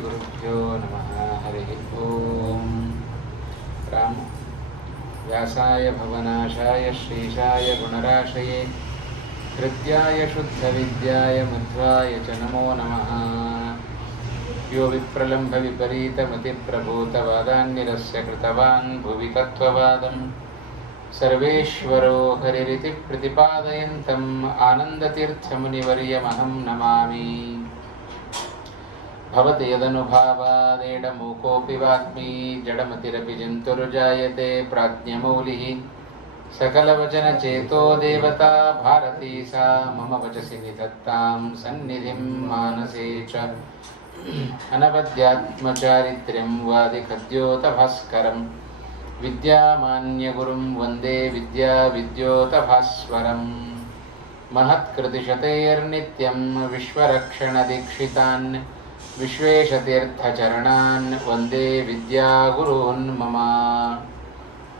श्रीगुरुभ्यो नमः। हरिः ओम। राम व्यासाय भवनाशाय श्रीशाय गुणराशये हृद्याय शुद्धविद्याय मध्वाय च नमो नमः। यो विप्रलम्भ विपरीतमतिप्रभूतवादान्निरस्य कृतवान् भुवि तत्त्ववादम् सर्वेश्वरो हरिरिति प्रतिपादयन्तम् आनन्दतीर्थमुनिवर्यमहं नमामि। भवति यदनुभावादेडमूकोऽपि वाग्मी जडमतिरपि जन्तुर्जायते प्राज्ञमौलिः सकलवचनचेतो देवता भारती सा मम वचसि निधत्तां सन्निधिं मानसे च। अनवद्यात्मचारित्र्यं वादिखद्योतभास्करं विद्यामान्यगुरुं वन्दे विद्याविद्योतभास्वरम्। महत्कृतिशतैर्नित्यं विश्वरक्षणदीक्षितान् विश्वेशतीर्थचरणान् वन्दे विद्यागुरून् मम।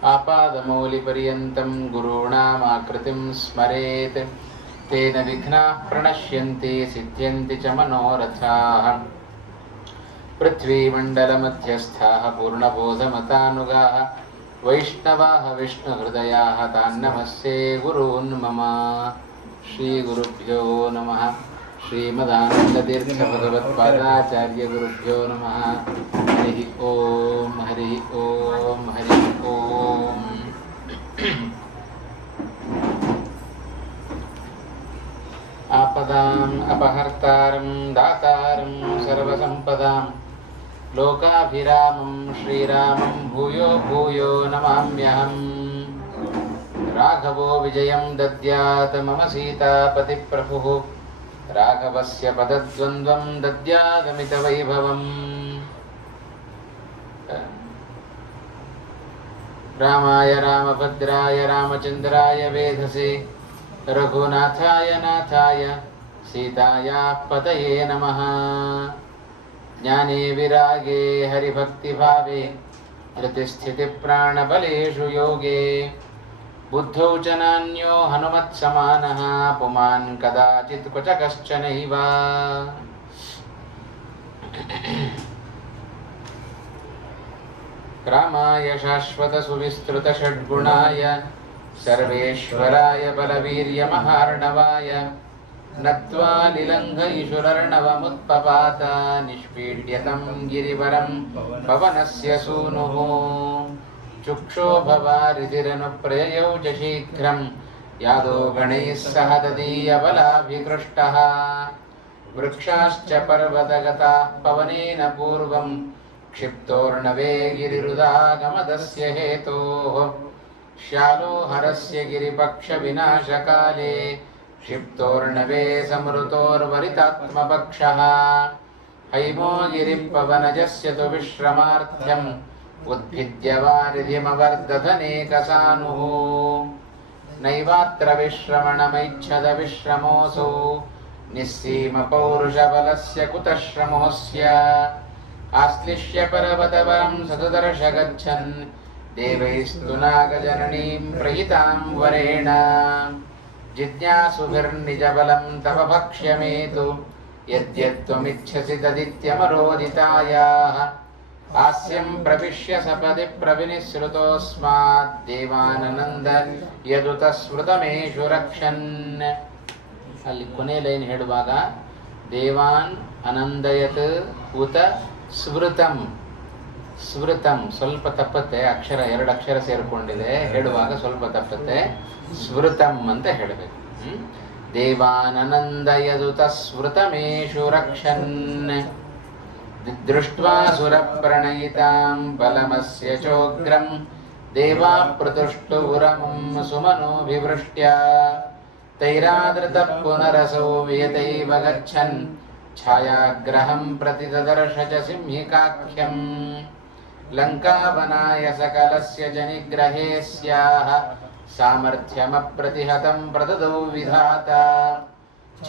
आपादमौलिपर्यन्तं गुरूणामाकृतिं स्मरेत् तेन विघ्नाः प्रणश्यन्ति सिद्ध्यन्ति च मनोरथाः। पृथ्वीमण्डलमध्यस्थाः पूर्णबोधमतानुगाः वैष्णवाः विष्णुहृदयाः तान् नमस्ये गुरून् मम। श्रीगुरुभ्यो नमः। श्रीमदानन्दतीर्थभगवत्पादाचार्यगुरुभ्यो नमः। हरिः ओम हरिः ओम हरिः ओम। आपदाम् अपहर्तारं दातारं सर्वसम्पदां लोकाभिरामं श्रीरामं भूयो भूयो नमाम्यहम्। राघवो विजयं दद्यात् मम सीतापतिप्रभुः राघवस्य पदद्वन्द्वं दद्यादमितवैभवम्। रामाय रामभद्राय रामचन्द्राय वेधसे रघुनाथाय नाथाय सीतायाः पतये नमः। ज्ञाने विरागे हरिभक्तिभावे धृतिस्थितिप्राणबलेषु योगे बुद्धौ च नान्यो हनुमत्समानः पुमान् कदाचित् क्वच कश्चनैव। रामाय शाश्वतसुविस्तृतषड्गुणाय सर्वेश्वराय बलवीर्यमहार्णवाय नत्वा निलङ्घयिषुरर्णवमुत्पपात निष्पीड्यतं गिरिवरं पवनस्य सूनुः। चुक्षोभवारिधिरनुप्रययौ च शीघ्रं यादो गणैः सह ददीयबलाभिकृष्टः। वृक्षाश्च पर्वतगताः पवनेन पूर्वं क्षिप्तोर्णवे गिरिरुदागमदस्य हेतोः। श्यालो हरस्य गिरिपक्षविनाशकाले क्षिप्तोर्णवे समृतोर्वरितात्मपक्षः। हैमो गिरिपवनजस्य तु विश्रमार्थ्यम् उद्भिद्य वारिधिमवर्दधनेकसानुः। नैवात्र विश्रमणमैच्छद विश्रमोऽसौ निस्सीमपौरुषबलस्य कुतः श्रमोऽस्य। आश्लिष्य पर्वतवरं सददर्श गच्छन् देवैस्तु नागजननीं प्रहितां वरेण। जिज्ञासुभिर्निजबलं तव भक्ष्यमेतु यद्यत्त्वमिच्छसि तदित्यमरोदितायाः। हास्यं प्रविश्य सपदि प्रविनिसृतोऽस्मात् देवाननन्द यदुत ಸ್ಮೃತಮೇಷು ರಕ್ಷನ್. ಅಲ್ಲಿ ಕೊನೆ ಲೈನ್ ಹೇಳುವಾಗ ದೇವಾನ್ ಅನಂದಯತ್ ಉತ ಸ್ಮೃತಂ. ಸ್ಮೃತಂ ಸ್ವಲ್ಪ ತಪ್ಪತ್ತೆ, ಅಕ್ಷರ ಎರಡು ಅಕ್ಷರ ಸೇರಿಕೊಂಡಿದೆ, ಹೇಳುವಾಗ ಸ್ವಲ್ಪ ತಪ್ಪತ್ತೆ. ಸ್ಮೃತಂ ಅಂತ ಹೇಳಬೇಕು. ದೇವಾನನಂದಯದುತ ಸ್ಮೃತಮೇಷು ರಕ್ಷನ್. ದೃಷ್ಟ್ವಾ ಸುರಪ್ರಣಯಿತಾಂ ಬಲಮಸ್ಯ ಚೋಗ್ರಂ ದೇವಾ ಪ್ರತುಷ್ಟುರಮಂ ಸುಮನೋಭಿವೃಷ್ಟ್ಯ. ತೈರಾದೃತಃ ಪುನರಸೌ ವಿಯತೈವ ಗಚ್ಚನ್ ಛಾಯಾಗ್ರಹಂ ಪ್ರತಿ ದದರ್ಶ ಚ ಸಿಂಹಿಕಾಖ್ಯಂ. ಲಂಕಾವನಾಯ ಸಕಲಸ್ಯ ಚ ನಿಗ್ರಹೇ ಸ್ಯಾಹ ಸಾಮರ್ಥ್ಯಮಪ್ರತಿಹತಂ ಪ್ರದದೌ ವಿಧಾತ.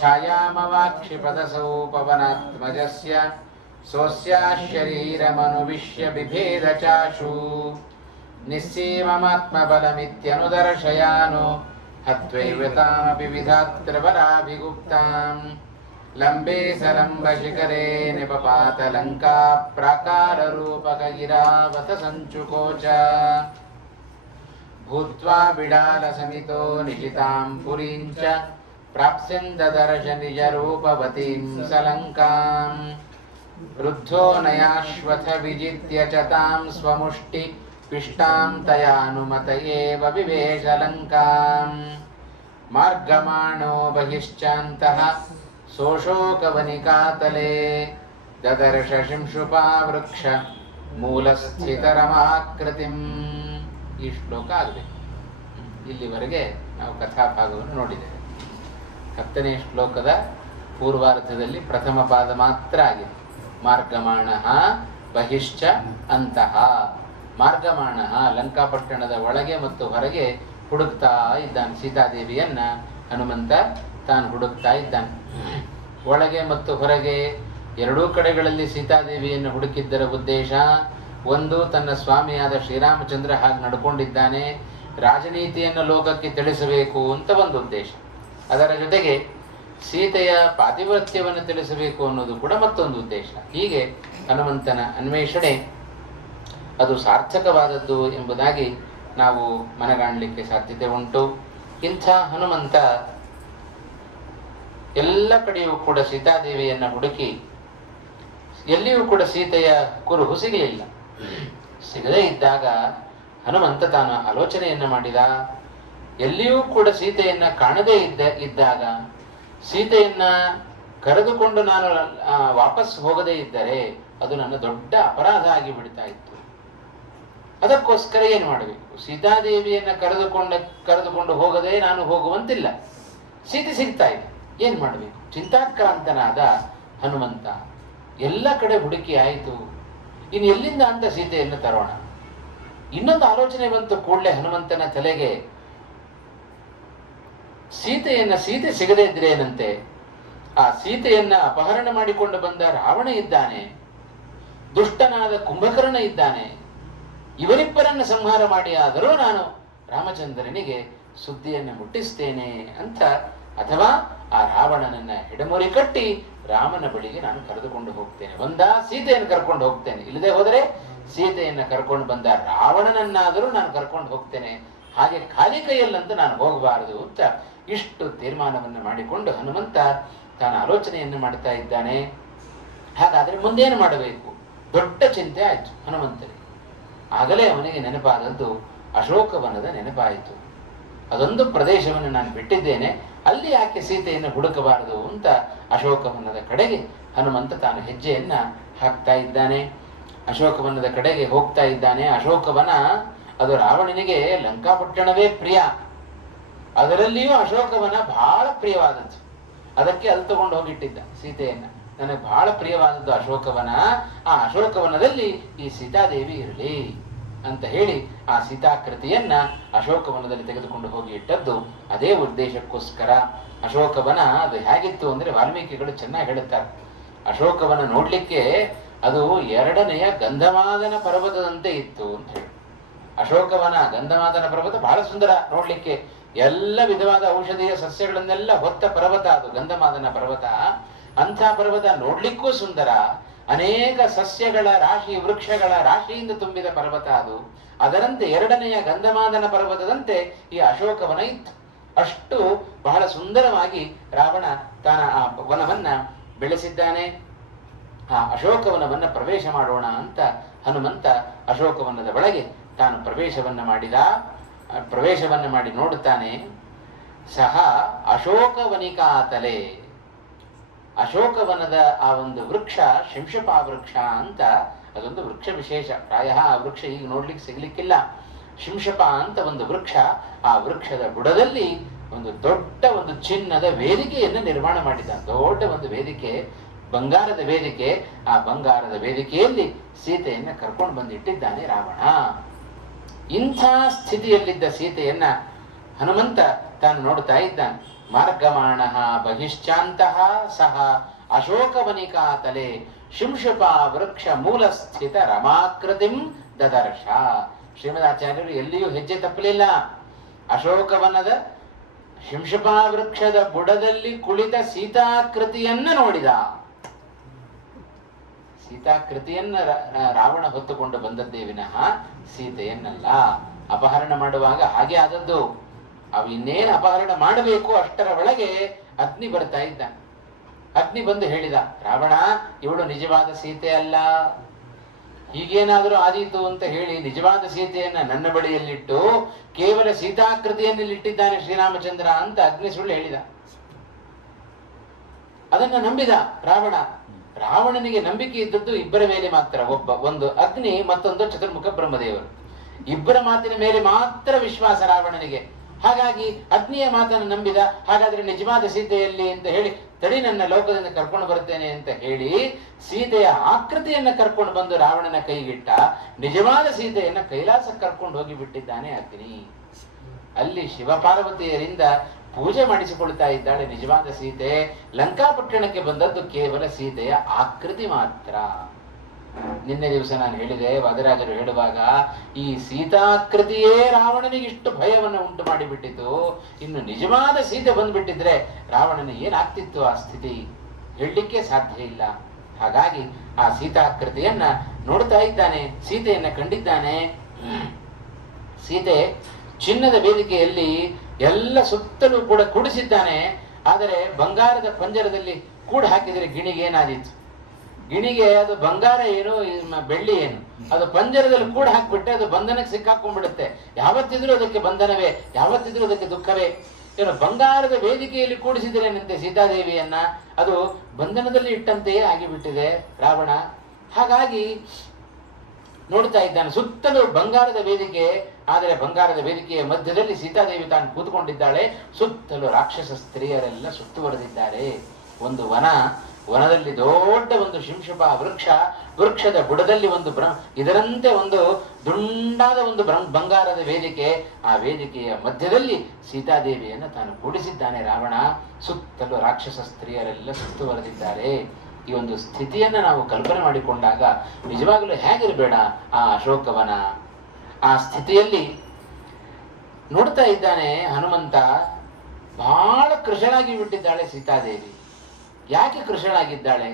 ಛಾಯಾಮವಾಕ್ಷಿಪದಸೌ ಪವನಾತ್ಮಜಸ್ಯ ಸೋಸ್ಯಾಶರೀರಮನುವಿಶ್ಯ ಬಿಭೇದ ಚಾಶು. ನಿಸ್ಸೀಮಮಾತ್ಮಬಲಮಿತ್ಯನುದರ್ಶಯಾನೋ ಹತ್ವೈವ ತಾಮಪಿ ವಿಧಾತ್ರ ಬಲಾಭಿಗುಪ್ತಾಂ. ಲಂಬೆ ಸಲಂಬ ಶಿಖರೆ ನಿಪಪಾತ ಲಂಕಾ ಪ್ರಾಕಾರ ರೂಪಕ ಗಿರಾವತ ಸಂಚುಕೋಚ ಭೂತ್ವಾ ಬಿಡಾಲ ಸಮಿತೋ ನಿಶಿತಾಂ ಪುರೀಂಚ ಪ್ರಾಪ್ಸ್ಯನ್ ದದರ್ಶ ನಿಜ ರೂಪವತೀಂ ಸಲಂಕಾಂ ವೃದ್ಧೋ ನಯಾಶ್ವಥ ವಿಜಿತ್ಯ ಚ ತಾಂ ಸ್ವಮುಷ್ಟಿ ಪಿಷ್ಟಾಂ ತಯಾನುಮತ ಏವ ವಿವೇಶ ಲಂಕಾಂ ಮಾರ್ಗಮಾಣೋ ಬಹಿಶ್ಚಾಂತಃ ಸೋಶೋಕವನಿಕಾತಲೆ ದದರ್ಶ ಶಿಂಶುಪಾ ವೃಕ್ಷ ಮೂಲಸ್ಥಿತರಮಾಕೃತಿಂ. ಈ ಶ್ಲೋಕ ಆಗಬೇಕು. ಇಲ್ಲಿವರೆಗೆ ನಾವು ಕಥಾಭಾಗವನ್ನು ನೋಡಿದ್ದೇವೆ. 10ನೇ ಶ್ಲೋಕದ ಪೂರ್ವಾರ್ಧದಲ್ಲಿ ಪ್ರಥಮ ಪಾದ ಮಾತ್ರ ಆಗಿದೆ. ಮಾರ್ಗಮಾಣ ಬಹಿಶ್ಚ ಅಂತಹ. ಮಾರ್ಗಮಾಣ ಲಂಕಾಪಟ್ಟಣದ ಒಳಗೆ ಮತ್ತು ಹೊರಗೆ ಹುಡುಕ್ತಾ ಇದ್ದಾನೆ. ಸೀತಾದೇವಿಯನ್ನ ಹನುಮಂತ ತಾನು ಹುಡುಕ್ತಾ ಇದ್ದಾನೆ. ಒಳಗೆ ಮತ್ತು ಹೊರಗೆ ಎರಡೂ ಕಡೆಗಳಲ್ಲಿ ಸೀತಾದೇವಿಯನ್ನು ಹುಡುಕಿದ್ದರ ಉದ್ದೇಶ ಒಂದು, ತನ್ನ ಸ್ವಾಮಿಯಾದ ಶ್ರೀರಾಮಚಂದ್ರ ಹಾಗೆ ನಡ್ಕೊಂಡಿದ್ದಾನೆ, ರಾಜನೀತಿಯನ್ನು ಲೋಕಕ್ಕೆ ತಿಳಿಸಬೇಕು ಅಂತ ಒಂದು ಉದ್ದೇಶ. ಅದರ ಜೊತೆಗೆ ಸೀತೆಯ ಪಾತಿವ್ರತ್ಯವನ್ನು ತಿಳಿಸಬೇಕು ಅನ್ನೋದು ಕೂಡ ಮತ್ತೊಂದು ಉದ್ದೇಶ. ಹೀಗೆ ಹನುಮಂತನ ಅನ್ವೇಷಣೆ ಅದು ಸಾರ್ಥಕವಾದದ್ದು ಎಂಬುದಾಗಿ ನಾವು ಮನಗಾಣಲಿಕ್ಕೆ ಸಾಧ್ಯತೆ ಉಂಟು. ಇಂಥ ಹನುಮಂತ ಎಲ್ಲ ಕಡೆಯೂ ಕೂಡ ಸೀತಾದೇವಿಯನ್ನು ಹುಡುಕಿ ಎಲ್ಲಿಯೂ ಕೂಡ ಸೀತೆಯ ಕುರುಹು ಸಿಗಲಿಲ್ಲ. ಸಿಗದೇ ಇದ್ದಾಗ ಹನುಮಂತ ತಾನು ಆಲೋಚನೆಯನ್ನು ಮಾಡಿದ. ಎಲ್ಲಿಯೂ ಕೂಡ ಸೀತೆಯನ್ನ ಕಾಣದೇ ಇದ್ದಾಗ ಸೀತೆಯನ್ನ ಕರೆದುಕೊಂಡು ನಾನು ವಾಪಸ್ ಹೋಗದೇ ಇದ್ದರೆ ಅದು ನನ್ನ ದೊಡ್ಡ ಅಪರಾಧ ಆಗಿ ಬಿಡ್ತಾ ಇತ್ತು. ಅದಕ್ಕೋಸ್ಕರ ಏನು ಮಾಡಬೇಕು? ಸೀತಾದೇವಿಯನ್ನ ಕರೆದುಕೊಂಡು ಹೋಗದೆ ನಾನು ಹೋಗುವಂತಿಲ್ಲ. ಸೀತೆ ಸಿಗ್ತಾ ಇದೆ, ಏನ್ ಮಾಡಬೇಕು? ಚಿಂತಾಕ್ರಾಂತನಾದ ಹನುಮಂತ ಎಲ್ಲ ಕಡೆ ಹುಡುಕಿ ಆಯಿತು. ಇನ್ನು ಎಲ್ಲಿಂದ ಅಂತ ಸೀತೆಯನ್ನು ತರೋಣ? ಇನ್ನೊಂದು ಆಲೋಚನೆ ಬಂತು ಕೂಡಲೇ ಹನುಮಂತನ ತಲೆಗೆ. ಸೀತೆ ಸಿಗದೇ ಇದ್ರೆ ಏನಂತೆ? ಆ ಸೀತೆಯನ್ನ ಅಪಹರಣ ಮಾಡಿಕೊಂಡು ಬಂದ ರಾವಣ ಇದ್ದಾನೆ, ದುಷ್ಟನಾದ ಕುಂಭಕರ್ಣ ಇದ್ದಾನೆ. ಇವರಿಬ್ಬರನ್ನು ಸಂಹಾರ ಮಾಡಿ ಆದರೂ ನಾನು ರಾಮಚಂದ್ರನಿಗೆ ಸುದ್ದಿಯನ್ನು ಮುಟ್ಟಿಸ್ತೇನೆ ಅಂತ, ಅಥವಾ ಆ ರಾವಣನನ್ನ ಹಿಡಮುರಿ ಕಟ್ಟಿ ರಾಮನ ಬಳಿಗೆ ನಾನು ಕರೆದುಕೊಂಡು ಹೋಗ್ತೇನೆ. ಸೀತೆಯನ್ನು ಕರ್ಕೊಂಡು ಹೋಗ್ತೇನೆ, ಇಲ್ಲದೆ ಹೋದರೆ ಸೀತೆಯನ್ನ ಕರ್ಕೊಂಡು ಬಂದ ರಾವಣನನ್ನಾದರೂ ನಾನು ಕರ್ಕೊಂಡು ಹೋಗ್ತೇನೆ. ಹಾಗೆ ಖಾಲಿ ಕೈಯಲ್ಲಂತೂ ನಾನು ಹೋಗಬಾರದು ಅಂತ ಇಷ್ಟು ತೀರ್ಮಾನವನ್ನು ಮಾಡಿಕೊಂಡು ಹನುಮಂತ ತಾನು ಆಲೋಚನೆಯನ್ನು ಮಾಡ್ತಾ ಇದ್ದಾನೆ. ಹಾಗಾದ್ರೆ ಮುಂದೇನು ಮಾಡಬೇಕು? ದೊಡ್ಡ ಚಿಂತೆ ಆಯ್ತು ಹನುಮಂತನಿಗೆ. ಆಗಲೇ ಅವನಿಗೆ ನೆನಪಾದದ್ದು ಅಶೋಕವನದ ನೆನಪಾಯಿತು. ಅದೊಂದು ಪ್ರದೇಶವನ್ನು ನಾನು ಬಿಟ್ಟಿದ್ದೇನೆ, ಅಲ್ಲಿ ಯಾಕೆ ಸೀತೆಯನ್ನು ಹುಡುಕಬಾರದು ಅಂತ ಅಶೋಕವನದ ಕಡೆಗೆ ಹನುಮಂತ ತಾನು ಹೆಜ್ಜೆಯನ್ನ ಹಾಕ್ತಾ ಇದ್ದಾನೆ. ಅಶೋಕವನದ ಕಡೆಗೆ ಹೋಗ್ತಾ ಇದ್ದಾನೆ. ಅಶೋಕವನ ಅದು ರಾವಣನಿಗೆ ಲಂಕಾಪಟ್ಟಣವೇ ಪ್ರಿಯ. ಅದರಲ್ಲಿಯೂ ಅಶೋಕವನ ಬಹಳ ಪ್ರಿಯವಾದದ್ದು. ಅದಕ್ಕೆ ಅಲ್ಲಿ ತಗೊಂಡು ಹೋಗಿಟ್ಟಿದ್ದ ಸೀತೆಯನ್ನ. ನನಗೆ ಬಹಳ ಪ್ರಿಯವಾದದ್ದು ಅಶೋಕವನ, ಆ ಅಶೋಕವನದಲ್ಲಿ ಈ ಸೀತಾದೇವಿ ಇರಲಿ ಅಂತ ಹೇಳಿ ಆ ಸೀತಾಕೃತಿಯನ್ನ ಅಶೋಕವನದಲ್ಲಿ ತೆಗೆದುಕೊಂಡು ಹೋಗಿ ಇಟ್ಟದ್ದು ಅದೇ ಉದ್ದೇಶಕ್ಕೋಸ್ಕರ. ಅಶೋಕವನ ಅದು ಹೇಗಿತ್ತು ಅಂದ್ರೆ ವಾಲ್ಮೀಕಿಗಳು ಚೆನ್ನಾಗಿ ಹೇಳುತ್ತಾರೆ. ಅಶೋಕವನ ನೋಡ್ಲಿಕ್ಕೆ ಅದು 2ನೆಯ ಗಂಧಮಾದನ ಪರ್ವತದಂತೆ ಇತ್ತು ಅಂತ ಹೇಳಿ. ಅಶೋಕವನ ಗಂಧಮಾದನ ಪರ್ವತ ಬಹಳ ಸುಂದರ ನೋಡ್ಲಿಕ್ಕೆ. ಎಲ್ಲ ವಿಧವಾದ ಔಷಧೀಯ ಸಸ್ಯಗಳನ್ನೆಲ್ಲ ಹೊತ್ತ ಪರ್ವತ ಅದು ಗಂಧಮಾದನ ಪರ್ವತ. ಅಂಥ ಪರ್ವತ ನೋಡ್ಲಿಕ್ಕೂ ಸುಂದರ. ಅನೇಕ ಸಸ್ಯಗಳ ರಾಶಿ, ವೃಕ್ಷಗಳ ರಾಶಿಯಿಂದ ತುಂಬಿದ ಪರ್ವತ ಅದು. ಅದರಂತೆ 2ನೆಯ ಗಂಧಮಾದನ ಪರ್ವತದಂತೆ ಈ ಅಶೋಕವನ ಇತ್ತು. ಅಷ್ಟು ಬಹಳ ಸುಂದರವಾಗಿ ರಾವಣ ತಾನ ಆ ವನವನ್ನ ಬೆಳೆಸಿದ್ದಾನೆ. ಆ ಅಶೋಕವನವನ್ನ ಪ್ರವೇಶ ಮಾಡೋಣ ಅಂತ ಹನುಮಂತ ಅಶೋಕವನದ ಒಳಗೆ ತಾನು ಪ್ರವೇಶವನ್ನ ಮಾಡಿ ನೋಡುತ್ತಾನೆ. ಸಹ ಅಶೋಕವನಿಕಾತಲೆ, ಅಶೋಕವನದ ಆ ಒಂದು ವೃಕ್ಷ ಶಿಂಶಪಾ ವೃಕ್ಷ ಅಂತ, ಅದೊಂದು ವೃಕ್ಷ ವಿಶೇಷ. ಪ್ರಾಯ ಆ ವೃಕ್ಷ ಈಗ ನೋಡ್ಲಿಕ್ಕೆ ಸಿಗ್ಲಿಕ್ಕಿಲ್ಲ. ಶಿಂಶಪ ಅಂತ ಒಂದು ವೃಕ್ಷ. ಆ ವೃಕ್ಷದ ಬುಡದಲ್ಲಿ ಒಂದು ದೊಡ್ಡ ಒಂದು ಚಿನ್ನದ ವೇದಿಕೆಯನ್ನು ನಿರ್ಮಾಣ ಮಾಡಿದ. ದೊಡ್ಡ ಒಂದು ವೇದಿಕೆ, ಬಂಗಾರದ ವೇದಿಕೆ. ಆ ಬಂಗಾರದ ವೇದಿಕೆಯಲ್ಲಿ ಸೀತೆಯನ್ನ ಕರ್ಕೊಂಡು ಬಂದಿಟ್ಟಿದ್ದಾನೆ ರಾವಣ. ಇಂಥ ಸ್ಥಿತಿಯಲ್ಲಿದ್ದ ಸೀತೆಯನ್ನ ಹನುಮಂತ ತಾನು ನೋಡ್ತಾ ಇದ್ದಾನೆ. ಮಾರ್ಗಮಾಣ ಬಹಿಶ್ಚಾಂತಃ ಸಹ ಅಶೋಕವನಿಕಾತಲೆ ಶಿಂಶುಪಾ ವೃಕ್ಷ ಮೂಲ ಸ್ಥಿತ ರಮಾಕೃತಿಂ ದದರ್ಶ. ಶ್ರೀಮದಾಚಾರ್ಯರು ಎಲ್ಲಿಯೂ ಹೆಜ್ಜೆ ತಪ್ಪಲಿಲ್ಲ. ಅಶೋಕವನದ ಶಿಂಶಪಾ ವೃಕ್ಷದ ಬುಡದಲ್ಲಿ ಕುಳಿತ ಸೀತಾಕೃತಿಯನ್ನ ನೋಡಿದ. ಸೀತಾಕೃತಿಯನ್ನ ರಾವಣ ಹೊತ್ತುಕೊಂಡು ಬಂದದ್ದೇ ವಿನಃ ಸೀತೆಯನ್ನಲ್ಲ. ಅಪಹರಣ ಮಾಡುವಾಗ ಹಾಗೆ ಆದದ್ದು. ಅವು ಇನ್ನೇನು ಅಪಹರಣ ಮಾಡಬೇಕು ಅಷ್ಟರ ಒಳಗೆ ಅಗ್ನಿ ಬರ್ತಾ ಇದ್ದ. ಅಗ್ನಿ ಬಂದು ಹೇಳಿದ, ರಾವಣ, ಇವಳು ನಿಜವಾದ ಸೀತೆ ಅಲ್ಲ, ಹೀಗೇನಾದರೂ ಆದೀತು ಅಂತ ಹೇಳಿ ನಿಜವಾದ ಸೀತೆಯನ್ನ ನನ್ನ ಬಳಿಯಲ್ಲಿಟ್ಟು ಕೇವಲ ಸೀತಾಕೃತಿಯನ್ನಿಟ್ಟಿದ್ದಾನೆ ಶ್ರೀರಾಮಚಂದ್ರ ಅಂತ ಅಗ್ನಿ ಸುಳ್ಳು ಹೇಳಿದ. ಅದನ್ನ ನಂಬಿದ ರಾವಣ. ರಾವಣನಿಗೆ ನಂಬಿಕೆ ಇದ್ದದ್ದು ಇಬ್ಬರ ಮೇಲೆ ಮಾತ್ರ, ಒಂದು ಅಗ್ನಿ, ಮತ್ತೊಂದು ಚತುರ್ಮುಖ ಬ್ರಹ್ಮದೇವರು. ಇಬ್ಬರ ಮಾತಿನ ಮೇಲೆ ಮಾತ್ರ ವಿಶ್ವಾಸ ರಾವಣನಿಗೆ. ಹಾಗಾಗಿ ಅಗ್ನಿಯ ಮಾತನ್ನು ನಂಬಿದ. ಹಾಗಾದ್ರೆ ನಿಜವಾದ ಸೀತೆಯಲ್ಲಿ ಅಂತ ಹೇಳಿ, ತಡಿ ನನ್ನ ಲೋಕದಿಂದ ಕರ್ಕೊಂಡು ಬರ್ತೇನೆ ಅಂತ ಹೇಳಿ ಸೀತೆಯ ಆಕೃತಿಯನ್ನ ಕರ್ಕೊಂಡು ಬಂದು ರಾವಣನ ಕೈಗಿಟ್ಟ. ನಿಜವಾದ ಸೀತೆಯನ್ನ ಕೈಲಾಸಕ್ಕೆ ಕರ್ಕೊಂಡು ಹೋಗಿ ಬಿಟ್ಟಿದ್ದಾನೆ ಅಗ್ನಿ. ಅಲ್ಲಿ ಶಿವಪಾರ್ವತಿಯರಿಂದ ಪೂಜೆ ಮಾಡಿಸಿಕೊಳ್ತಾ ಇದ್ದಾಳೆ ನಿಜವಾದ ಸೀತೆ. ಲಂಕಾಪಟ್ಟಣಕ್ಕೆ ಬಂದದ್ದು ಕೇವಲ ಸೀತೆಯ ಆಕೃತಿ ಮಾತ್ರ. ನಿನ್ನೆ ದಿವಸ ನಾನು ಹೇಳಿದೆ, ವಾದರಾಜರು ಹೇಳುವಾಗ, ಈ ಸೀತಾಕೃತಿಯೇ ರಾವಣನಿಗೆ ಇಷ್ಟು ಭಯವನ್ನು ಉಂಟು ಮಾಡಿಬಿಟ್ಟಿತು. ಇನ್ನು ನಿಜವಾದ ಸೀತೆ ಬಂದ್ಬಿಟ್ಟಿದ್ರೆ ರಾವಣನ ಏನಾಗ್ತಿತ್ತು ಆ ಸ್ಥಿತಿ ಹೇಳಲಿಕ್ಕೆ ಸಾಧ್ಯ ಇಲ್ಲ. ಹಾಗಾಗಿ ಆ ಸೀತಾಕೃತಿಯನ್ನ ನೋಡ್ತಾ ಇದ್ದಾನೆ, ಸೀತೆಯನ್ನ ಕಂಡಿದ್ದಾನೆ. ಸೀತೆ ಚಿನ್ನದ ವೇದಿಕೆಯಲ್ಲಿ ಎಲ್ಲ ಸುತ್ತಲೂ ಕೂಡ ಕೂಡಿಸಿದ್ದಾನೆ. ಆದರೆ ಬಂಗಾರದ ಪಂಜರದಲ್ಲಿ ಕೂಡ ಹಾಕಿದರೆ ಗಿಣಿಗೆ ಏನಾದೀತು? ಗಿಣಿಗೆ ಅದು ಬಂಗಾರ ಏನು ಬೆಳ್ಳಿ ಏನು, ಅದು ಪಂಜರದಲ್ಲಿ ಕೂಡ ಹಾಕ್ಬಿಟ್ಟೆ ಅದು ಬಂಧನಕ್ಕೆ ಸಿಕ್ಕಾಕೊಂಡ್ಬಿಡುತ್ತೆ. ಯಾವತ್ತಿದ್ರೂ ಅದಕ್ಕೆ ಬಂಧನವೇ, ಯಾವತ್ತಿದ್ರೂ ಅದಕ್ಕೆ ದುಃಖವೇ. ಏನು ಬಂಗಾರದ ವೇದಿಕೆಯಲ್ಲಿ ಕೂಡಿಸಿದ್ರೇನಂತೆ ಸೀತಾದೇವಿಯನ್ನ, ಅದು ಬಂಧನದಲ್ಲಿ ಇಟ್ಟಂತೆಯೇ ಆಗಿಬಿಟ್ಟಿದೆ ರಾವಣ. ಹಾಗಾಗಿ ನೋಡ್ತಾ ಇದ್ದಾನೆ ಸುತ್ತಲೂ ಬಂಗಾರದ ವೇದಿಕೆ. ಆದರೆ ಬಂಗಾರದ ವೇದಿಕೆಯ ಮಧ್ಯದಲ್ಲಿ ಸೀತಾದೇವಿ ತಾನು ಕೂತ್ಕೊಂಡಿದ್ದಾಳೆ. ಸುತ್ತಲೂ ರಾಕ್ಷಸ ಸ್ತ್ರೀಯರೆಲ್ಲ ಸುತ್ತುವರೆದಿದ್ದಾರೆ. ಒಂದು ವನದಲ್ಲಿ ದೊಡ್ಡ ಒಂದು ಶಿಂಶುಪ ವೃಕ್ಷದ ಬುಡದಲ್ಲಿ ಒಂದು ಇದರಂತೆ ಒಂದು ದುಂಡಾದ ಒಂದು ಬಂಗಾರದ ವೇದಿಕೆ. ಆ ವೇದಿಕೆಯ ಮಧ್ಯದಲ್ಲಿ ಸೀತಾದೇವಿಯನ್ನು ತಾನು ಕೂಡಿಸಿದ್ದಾನೆ ರಾವಣ. ಸುತ್ತಲೂ ರಾಕ್ಷಸ ಸ್ತ್ರೀಯರೆಲ್ಲ ಸುತ್ತುವರೆದಿದ್ದಾರೆ. ಈ ಒಂದು ಸ್ಥಿತಿಯನ್ನ ನಾವು ಕಲ್ಪನೆ ಮಾಡಿಕೊಂಡಾಗ ನಿಜವಾಗಲೂ ಹೇಗಿರಬೇಡ ಆ ಅಶೋಕವನ. ಆ ಸ್ಥಿತಿಯಲ್ಲಿ ನೋಡ್ತಾ ಇದ್ದಾನೆ ಹನುಮಂತ. ಬಹಳ ಕೃಶಳಾಗಿ ಬಿಟ್ಟಿದ್ದಾಳೆ ಸೀತಾದೇವಿ. ಯಾಕೆ ಕೃಶಳಾಗಿದ್ದಾಳೆ?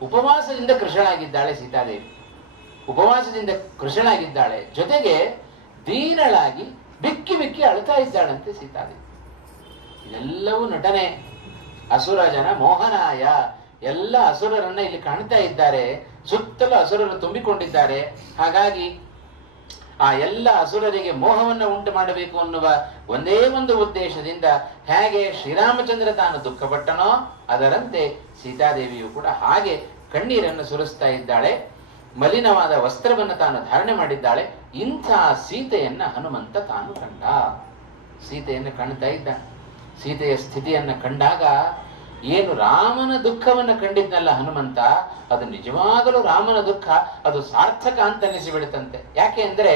ಉಪವಾಸದಿಂದ ಕೃಶಳಾಗಿದ್ದಾಳೆ ಸೀತಾದೇವಿ. ಉಪವಾಸದಿಂದ ಕೃಶಳಾಗಿದ್ದಾಳೆ, ಜೊತೆಗೆ ದೀನಳಾಗಿ ಬಿಕ್ಕಿ ಬಿಕ್ಕಿ ಅಳ್ತಾ ಇದ್ದಾಳಂತೆ ಸೀತಾದೇವಿ. ಇದೆಲ್ಲವೂ ನಟನೆ. ಅಸುರ ಜನ ಮೋಹನಾಯ. ಎಲ್ಲ ಅಸುರರನ್ನ ಇಲ್ಲಿ ಕಾಣ್ತಾ ಇದ್ದಾರೆ. ಸುತ್ತಲೂ ಅಸುರರು ತುಂಬಿಕೊಂಡಿದ್ದಾರೆ. ಹಾಗಾಗಿ ಆ ಎಲ್ಲ ಅಸುರರಿಗೆ ಮೋಹವನ್ನು ಉಂಟು ಮಾಡಬೇಕು ಅನ್ನುವ ಒಂದೇ ಒಂದು ಉದ್ದೇಶದಿಂದ ಹೇಗೆ ಶ್ರೀರಾಮಚಂದ್ರ ತಾನು ದುಃಖಪಟ್ಟನೋ ಅದರಂತೆ ಸೀತಾದೇವಿಯು ಕೂಡ ಹಾಗೆ ಕಣ್ಣೀರನ್ನು ಸುರಿಸ್ತಾ ಇದ್ದಾಳೆ. ಮಲಿನವಾದ ವಸ್ತ್ರವನ್ನು ತಾನು ಧಾರಣೆ ಮಾಡಿದ್ದಾಳೆ. ಇಂಥ ಸೀತೆಯನ್ನ ಹನುಮಂತ ತಾನು ಕಂಡ. ಸೀತೆಯನ್ನು ಕಾಣ್ತಾ ಇದ್ದ. ಸೀತೆಯ ಸ್ಥಿತಿಯನ್ನ ಕಂಡಾಗ ಏನು ರಾಮನ ದುಃಖವನ್ನು ಕಂಡಿದ್ನಲ್ಲ ಹನುಮಂತ, ಅದು ನಿಜವಾಗಲೂ ರಾಮನ ದುಃಖ, ಅದು ಸಾರ್ಥಕ ಅಂತ ಅನಿಸಿಬಿಡುತ್ತಂತೆ. ಯಾಕೆ ಅಂದ್ರೆ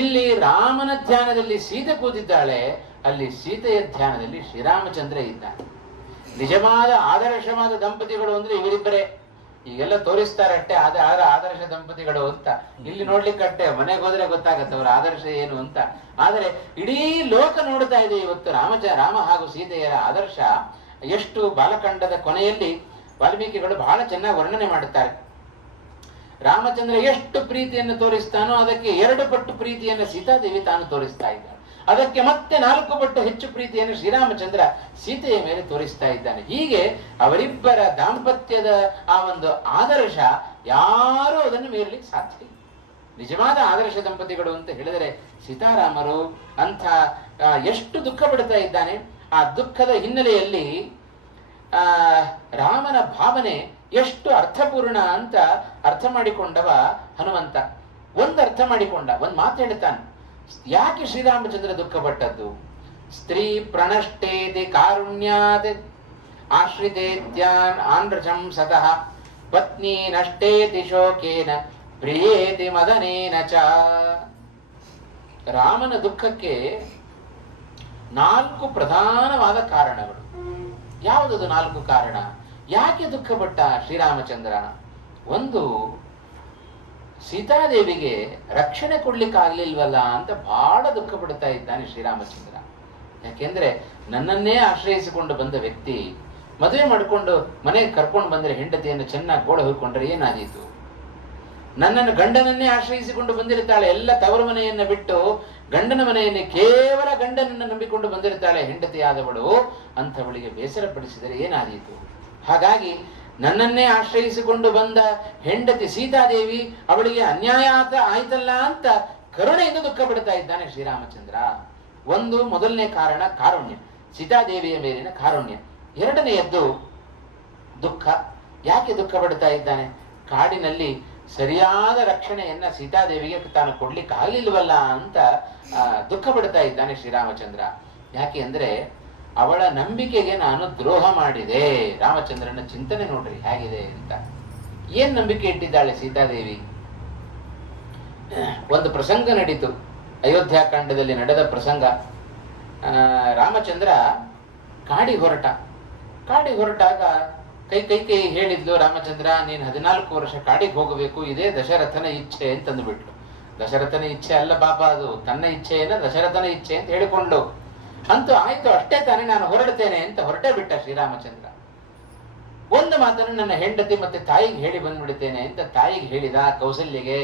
ಇಲ್ಲಿ ರಾಮನ ಧ್ಯಾನದಲ್ಲಿ ಸೀತೆ ಕೂತಿದ್ದಾಳೆ, ಅಲ್ಲಿ ಸೀತೆಯ ಧ್ಯಾನದಲ್ಲಿ ಶ್ರೀರಾಮಚಂದ್ರ ಇದ್ದಾನೆ. ನಿಜವಾದ ಆದರ್ಶವಾದ ದಂಪತಿಗಳು ಅಂದ್ರೆ ಇವರಿಬ್ಬರೇ. ಈಗೆಲ್ಲ ತೋರಿಸ್ತಾರಷ್ಟೇ ಆದರ್ಶ ದಂಪತಿಗಳು ಅಂತ. ಇಲ್ಲಿ ನೋಡ್ಲಿಕ್ಕಷ್ಟೇ, ಮನೆಗೆ ಹೋದ್ರೆ ಗೊತ್ತಾಗತ್ತೆ ಅವ್ರ ಆದರ್ಶ ಏನು ಅಂತ. ಆದರೆ ಇಡೀ ಲೋಕ ನೋಡ್ತಾ ಇದೆ ಇವತ್ತು ರಾಮ ಹಾಗೂ ಸೀತೆಯರ ಆದರ್ಶ. ಎಷ್ಟು ಬಾಲಕಾಂಡದ ಕೊನೆಯಲ್ಲಿ ವಾಲ್ಮೀಕಿಗಳು ಬಹಳ ಚೆನ್ನಾಗಿ ವರ್ಣನೆ ಮಾಡುತ್ತಾರೆ. ರಾಮಚಂದ್ರ ಎಷ್ಟು ಪ್ರೀತಿಯನ್ನು ತೋರಿಸ್ತಾನೋ ಅದಕ್ಕೆ 2 ಪಟ್ಟು ಪ್ರೀತಿಯನ್ನು ಸೀತಾದೇವಿ ತಾನು ತೋರಿಸ್ತಾ ಇದ್ದಾಳೆ. ಅದಕ್ಕೆ ಮತ್ತೆ 4 ಪಟ್ಟು ಹೆಚ್ಚು ಪ್ರೀತಿಯನ್ನು ಶ್ರೀರಾಮಚಂದ್ರ ಸೀತೆಯ ಮೇಲೆ ತೋರಿಸ್ತಾ ಇದ್ದಾನೆ. ಹೀಗೆ ಅವರಿಬ್ಬರ ದಾಂಪತ್ಯದ ಆ ಒಂದು ಆದರ್ಶ ಯಾರೂ ಅದನ್ನು ಮೀರಲಿಕ್ಕೆ ಸಾಧ್ಯ ಇಲ್ಲ. ನಿಜವಾದ ಆದರ್ಶ ದಂಪತಿಗಳು ಅಂತ ಹೇಳಿದರೆ ಸೀತಾರಾಮರು. ಅಂಥ ಎಷ್ಟು ದುಃಖ ಪಡ್ತಾ ಇದ್ದಾನೆ. ಆ ದುಃಖದ ಹಿನ್ನೆಲೆಯಲ್ಲಿ ರಾಮನ ಭಾವನೆ ಎಷ್ಟು ಅರ್ಥಪೂರ್ಣ ಅಂತ ಅರ್ಥ ಮಾಡಿಕೊಂಡವ ಹನುಮಂತ. ಅರ್ಥ ಮಾಡಿಕೊಂಡ, ಮಾತು ಹೇಳ್ತಾನೆ. ಯಾಕೆ ಶ್ರೀರಾಮಚಂದ್ರ ದುಃಖಪಟ್ಟದ್ದು? ಸ್ತ್ರೀ ಪ್ರಣಷ್ಟೇತಿ ಕಾರುಣ್ಯಾತ್ ಆಶ್ರಿತೇತ್ಯಾನ್ ಆನ್ರಜಂ ಸತಃ ಪತ್ನಿ ನಷ್ಟೇತಿ ಶೋಕೇನ ಪ್ರಿಯೇತಿ ಮದನೇನ ಚ. ರಾಮನ ದುಃಖಕ್ಕೆ 4 ಪ್ರಧಾನವಾದ ಕಾರಣಗಳು. ಯಾವುದದು 4 ಕಾರಣ? ಯಾಕೆ ದುಃಖಪಟ್ಟ ಶ್ರೀರಾಮಚಂದ್ರ? ಒಂದು, ಸೀತಾದೇವಿಗೆ ರಕ್ಷಣೆ ಕೊಡ್ಲಿಕ್ಕಾಗ್ಲಿಲ್ವಲ್ಲ ಅಂತ ಬಹಳ ದುಃಖ ಪಡ್ತಾ ಇದ್ದಾನೆ ಶ್ರೀರಾಮಚಂದ್ರ. ಯಾಕೆಂದ್ರೆ ನನ್ನನ್ನೇ ಆಶ್ರಯಿಸಿಕೊಂಡು ಬಂದ ವ್ಯಕ್ತಿ ಮದುವೆ ಮಾಡಿಕೊಂಡು ಮನೆಗೆ ಕರ್ಕೊಂಡು ಬಂದರೆ ಹೆಂಡತಿಯನ್ನು ಚೆನ್ನಾಗಿ ಗೋಳ ಹೋಗ್ಕೊಂಡ್ರೆ ಏನಾದೀತು? ನನ್ನನ್ನು ಗಂಡನನ್ನೇ ಆಶ್ರಯಿಸಿಕೊಂಡು ಬಂದಿರುತ್ತಾಳೆ, ಎಲ್ಲ ತವರು ಮನೆಯನ್ನ ಬಿಟ್ಟು ಗಂಡನ ಮನೆಯನ್ನೇ ಕೇವಲ ಗಂಡನನ್ನು ನಂಬಿಕೊಂಡು ಬಂದಿರುತ್ತಾಳೆ ಹೆಂಡತಿಯಾದವಳು, ಅಂಥವಳಿಗೆ ಬೇಸರಪಡಿಸಿದರೆ ಏನಾದೀತು? ಹಾಗಾಗಿ ನನ್ನನ್ನೇ ಆಶ್ರಯಿಸಿಕೊಂಡು ಬಂದ ಹೆಂಡತಿ ಸೀತಾದೇವಿ ಅವಳಿಗೆ ಅನ್ಯಾಯ ಆಯ್ತಲ್ಲ ಅಂತ ಕರುಣೆಯಿಂದ ದುಃಖ ಪಡ್ತಾ ಇದ್ದಾನೆ ಶ್ರೀರಾಮಚಂದ್ರ. ಒಂದು ಮೊದಲನೇ ಕಾರಣ ಕಾರುಣ್ಯ, ಸೀತಾದೇವಿಯ ಮೇಲಿನ ಕಾರುಣ್ಯ. ಎರಡನೆಯದ್ದು ದುಃಖ. ಯಾಕೆ ದುಃಖ ಪಡ್ತಾ ಇದ್ದಾನೆ? ಕಾಡಿನಲ್ಲಿ ಸರಿಯಾದ ರಕ್ಷಣೆಯನ್ನ ಸೀತಾದೇವಿಗೆ ತಾನು ಕೊಡ್ಲಿಕ್ಕೆ ಆಗಲಿಲ್ವಲ್ಲ ಅಂತ ದುಃಖ ಪಡ್ತಾ ಇದ್ದಾನೆ ಶ್ರೀರಾಮಚಂದ್ರ. ಯಾಕೆ ಅಂದ್ರೆ ಅವಳ ನಂಬಿಕೆಗೆ ನಾನು ದ್ರೋಹ ಮಾಡಿದೆ. ರಾಮಚಂದ್ರನ ಚಿಂತನೆ ನೋಡ್ರಿ ಹೇಗಿದೆ ಅಂತ. ಏನ್ ನಂಬಿಕೆ ಇಟ್ಟಿದ್ದಾಳೆ ಸೀತಾದೇವಿ? ಒಂದು ಪ್ರಸಂಗ ನಡೀತು, ಅಯೋಧ್ಯಾಕಾಂಡದಲ್ಲಿ ನಡೆದ ಪ್ರಸಂಗ. ರಾಮಚಂದ್ರ ಕಾಡಿಗೆ ಹೊರಟಾಗ ಕೈ ಹೇಳಿದ್ಲು, ರಾಮಚಂದ್ರ ನೀನು 14 ವರ್ಷ ಕಾಡಿಗೆ ಹೋಗಬೇಕು, ಇದೇ ದಶರಥನ ಇಚ್ಛೆ ಅಂತಂದುಬಿಟ್ಲು. ದಶರಥನ ಇಚ್ಛೆ ಅಲ್ಲ ಪಾಪ, ಅದು ತನ್ನ ಇಚ್ಛೆಯನ್ನ ದಶರಥನ ಇಚ್ಛೆ ಅಂತ ಹೇಳಿಕೊಂಡು, ಅಂತೂ ಆಯ್ತು ಅಷ್ಟೇ ತಾನೇ ನಾನು ಹೊರಡ್ತೇನೆ ಅಂತ ಹೊರಟೇ ಬಿಟ್ಟ ಶ್ರೀರಾಮಚಂದ್ರ. ಒಂದು ಮಾತನ್ನು ನನ್ನ ಹೆಂಡತಿ ಮತ್ತೆ ತಾಯಿಗೆ ಹೇಳಿ ಬಂದ್ಬಿಡ್ತೇನೆ ಅಂತ ತಾಯಿಗೆ ಹೇಳಿದ. ಕೌಸಲ್ಯಗೆ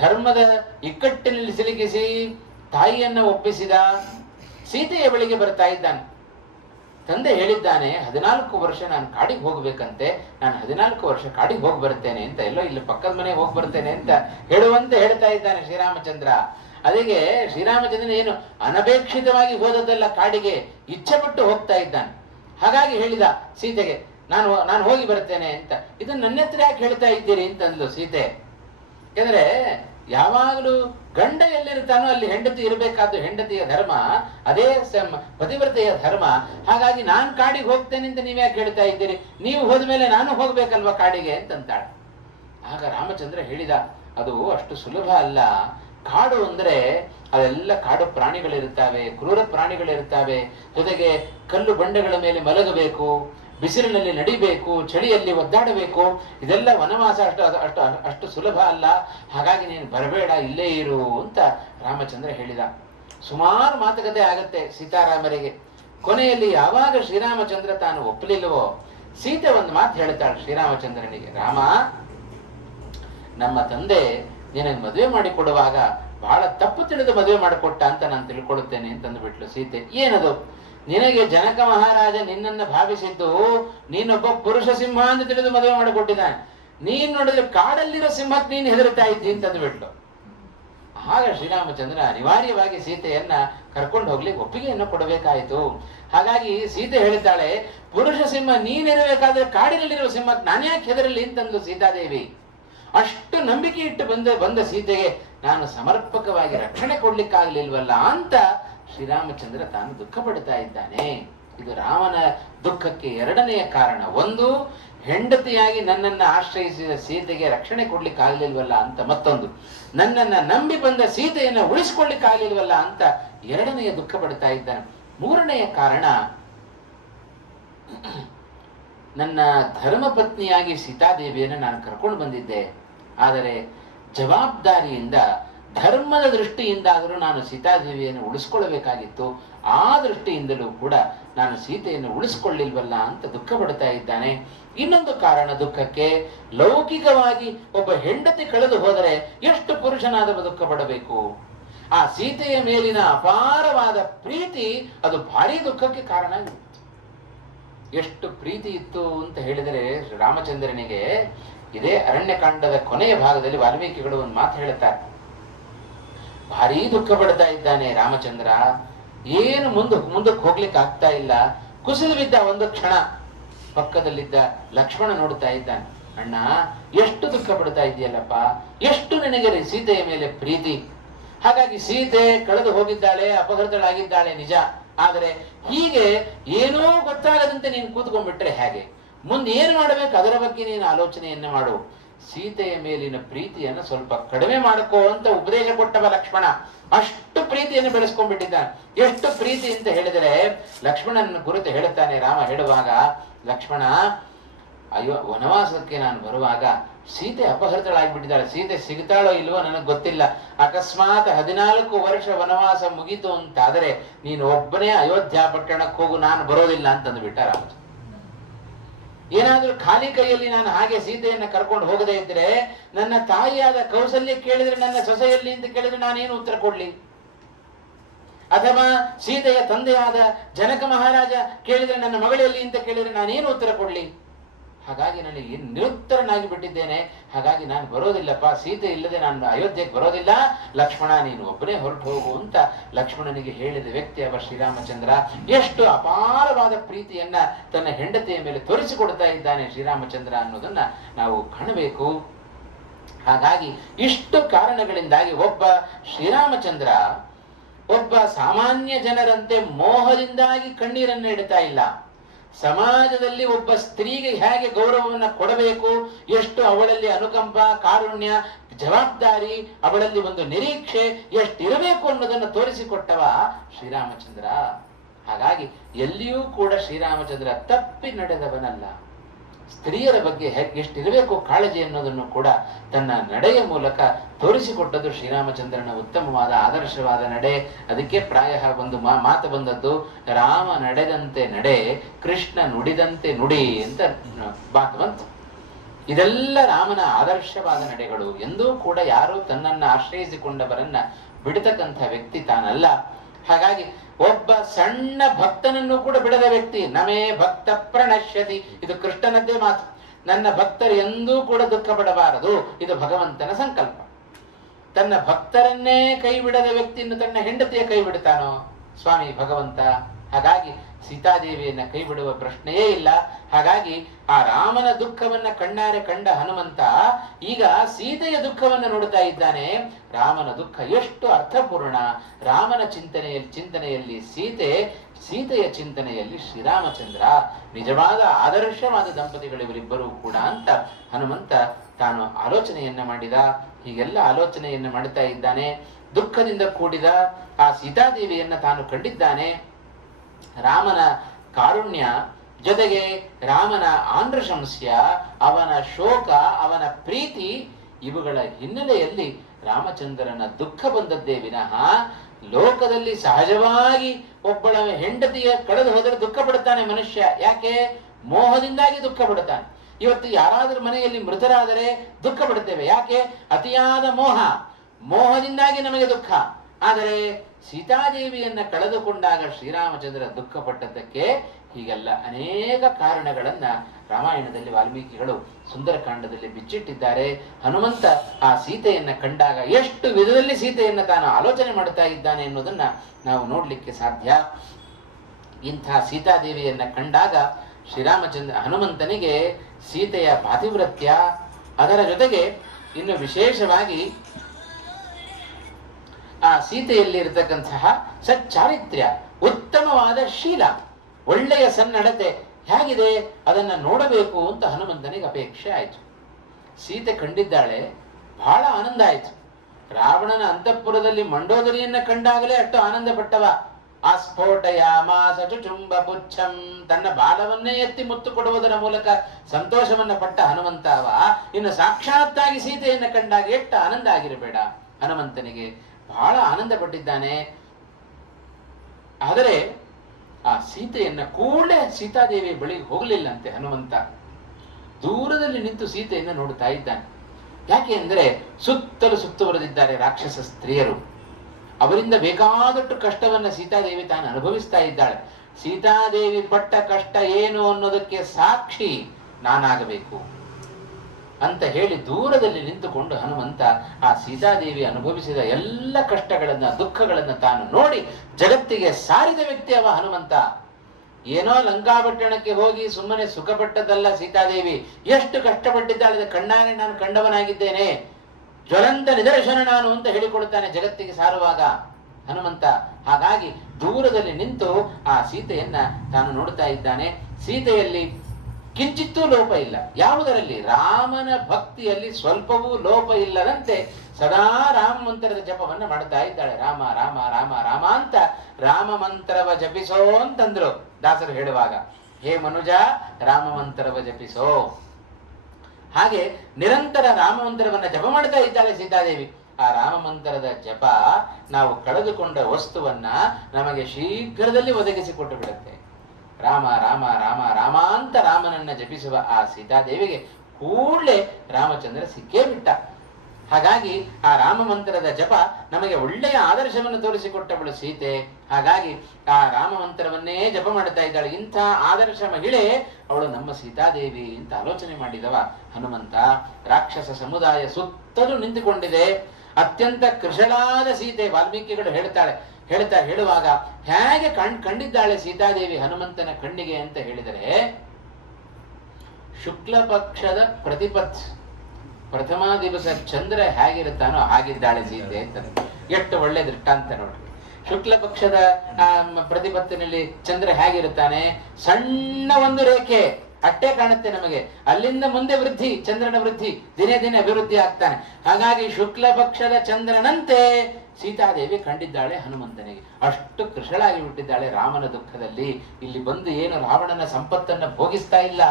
ಧರ್ಮದ ಇಕ್ಕಟ್ಟಿನಲ್ಲಿ ಸಿಲುಕಿಸಿ ತಾಯಿಯನ್ನ ಒಪ್ಪಿಸಿದ. ಸೀತೆಯ ಬಳಿಗೆ ಬರ್ತಾ ಇದ್ದಾನೆ. ತಂದೆ ಹೇಳಿದ್ದಾನೆ 14 ವರ್ಷ ನಾನು ಕಾಡಿಗೆ ಹೋಗ್ಬೇಕಂತೆ, ನಾನು 14 ವರ್ಷ ಕಾಡಿಗೆ ಹೋಗಿ ಬರ್ತೇನೆ ಅಂತ, ಎಲ್ಲೋ ಇಲ್ಲಿ ಪಕ್ಕದ ಮನೆಗೆ ಹೋಗಿ ಬರ್ತೇನೆ ಅಂತ ಹೇಳುವಂತೆ ಹೇಳ್ತಾ ಇದ್ದಾನೆ ಶ್ರೀರಾಮಚಂದ್ರ. ಅದಕ್ಕೆ ಶ್ರೀರಾಮಚಂದ್ರನ ಏನು ಅನಪೇಕ್ಷಿತವಾಗಿ ಹೋದದ್ದಲ್ಲ, ಕಾಡಿಗೆ ಇಚ್ಛೆ ಪಟ್ಟು ಹೋಗ್ತಾ ಇದ್ದಾನೆ. ಹಾಗಾಗಿ ಹೇಳಿದ ಸೀತೆಗೆ, ನಾನು ಹೋಗಿ ಬರ್ತೇನೆ ಅಂತ. ಇದನ್ನ ನನ್ನ ಹತ್ರ ಯಾಕೆ ಹೇಳ್ತಾ ಇದ್ದೀರಿ ಅಂತಂದ್ಲು ಸೀತೆ. ಯಾಕಂದ್ರೆ ಯಾವಾಗಲೂ ಗಂಡ ಎಲ್ಲಿರ್ತಾನೋ ಅಲ್ಲಿ ಹೆಂಡತಿ ಇರಬೇಕಾದ್ದು ಹೆಂಡತಿಯ ಧರ್ಮ, ಅದೇ ಪತಿವ್ರತೆಯ ಧರ್ಮ. ಹಾಗಾಗಿ ನಾನು ಕಾಡಿಗೆ ಹೋಗ್ತೇನೆ ಅಂತ ನೀವ್ ಯಾಕೆ ಹೇಳ್ತಾ ಇದ್ದೀರಿ? ನೀವು ಹೋದ್ಮೇಲೆ ನಾನು ಹೋಗ್ಬೇಕಲ್ವಾ ಕಾಡಿಗೆ ಅಂತಂತಾಳೆ. ಆಗ ರಾಮಚಂದ್ರ ಹೇಳಿದ, ಅದು ಅಷ್ಟು ಸುಲಭ ಅಲ್ಲ. ಕಾಡು ಅಂದ್ರೆ ಅದೆಲ್ಲ ಕಾಡು ಪ್ರಾಣಿಗಳಿರುತ್ತವೆ, ಕ್ರೂರ ಪ್ರಾಣಿಗಳಿರುತ್ತವೆ, ಜೊತೆಗೆ ಕಲ್ಲು ಬಂಡೆಗಳ ಮೇಲೆ ಮಲಗಬೇಕು, ಬಿಸಿಲಿನಲ್ಲಿ ನಡಿಬೇಕು, ಚಳಿಯಲ್ಲಿ ಒದ್ದಾಡಬೇಕು. ಇದೆಲ್ಲ ವನವಾಸ ಅಷ್ಟು ಸುಲಭ ಅಲ್ಲ. ಹಾಗಾಗಿ ನೀನು ಬರಬೇಡ, ಇಲ್ಲೇ ಇರು ಅಂತ ರಾಮಚಂದ್ರ ಹೇಳಿದ. ಸುಮಾರು ಮಾತುಕತೆ ಆಗತ್ತೆ ಸೀತಾರಾಮರಿಗೆ. ಕೊನೆಯಲ್ಲಿ ಯಾವಾಗ ಶ್ರೀರಾಮಚಂದ್ರ ತಾನು ಒಪ್ಪಲಿಲ್ಲವೋ, ಸೀತೆ ಒಂದು ಮಾತು ಹೇಳ್ತಾಳೆ ಶ್ರೀರಾಮಚಂದ್ರನಿಗೆ, ರಾಮ, ನಮ್ಮ ತಂದೆ ನಿನಗೆ ಮದುವೆ ಮಾಡಿಕೊಡುವಾಗ ಬಹಳ ತಪ್ಪು ತಿಳಿದು ಮದುವೆ ಮಾಡಿಕೊಟ್ಟ ಅಂತ ನಾನು ತಿಳ್ಕೊಡುತ್ತೇನೆ ಅಂತಂದು ಬಿಟ್ಲು ಸೀತೆ. ಏನದು? ನಿನಗೆ ಜನಕ ಮಹಾರಾಜ ನಿನ್ನನ್ನು ಭಾವಿಸಿದ್ದು ನೀನೊಬ್ಬ ಪುರುಷ ಸಿಂಹ ಅಂತ ತಿಳಿದು ಮದುವೆ ಮಾಡಿಕೊಟ್ಟಿದ್ದಾನೆ. ನೀನ್ ನೋಡಿದ್ರೆ ಕಾಡಲ್ಲಿರೋ ಸಿಂಹಕ್ಕೆ ನೀನು ಹೆದರ್ತಾ ಇದ್ದಿ ಅಂತಂದು ಬಿಟ್ಲು. ಆಗ ಶ್ರೀರಾಮಚಂದ್ರ ಅನಿವಾರ್ಯವಾಗಿ ಸೀತೆಯನ್ನ ಕರ್ಕೊಂಡು ಹೋಗ್ಲಿಕ್ಕೆ ಒಪ್ಪಿಗೆಯನ್ನು ಕೊಡಬೇಕಾಯಿತು. ಹಾಗಾಗಿ ಸೀತೆ ಹೇಳ್ತಾಳೆ, ಪುರುಷ ಸಿಂಹ ನೀನಿರಬೇಕಾದ್ರೆ ಕಾಡಿನಲ್ಲಿರುವ ಸಿಂಹಕ್ಕೆ ನಾನು ಯಾಕೆ ಹೆದರಲಿ ಅಂತಂದು ಸೀತಾದೇವಿ. ಅಷ್ಟು ನಂಬಿಕೆ ಇಟ್ಟು ಬಂದ ಸೀತೆಗೆ ನಾನು ಸಮರ್ಪಕವಾಗಿ ರಕ್ಷಣೆ ಕೊಡ್ಲಿಕ್ಕಾಗ್ಲಿಲ್ವಲ್ಲ ಅಂತ ಶ್ರೀರಾಮಚಂದ್ರ ತಾನು ದುಃಖ ಪಡ್ತಾ ಇದ್ದಾನೆ. ಇದು ರಾಮನ ದುಃಖಕ್ಕೆ ಎರಡನೆಯ ಕಾರಣ. ಒಂದು, ಹೆಂಡತಿಯಾಗಿ ನನ್ನನ್ನ ಆಶ್ರಯಿಸಿದ ಸೀತೆಗೆ ರಕ್ಷಣೆ ಕೊಡ್ಲಿಕ್ಕಾಗ್ಲಿಲ್ವಲ್ಲ ಅಂತ. ಮತ್ತೊಂದು, ನನ್ನನ್ನ ನಂಬಿ ಬಂದ ಸೀತೆಯನ್ನ ಉಳಿಸ್ಕೊಳ್ಲಿಕ್ಕಾಗ್ಲಿಲ್ವಲ್ಲ ಅಂತ ಎರಡನೆಯ ದುಃಖ ಪಡ್ತಾ ಇದ್ದಾನೆ. ಮೂರನೆಯ ಕಾರಣ, ನನ್ನ ಧರ್ಮಪತ್ನಿಯಾಗಿ ಸೀತಾದೇವಿಯನ್ನು ನಾನು ಕರ್ಕೊಂಡು ಬಂದಿದ್ದೆ, ಆದರೆ ಜವಾಬ್ದಾರಿಯಿಂದ ಧರ್ಮದ ದೃಷ್ಟಿಯಿಂದಾದರೂ ನಾನು ಸೀತಾದೇವಿಯನ್ನು ಉಳಿಸ್ಕೊಳ್ಬೇಕಾಗಿತ್ತು. ಆ ದೃಷ್ಟಿಯಿಂದಲೂ ಕೂಡ ನಾನು ಸೀತೆಯನ್ನು ಉಳಿಸ್ಕೊಳ್ಳಿಲ್ವಲ್ಲ ಅಂತ ದುಃಖ ಪಡ್ತಾ ಇದ್ದಾನೆ. ಇನ್ನೊಂದು ಕಾರಣ ದುಃಖಕ್ಕೆ, ಲೌಕಿಕವಾಗಿ ಒಬ್ಬ ಹೆಂಡತಿ ಕಳೆದು ಹೋದರೆ ಎಷ್ಟು ಪುರುಷನಾದವ ದುಃಖ ಪಡಬೇಕು. ಆ ಸೀತೆಯ ಮೇಲಿನ ಅಪಾರವಾದ ಪ್ರೀತಿ ಅದು ಭಾರಿ ದುಃಖಕ್ಕೆ ಕಾರಣ. ಎಷ್ಟು ಪ್ರೀತಿ ಇತ್ತು ಅಂತ ಹೇಳಿದರೆ ರಾಮಚಂದ್ರನಿಗೆ, ಇದೇ ಅರಣ್ಯಕಾಂಡದ ಕೊನೆಯ ಭಾಗದಲ್ಲಿ ವಾಲ್ಮೀಕಿಗಳು ಒಂದು ಮಾತು ಹೇಳುತ್ತಾರೆ. ಭಾರೀ ದುಃಖ ಪಡ್ತಾ ಇದ್ದಾನೆ ರಾಮಚಂದ್ರ, ಏನು ಮುಂದಕ್ಕೆ ಹೋಗ್ಲಿಕ್ಕೆ ಆಗ್ತಾ ಇಲ್ಲ, ಕುಸಿದು ಬಿದ್ದ. ಒಂದು ಕ್ಷಣ ಪಕ್ಕದಲ್ಲಿದ್ದ ಲಕ್ಷ್ಮಣ ನೋಡ್ತಾ ಇದ್ದಾನೆ, ಅಣ್ಣ ಎಷ್ಟು ದುಃಖ ಪಡ್ತಾ ಇದೆಯಲ್ಲಪ್ಪ, ಎಷ್ಟು ನಿನಗೆ ಸೀತೆಯ ಮೇಲೆ ಪ್ರೀತಿ. ಹಾಗಾಗಿ ಸೀತೆ ಕಳೆದು ಹೋಗಿದ್ದಾಳೆ, ಅಪಹೃತಳಾಗಿದ್ದಾಳೆ ನಿಜ, ಆದರೆ ಹೀಗೆ ಏನೂ ಗೊತ್ತಾಗದಂತೆ ನೀನು ಕೂತ್ಕೊಂಡ್ಬಿಟ್ರೆ ಹೇಗೆ? ಮುಂದೆ ಏನು ಮಾಡಬೇಕು ಅದರ ಬಗ್ಗೆ ನೀನು ಆಲೋಚನೆಯನ್ನ ಮಾಡು. ಸೀತೆಯ ಮೇಲಿನ ಪ್ರೀತಿಯನ್ನು ಸ್ವಲ್ಪ ಕಡಿಮೆ ಮಾಡ್ಕೋ ಅಂತ ಉಪದೇಶ ಕೊಟ್ಟವ ಲಕ್ಷ್ಮಣ. ಅಷ್ಟು ಪ್ರೀತಿಯನ್ನು ಬೆಳೆಸ್ಕೊಂಡ್ಬಿಟ್ಟಿದ್ದಾನೆ. ಎಷ್ಟು ಪ್ರೀತಿ ಅಂತ ಹೇಳಿದರೆ, ಲಕ್ಷ್ಮಣನ ಕುರಿತು ಹೇಳುತ್ತಾನೆ ರಾಮ ಹೇಳುವಾಗ, ಲಕ್ಷ್ಮಣ, ಅಯ್ಯೋ ವನವಾಸಕ್ಕೆ ನಾನು ಬರುವಾಗ ಸೀತೆ ಅಪಹೃತಳಾಗಿಬಿಟ್ಟಿದ್ದಾಳೆ. ಸೀತೆ ಸಿಗ್ತಾಳೋ ಇಲ್ವೋ ನನಗೆ ಗೊತ್ತಿಲ್ಲ. ಅಕಸ್ಮಾತ್ 14 ವರ್ಷ ವನವಾಸ ಮುಗೀತು ಅಂತಾದರೆ ನೀನು ಒಬ್ಬನೇ ಅಯೋಧ್ಯ ಪಟ್ಟಣಕ್ಕೆ ಹೋಗು, ನಾನು ಬರೋದಿಲ್ಲ ಅಂತಂದುಬಿಟ್ಟ ರಾಮ. ಏನಾದ್ರೂ ಖಾಲಿ ಕೈಯಲ್ಲಿ ನಾನು ಹಾಗೆ ಸೀತೆಯನ್ನ ಕರ್ಕೊಂಡು ಹೋಗದೇ ಇದ್ರೆ ನನ್ನ ತಾಯಿಯಾದ ಕೌಸಲ್ಯ ಕೇಳಿದ್ರೆ, ನನ್ನ ಸೊಸೆಯಲ್ಲಿ ಅಂತ ಕೇಳಿದ್ರೆ ನಾನೇನು ಉತ್ತರ ಕೊಡ್ಲಿ? ಅಥವಾ ಸೀತೆಯ ತಂದೆಯಾದ ಜನಕ ಮಹಾರಾಜ ಕೇಳಿದ್ರೆ ನನ್ನ ಮಗಳಲ್ಲಿ ಅಂತ ಕೇಳಿದ್ರೆ ನಾನೇನು ಉತ್ತರ ಕೊಡ್ಲಿ? ಹಾಗಾಗಿ ನನಗೆ ನಿರುತ್ತರನಾಗಿ ಬಿಟ್ಟಿದ್ದೇನೆ. ಹಾಗಾಗಿ ನಾನು ಬರೋದಿಲ್ಲಪ್ಪ, ಸೀತೆ ಇಲ್ಲದೆ ನಾನು ಅಯೋಧ್ಯೆಗೆ ಬರೋದಿಲ್ಲ. ಲಕ್ಷ್ಮಣ ನೀನು ಒಬ್ಬನೇ ಹೊರಟು ಹೋಗು ಅಂತ ಲಕ್ಷ್ಮಣನಿಗೆ ಹೇಳಿದ ವ್ಯಕ್ತಿ ಅವ ಶ್ರೀರಾಮಚಂದ್ರ. ಎಷ್ಟು ಅಪಾರವಾದ ಪ್ರೀತಿಯನ್ನ ತನ್ನ ಹೆಂಡತಿಯ ಮೇಲೆ ತೋರಿಸಿಕೊಡ್ತಾ ಇದ್ದಾನೆ ಶ್ರೀರಾಮಚಂದ್ರ ಅನ್ನೋದನ್ನ ನಾವು ಕಾಣಬೇಕು. ಹಾಗಾಗಿ ಇಷ್ಟು ಕಾರಣಗಳಿಂದಾಗಿ ಒಬ್ಬ ಶ್ರೀರಾಮಚಂದ್ರ ಒಬ್ಬ ಸಾಮಾನ್ಯ ಜನರಂತೆ ಮೋಹದಿಂದಾಗಿ ಕಣ್ಣೀರನ್ನು ಇಡ್ತಾ ಇಲ್ಲ. ಸಮಾಜದಲ್ಲಿ ಒಬ್ಬ ಸ್ತ್ರೀಗೆ ಹೇಗೆ ಗೌರವವನ್ನು ಕೊಡಬೇಕು, ಎಷ್ಟು ಅವಳಲ್ಲಿ ಅನುಕಂಪ, ಕಾರುಣ್ಯ, ಜವಾಬ್ದಾರಿ, ಅವಳಲ್ಲಿ ಒಂದು ನಿರೀಕ್ಷೆ ಎಷ್ಟಿರಬೇಕು ಅನ್ನೋದನ್ನು ತೋರಿಸಿಕೊಟ್ಟವ ಶ್ರೀರಾಮಚಂದ್ರ. ಹಾಗಾಗಿ ಎಲ್ಲಿಯೂ ಕೂಡ ಶ್ರೀರಾಮಚಂದ್ರ ತಪ್ಪಿ ನಡೆದವನಲ್ಲ. ಸ್ತ್ರೀಯರ ಬಗ್ಗೆ ಎಷ್ಟಿರಬೇಕು ಕಾಳಜಿ ಅನ್ನೋದನ್ನು ಕೂಡ ತನ್ನ ನಡೆಯ ಮೂಲಕ ತೋರಿಸಿಕೊಟ್ಟದ್ದು ಶ್ರೀರಾಮಚಂದ್ರನ ಉತ್ತಮವಾದ ಆದರ್ಶವಾದ ನಡೆ. ಅದಕ್ಕೆ ಪ್ರಾಯ ಒಂದು ಮಾತು ಬಂದದ್ದು, ರಾಮ ನಡೆದಂತೆ ನಡೆ, ಕೃಷ್ಣ ನುಡಿದಂತೆ ನುಡಿ ಅಂತ ಮಾತು ಬಂತು. ಇದೆಲ್ಲ ರಾಮನ ಆದರ್ಶವಾದ ನಡೆಗಳು. ಎಂದೂ ಕೂಡ ಯಾರು ತನ್ನನ್ನ ಆಶ್ರಯಿಸಿಕೊಂಡವರನ್ನ ಬಿಡತಕ್ಕಂಥ ವ್ಯಕ್ತಿ ತಾನಲ್ಲ. ಹಾಗಾಗಿ ಒಬ್ಬ ಸಣ್ಣ ಭಕ್ತನನ್ನು ಕೂಡ ಬಿಡದ ವ್ಯಕ್ತಿ. ನಮೇ ಭಕ್ತ ಪ್ರಣಶ್ಯತಿ, ಇದು ಕೃಷ್ಣನದ್ದೇ ಮಾತು. ನನ್ನ ಭಕ್ತರು ಎಂದೂ ಕೂಡ ದುಃಖ ಪಡಬಾರದು, ಇದು ಭಗವಂತನ ಸಂಕಲ್ಪ. ತನ್ನ ಭಕ್ತರನ್ನೇ ಕೈ ಬಿಡದ ವ್ಯಕ್ತಿಯನ್ನು ತನ್ನ ಹೆಂಡತಿಯ ಕೈ ಬಿಡ್ತಾನೋ ಸ್ವಾಮಿ ಭಗವಂತ? ಹಾಗಾಗಿ ಸೀತಾದೇವಿಯನ್ನ ಕೈ ಬಿಡುವ ಪ್ರಶ್ನೆಯೇ ಇಲ್ಲ. ಹಾಗಾಗಿ ಆ ರಾಮನ ದುಃಖವನ್ನ ಕಣ್ಣಾರೆ ಕಂಡ ಹನುಮಂತ ಈಗ ಸೀತೆಯ ದುಃಖವನ್ನು ನೋಡ್ತಾ ಇದ್ದಾನೆ. ರಾಮನ ದುಃಖ ಎಷ್ಟು ಅರ್ಥಪೂರ್ಣ. ರಾಮನ ಚಿಂತನೆಯಲ್ಲಿ ಸೀತೆಯ ಚಿಂತನೆಯಲ್ಲಿ ಶ್ರೀರಾಮಚಂದ್ರ. ನಿಜವಾದ ಆದರ್ಶವಾದ ದಂಪತಿಗಳಿವರಿಬ್ಬರೂ ಕೂಡ ಅಂತ ಹನುಮಂತ ತಾನು ಆಲೋಚನೆಯನ್ನ ಮಾಡಿದ. ಹೀಗೆಲ್ಲ ಆಲೋಚನೆಯನ್ನ ಮಾಡ್ತಾ ಇದ್ದಾನೆ. ದುಃಖದಿಂದ ಕೂಡಿದ ಆ ಸೀತಾದೇವಿಯನ್ನ ತಾನು ಕಂಡಿದ್ದಾನೆ. ರಾಮನ ಕಾರುಣ್ಯ ಜೊತೆಗೆ ರಾಮನ ಆಂಧ್ರಶಂಸ್ಯ, ಅವನ ಶೋಕ, ಅವನ ಪ್ರೀತಿ, ಇವುಗಳ ಹಿನ್ನೆಲೆಯಲ್ಲಿ ರಾಮಚಂದ್ರನ ದುಃಖ ಬಂದದ್ದೇ ವಿನಃ ಲೋಕದಲ್ಲಿ ಸಹಜವಾಗಿ ಒಬ್ಬಳ ಹೆಂಡತಿಯ ಕಳೆದು ಹೋದರೆ ದುಃಖ ಪಡುತ್ತಾನೆ ಮನುಷ್ಯ. ಯಾಕೆ? ಮೋಹದಿಂದಾಗಿ ದುಃಖ ಪಡುತ್ತಾನೆ. ಇವತ್ತು ಯಾರಾದರೂ ಮನೆಯಲ್ಲಿ ಮೃತರಾದರೆ ದುಃಖ ಪಡುತ್ತೇವೆ. ಯಾಕೆ? ಅತಿಯಾದ ಮೋಹದಿಂದಾಗಿ ನಮಗೆ ದುಃಖ. ಆದರೆ ಸೀತಾದೇವಿಯನ್ನ ಕಳೆದುಕೊಂಡಾಗ ಶ್ರೀರಾಮಚಂದ್ರ ದುಃಖ ಪಟ್ಟದ್ದಕ್ಕೆ ಹೀಗೆಲ್ಲ ಅನೇಕ ಕಾರಣಗಳನ್ನ ರಾಮಾಯಣದಲ್ಲಿ ವಾಲ್ಮೀಕಿಗಳು ಸುಂದರಕಾಂಡದಲ್ಲಿ ಬಿಚ್ಚಿಟ್ಟಿದ್ದಾರೆ. ಹನುಮಂತ ಆ ಸೀತೆಯನ್ನ ಕಂಡಾಗ ಎಷ್ಟು ವಿಧದಲ್ಲಿ ಸೀತೆಯನ್ನ ತಾನು ಆಲೋಚನೆ ಮಾಡ್ತಾ ಇದ್ದಾನೆ ಎನ್ನುವುದನ್ನ ನಾವು ನೋಡ್ಲಿಕ್ಕೆ ಸಾಧ್ಯ. ಇಂಥ ಸೀತಾದೇವಿಯನ್ನ ಕಂಡಾಗ ಹನುಮಂತನಿಗೆ ಸೀತೆಯ ಪಾತಿವ್ರತ್ಯ, ಅದರ ಜೊತೆಗೆ ಇನ್ನು ವಿಶೇಷವಾಗಿ ಆ ಸೀತೆಯಲ್ಲಿ ಇರತಕ್ಕಂತಹ ಸಚ್ಚಾರಿತ್ರ್ಯ, ಉತ್ತಮವಾದ ಶೀಲ, ಒಳ್ಳೆಯ ಸನ್ನಡತೆ ಹೇಗಿದೆ ಅದನ್ನ ನೋಡಬೇಕು ಅಂತ ಹನುಮಂತನಿಗೆ ಅಪೇಕ್ಷೆ ಆಯಿತು. ಸೀತೆ ಕಂಡಿದ್ದಾಳೆ, ಬಹಳ ಆನಂದ ಆಯಿತು. ರಾವಣನ ಅಂತಃಪುರದಲ್ಲಿ ಮಂಡೋದರಿಯನ್ನ ಕಂಡಾಗಲೇ ಅಷ್ಟು ಆನಂದ ಪಟ್ಟವ. ಆ ಸ್ಫೋಟಯಾಮಾಸ ಚುಚುಂಬ ಪುಚ್ಛಂ, ತನ್ನ ಬಾಲವನ್ನೇ ಎತ್ತಿ ಮುತ್ತು ಕೊಡುವುದರ ಮೂಲಕ ಸಂತೋಷವನ್ನ ಪಟ್ಟ ಹನುಮಂತವ ಇನ್ನು ಸಾಕ್ಷಾತ್ತಾಗಿ ಸೀತೆಯನ್ನ ಕಂಡಾಗ ಎಷ್ಟು ಆನಂದ ಆಗಿರಬೇಡ ಹನುಮಂತನಿಗೆ. ಬಹಳ ಆನಂದ ಪಟ್ಟಿದ್ದಾನೆ. ಆದರೆ ಆ ಸೀತೆಯನ್ನ ಕೂಡಲೇ ಸೀತಾದೇವಿ ಬಳಿಗೆ ಹೋಗಲಿಲ್ಲಂತೆ ಹನುಮಂತ. ದೂರದಲ್ಲಿ ನಿಂತು ಸೀತೆಯನ್ನ ನೋಡುತ್ತಾ ಇದ್ದಾನೆ. ಯಾಕೆ ಅಂದರೆ ಸುತ್ತಲೂ ಸುತ್ತುವರೆದಿದ್ದಾರೆ ರಾಕ್ಷಸ ಸ್ತ್ರೀಯರು. ಅವರಿಂದ ಬೇಕಾದಷ್ಟು ಕಷ್ಟವನ್ನ ಸೀತಾದೇವಿ ತಾನು ಅನುಭವಿಸ್ತಾ ಇದ್ದಾಳೆ. ಸೀತಾದೇವಿ ಪಟ್ಟ ಕಷ್ಟ ಏನು ಅನ್ನೋದಕ್ಕೆ ಸಾಕ್ಷಿ ನಾನಾಗಬೇಕು ಅಂತ ಹೇಳಿ ದೂರದಲ್ಲಿ ನಿಂತುಕೊಂಡು ಹನುಮಂತ ಆ ಸೀತಾದೇವಿ ಅನುಭವಿಸಿದ ಎಲ್ಲ ಕಷ್ಟಗಳನ್ನ, ದುಃಖಗಳನ್ನ ತಾನು ನೋಡಿ ಜಗತ್ತಿಗೆ ಸಾರಿದ ವ್ಯಕ್ತಿ ಅವ ಹನುಮಂತ. ಏನೋ ಲಂಕಾಪಟ್ಟಣಕ್ಕೆ ಹೋಗಿ ಸುಮ್ಮನೆ ಸುಖಪಟ್ಟದ್ದಲ್ಲ ಸೀತಾದೇವಿ, ಎಷ್ಟು ಕಷ್ಟಪಟ್ಟಿದ್ದಾಳೆ ಕಣ್ಣಾರೆ ನಾನು ಕಂಡವನಾಗಿದ್ದೇನೆ, ಜ್ವಲಂತ ನಿದರ್ಶನ ನಾನು ಅಂತ ಹೇಳಿಕೊಡುತ್ತಾನೆ ಜಗತ್ತಿಗೆ ಸಾರುವಾಗ ಹನುಮಂತ. ಹಾಗಾಗಿ ದೂರದಲ್ಲಿ ನಿಂತು ಆ ಸೀತೆಯನ್ನ ತಾನು ನೋಡ್ತಾ ಇದ್ದಾನೆ. ಸೀತೆಯಲ್ಲಿ ಕಿಂಚಿತ್ತೂ ಲೋಪ ಇಲ್ಲ. ಯಾವುದರಲ್ಲಿ? ರಾಮನ ಭಕ್ತಿಯಲ್ಲಿ ಸ್ವಲ್ಪವೂ ಲೋಪ ಇಲ್ಲದಂತೆ ಸದಾ ರಾಮ ಮಂತ್ರದ ಜಪವನ್ನ ಮಾಡ್ತಾ ಇದ್ದಾಳೆ. ರಾಮ ರಾಮ ರಾಮ ರಾಮ ಅಂತ ರಾಮ ಮಂತ್ರವ ಜಪಿಸೋ ಅಂತಂದ್ರು ದಾಸರು ಹೇಳುವಾಗ. ಹೇ ಮನುಜ, ರಾಮ ಮಂತ್ರವ ಜಪಿಸೋ. ಹಾಗೆ ನಿರಂತರ ರಾಮಮಂತ್ರವನ್ನ ಜಪ ಮಾಡ್ತಾ ಇದ್ದಾಳೆ ಸೀತಾದೇವಿ. ಆ ರಾಮಮಂತ್ರದ ಜಪ ನಾವು ಕಳೆದುಕೊಂಡ ವಸ್ತುವನ್ನ ನಮಗೆ ಶೀಘ್ರದಲ್ಲಿ ಒದಗಿಸಿಕೊಟ್ಟು ಬಿಡುತ್ತೆ. ರಾಮ ರಾಮ ರಾಮ ರಾಮ ಅಂತ ರಾಮನನ್ನ ಜಪಿಸುವ ಆ ಸೀತಾದೇವಿಗೆ ಕೂಡಲೇ ರಾಮಚಂದ್ರ ಸಿಕ್ಕೇ ಬಿಟ್ಟ. ಹಾಗಾಗಿ ಆ ರಾಮ ಮಂತ್ರದ ಜಪ ನಮಗೆ ಒಳ್ಳೆಯ ಆದರ್ಶವನ್ನು ತೋರಿಸಿಕೊಟ್ಟವಳು ಸೀತೆ. ಹಾಗಾಗಿ ಆ ರಾಮ ಮಂತ್ರವನ್ನೇ ಜಪ ಮಾಡ್ತಾ ಇದ್ದಾಳೆ. ಇಂಥ ಆದರ್ಶ ಮಹಿಳೆ ಅವಳು ನಮ್ಮ ಸೀತಾದೇವಿ ಅಂತ ಆಲೋಚನೆ ಮಾಡಿದವ ಹನುಮಂತ. ರಾಕ್ಷಸ ಸಮುದಾಯ ಸುತ್ತಲೂ ನಿಂತುಕೊಂಡಿದೆ. ಅತ್ಯಂತ ಕೃಶಳಾದ ಸೀತೆ. ವಾಲ್ಮೀಕಿಗಳು ಹೇಳುವಾಗ ಹೇಗೆ ಕಂಡಿದ್ದಾಳೆ ಸೀತಾದೇವಿ ಹನುಮಂತನ ಕಣ್ಣಿಗೆ ಅಂತ ಹೇಳಿದರೆ, ಶುಕ್ಲ ಪಕ್ಷದ ಪ್ರಥಮ ದಿವಸ ಚಂದ್ರ ಹೇಗಿರುತ್ತಾನೋ ಹಾಗಿದ್ದಾಳೆ ಸೀತೆ ಅಂತ. ಎಷ್ಟು ಒಳ್ಳೆ ದೃಷ್ಟಾಂತ ನೋಡ್ರಿ. ಶುಕ್ಲ ಪಕ್ಷದ ಪ್ರತಿಪತ್ತಿನಲ್ಲಿ ಚಂದ್ರ ಹೇಗಿರುತ್ತಾನೆ, ಸಣ್ಣ ಒಂದು ರೇಖೆ ಅಟ್ಟೆ ಕಾಣುತ್ತೆ ನಮಗೆ. ಅಲ್ಲಿಂದ ಮುಂದೆ ವೃದ್ಧಿ, ಚಂದ್ರನ ವೃದ್ಧಿ, ದಿನೇ ದಿನೇ ಅಭಿವೃದ್ಧಿ ಆಗ್ತಾನೆ. ಹಾಗಾಗಿ ಶುಕ್ಲ ಪಕ್ಷದ ಚಂದ್ರನಂತೆ ಸೀತಾದೇವಿ ಕಂಡಿದ್ದಾಳೆ ಹನುಮಂತನಿಗೆ. ಅಷ್ಟು ಕೃಶಳಾಗಿ ಬಿಟ್ಟಿದ್ದಾಳೆ ರಾಮನ ದುಃಖದಲ್ಲಿ. ಇಲ್ಲಿ ಬಂದು ಏನು ರಾವಣನ ಸಂಪತ್ತನ್ನ ಭೋಗಿಸ್ತಾ ಇಲ್ಲ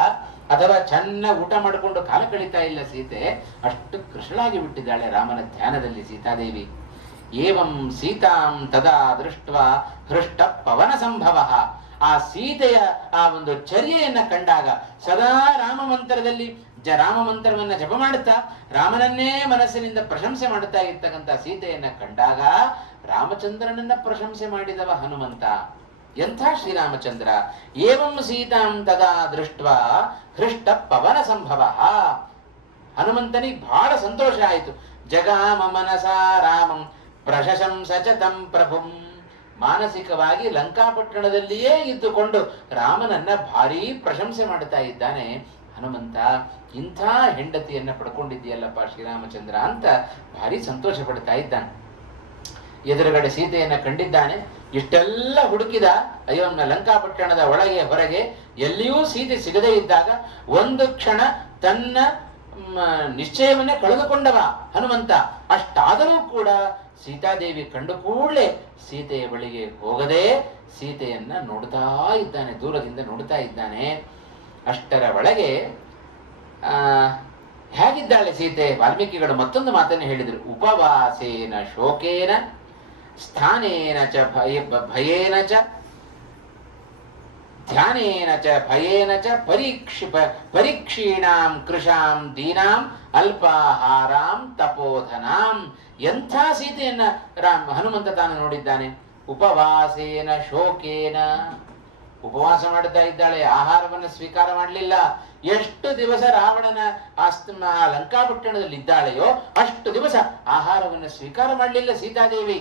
ಅಥವಾ ಚೆನ್ನಾಗಿ ಊಟ ಮಾಡಿಕೊಂಡು ಕಾಲ ಕಳೀತಾ ಇಲ್ಲ ಸೀತೆ. ಅಷ್ಟು ಕೃಶಳಾಗಿ ಬಿಟ್ಟಿದ್ದಾಳೆ ರಾಮನ ಧ್ಯಾನದಲ್ಲಿ ಸೀತಾದೇವಿ. ಏವಂ ಸೀತಾಂ ತದಾ ದೃಷ್ಟ ಹೃಷ್ಟ ಪವನ ಸಂಭವ. ಆ ಸೀತೆಯ ಆ ಒಂದು ಚರ್ಯೆಯನ್ನ ಕಂಡಾಗ ಸದಾ ರಾಮ ಮಂತ್ರವನ್ನ ಜಪ ಮಾಡುತ್ತಾ ರಾಮನನ್ನೇ ಮನಸ್ಸಿನಿಂದ ಪ್ರಶಂಸೆ ಮಾಡುತ್ತಾ ಇರ್ತಕ್ಕಂಥ ಸೀತೆಯನ್ನ ಕಂಡಾಗ ರಾಮಚಂದ್ರನನ್ನ ಪ್ರಶಂಸೆ ಮಾಡಿದವ ಹನುಮಂತ. ಎಂಥ ಶ್ರೀರಾಮಚಂದ್ರ. ಏವಂ ಸೀತಾಂ ತದಾ ದೃಷ್ಟ ಹೃಷ್ಟ ಪವನ ಸಂಭವ. ಹನುಮಂತನಿಗೆ ಬಹಳ ಸಂತೋಷ ಆಯಿತು. ಜಗಾಮ ಮನಸಾ ರಾಮಂ ಪ್ರಶಂಸ ಚ ತಂ ಪ್ರಭುಂ. ಮಾನಸಿಕವಾಗಿ ಲಂಕಾಪಟ್ಟಣದಲ್ಲಿಯೇ ಇದ್ದುಕೊಂಡು ರಾಮನನ್ನ ಭಾರೀ ಪ್ರಶಂಸೆ ಮಾಡುತ್ತಾ ಇದ್ದಾನೆ ಹನುಮಂತ. ಇಂಥ ಹೆಂಡತಿಯನ್ನ ಪಡ್ಕೊಂಡಿದ್ದೀಯಲ್ಲಪ್ಪ ಶ್ರೀರಾಮಚಂದ್ರ ಅಂತ ಭಾರಿ ಸಂತೋಷ ಪಡ್ತಾ ಇದ್ದಾನೆ. ಎದುರುಗಡೆ ಸೀತೆಯನ್ನ ಕಂಡಿದ್ದಾನೆ. ಇಷ್ಟೆಲ್ಲ ಹುಡುಕಿದ, ಅಯ್ಯೋ ಲಂಕಾಪಟ್ಟಣದ ಒಳಗೆ ಹೊರಗೆ ಎಲ್ಲಿಯೂ ಸೀತೆ ಸಿಗದೇ ಇದ್ದಾಗ ಒಂದು ಕ್ಷಣ ತನ್ನ ನಿಶ್ಚಯವನ್ನೇ ಕಳೆದುಕೊಂಡವ ಹನುಮಂತ. ಅಷ್ಟಾದರೂ ಕೂಡ ಸೀತಾದೇವಿ ಕಂಡು ಕೂಡಲೇ ಸೀತೆಯ ಬಳಿಗೆ ಹೋಗದೆ ಸೀತೆಯನ್ನ ನೋಡ್ತಾ ಇದ್ದಾನೆ, ದೂರದಿಂದ ನೋಡ್ತಾ ಇದ್ದಾನೆ. ಅಷ್ಟರ ಒಳಗೆ ಹೇಗಿದ್ದಾಳೆ ಸೀತೆ? ವಾಲ್ಮೀಕಿಗಳು ಮತ್ತೊಂದು ಮಾತನ್ನು ಹೇಳಿದರು. ಉಪವಾಸೇನ ಶೋಕೇನ ಸ್ಥಾನೇನ ಚ ಭಯೇನ ಚ ಧ್ಯಾನೇನ ಚ ಭಯೇನ ಚ ಪರೀಕ್ಷೀಣಾಂ ಕೃಶಾಂ ದೀನಾಂ ಅಲ್ಪಾಹಾರಾಂ ತಪೋಧನಾಂ. ಎಂಥ ಸೀತೆಯನ್ನ ಹನುಮಂತ ತಾನು ನೋಡಿದ್ದಾನೆ. ಉಪವಾಸೇನ ಶೋಕೇನ, ಉಪವಾಸ ಮಾಡುತ್ತಾ ಇದ್ದಾಳೆ, ಆಹಾರವನ್ನು ಸ್ವೀಕಾರ ಮಾಡಲಿಲ್ಲ. ಎಷ್ಟು ದಿವಸ ರಾವಣನ ಲಂಕಾಪಟ್ಟಣದಲ್ಲಿ ಇದ್ದಾಳೆಯೋ ಅಷ್ಟು ದಿವಸ ಆಹಾರವನ್ನು ಸ್ವೀಕಾರ ಮಾಡಲಿಲ್ಲ ಸೀತಾದೇವಿ.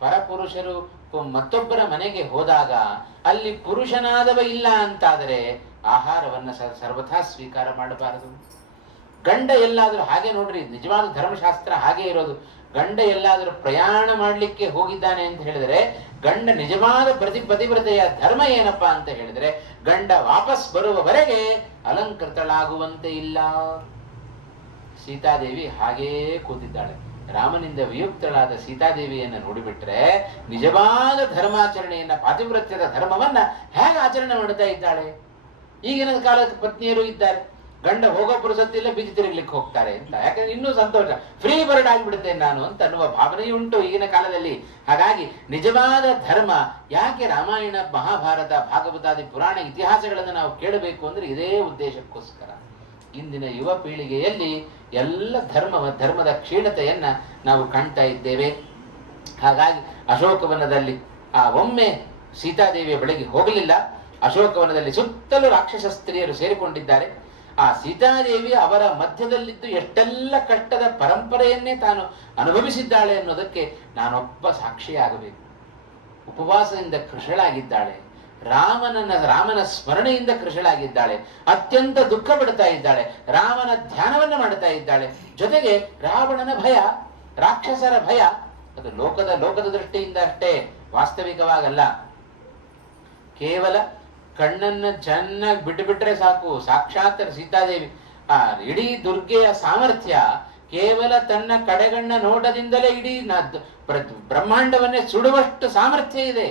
ಪರಪುರುಷರು ಮತ್ತೊಬ್ಬರ ಮನೆಗೆ ಹೋದಾಗ ಅಲ್ಲಿ ಪುರುಷನಾದವ ಇಲ್ಲ ಅಂತಾದರೆ ಆಹಾರವನ್ನ ಸರ್ವಥಾ ಸ್ವೀಕಾರ ಮಾಡಬಾರದು. ಗಂಡ ಎಲ್ಲಾದರೂ ಹಾಗೆ ನೋಡ್ರಿ, ನಿಜವಾದ ಧರ್ಮಶಾಸ್ತ್ರ ಹಾಗೆ ಇರೋದು. ಗಂಡ ಎಲ್ಲಾದರೂ ಪ್ರಯಾಣ ಮಾಡಲಿಕ್ಕೆ ಹೋಗಿದ್ದಾನೆ ಅಂತ ಹೇಳಿದರೆ ಗಂಡ ನಿಜವಾದ ಪತಿವ್ರತೆಯ ಧರ್ಮ ಏನಪ್ಪಾ ಅಂತ ಹೇಳಿದರೆ ಗಂಡ ವಾಪಸ್ ಬರುವವರೆಗೆ ಅಲಂಕೃತಳಾಗುವಂತೆ ಇಲ್ಲ. ಸೀತಾದೇವಿ ಹಾಗೇ ಕೂತಿದ್ದಾಳೆ. ರಾಮನಿಂದ ವಿಯುಕ್ತಳಾದ ಸೀತಾದೇವಿಯನ್ನು ನೋಡಿಬಿಟ್ರೆ ನಿಜವಾದ ಧರ್ಮಾಚರಣೆಯನ್ನ, ಪಾತಿವ್ರತ್ಯದ ಧರ್ಮವನ್ನ ಹೇಗೆ ಆಚರಣೆ ಮಾಡ್ತಾ ಇದ್ದಾಳೆ. ಈಗಿನ ಕಾಲಕ್ಕೆ ಪತ್ನಿಯರು ಇದ್ದಾರೆ, ಗಂಡ ಹೋಗೋ ಪುರುಸತ್ತಿಲ್ಲ, ಬೀದಿ ತಿರುಗ್ಲಿಕ್ಕೆ ಹೋಗ್ತಾರೆ ಅಂತ. ಯಾಕಂದ್ರೆ ಇನ್ನೂ ಸಂತೋಷ, ಫ್ರೀ ಬರ್ಡ್ ಆಗಿಬಿಡುತ್ತೇನೆ ನಾನು ಅಂತ ಅನ್ನುವ ಭಾವನೆಯುಂಟು ಈಗಿನ ಕಾಲದಲ್ಲಿ. ಹಾಗಾಗಿ ನಿಜವಾದ ಧರ್ಮ ಯಾಕೆ ರಾಮಾಯಣ, ಮಹಾಭಾರತ, ಭಾಗವತಾದಿ ಪುರಾಣ ಇತಿಹಾಸಗಳನ್ನು ನಾವು ಕೇಳಬೇಕು ಅಂದ್ರೆ ಇದೇ ಉದ್ದೇಶಕ್ಕೋಸ್ಕರ. ಇಂದಿನ ಯುವ ಪೀಳಿಗೆಯಲ್ಲಿ ಎಲ್ಲ ಧರ್ಮದ ಕ್ಷೀಣತೆಯನ್ನ ನಾವು ಕಾಣ್ತಾ ಇದ್ದೇವೆ. ಹಾಗಾಗಿ ಅಶೋಕವನದಲ್ಲಿ ಒಮ್ಮೆ ಸೀತಾದೇವಿಯ ಬಳಿಗೆ ಹೋಗಲಿಲ್ಲ. ಅಶೋಕವನದಲ್ಲಿ ಸುತ್ತಲೂ ರಾಕ್ಷಸ ಸ್ತ್ರೀಯರು ಸೇರಿಕೊಂಡಿದ್ದಾರೆ. ಆ ಸೀತಾದೇವಿ ಅವರ ಮಧ್ಯದಲ್ಲಿದ್ದು ಎಷ್ಟೆಲ್ಲ ಕಷ್ಟದ ಪರಂಪರೆಯನ್ನೇ ತಾನು ಅನುಭವಿಸಿದ್ದಾಳೆ ಅನ್ನೋದಕ್ಕೆ ನಾನೊಬ್ಬ ಸಾಕ್ಷಿಯಾಗಬೇಕು. ಉಪವಾಸದಿಂದ ಕೃಶಳಾಗಿದ್ದಾಳೆ, ರಾಮನ ಸ್ಮರಣೆಯಿಂದ ಕೃಶಳಾಗಿದ್ದಾಳೆ, ಅತ್ಯಂತ ದುಃಖ ಪಡ್ತಾ ಇದ್ದಾಳೆ, ರಾಮನ ಧ್ಯಾನವನ್ನು ಮಾಡ್ತಾ ಇದ್ದಾಳೆ. ಜೊತೆಗೆ ರಾವಣನ ಭಯ, ರಾಕ್ಷಸರ ಭಯ, ಅದು ಲೋಕದ ದೃಷ್ಟಿಯಿಂದ ಅಷ್ಟೇ, ವಾಸ್ತವಿಕವಾಗಲ್ಲ. ಕೇವಲ ಕಣ್ಣನ್ನು ಚೆನ್ನಾಗಿ ಬಿಟ್ಟುಬಿಟ್ರೆ ಸಾಕು, ಸಾಕ್ಷಾತ್ ಸೀತಾದೇವಿ ಆ ಇಡೀ ದುರ್ಗೆಯ ಸಾಮರ್ಥ್ಯ ಕೇವಲ ತನ್ನ ಕಡೆಗಣ್ಣ ನೋಟದಿಂದಲೇ ಇಡೀ ಬ್ರಹ್ಮಾಂಡವನ್ನೇ ಸುಡುವಷ್ಟು ಸಾಮರ್ಥ್ಯ ಇದೆ.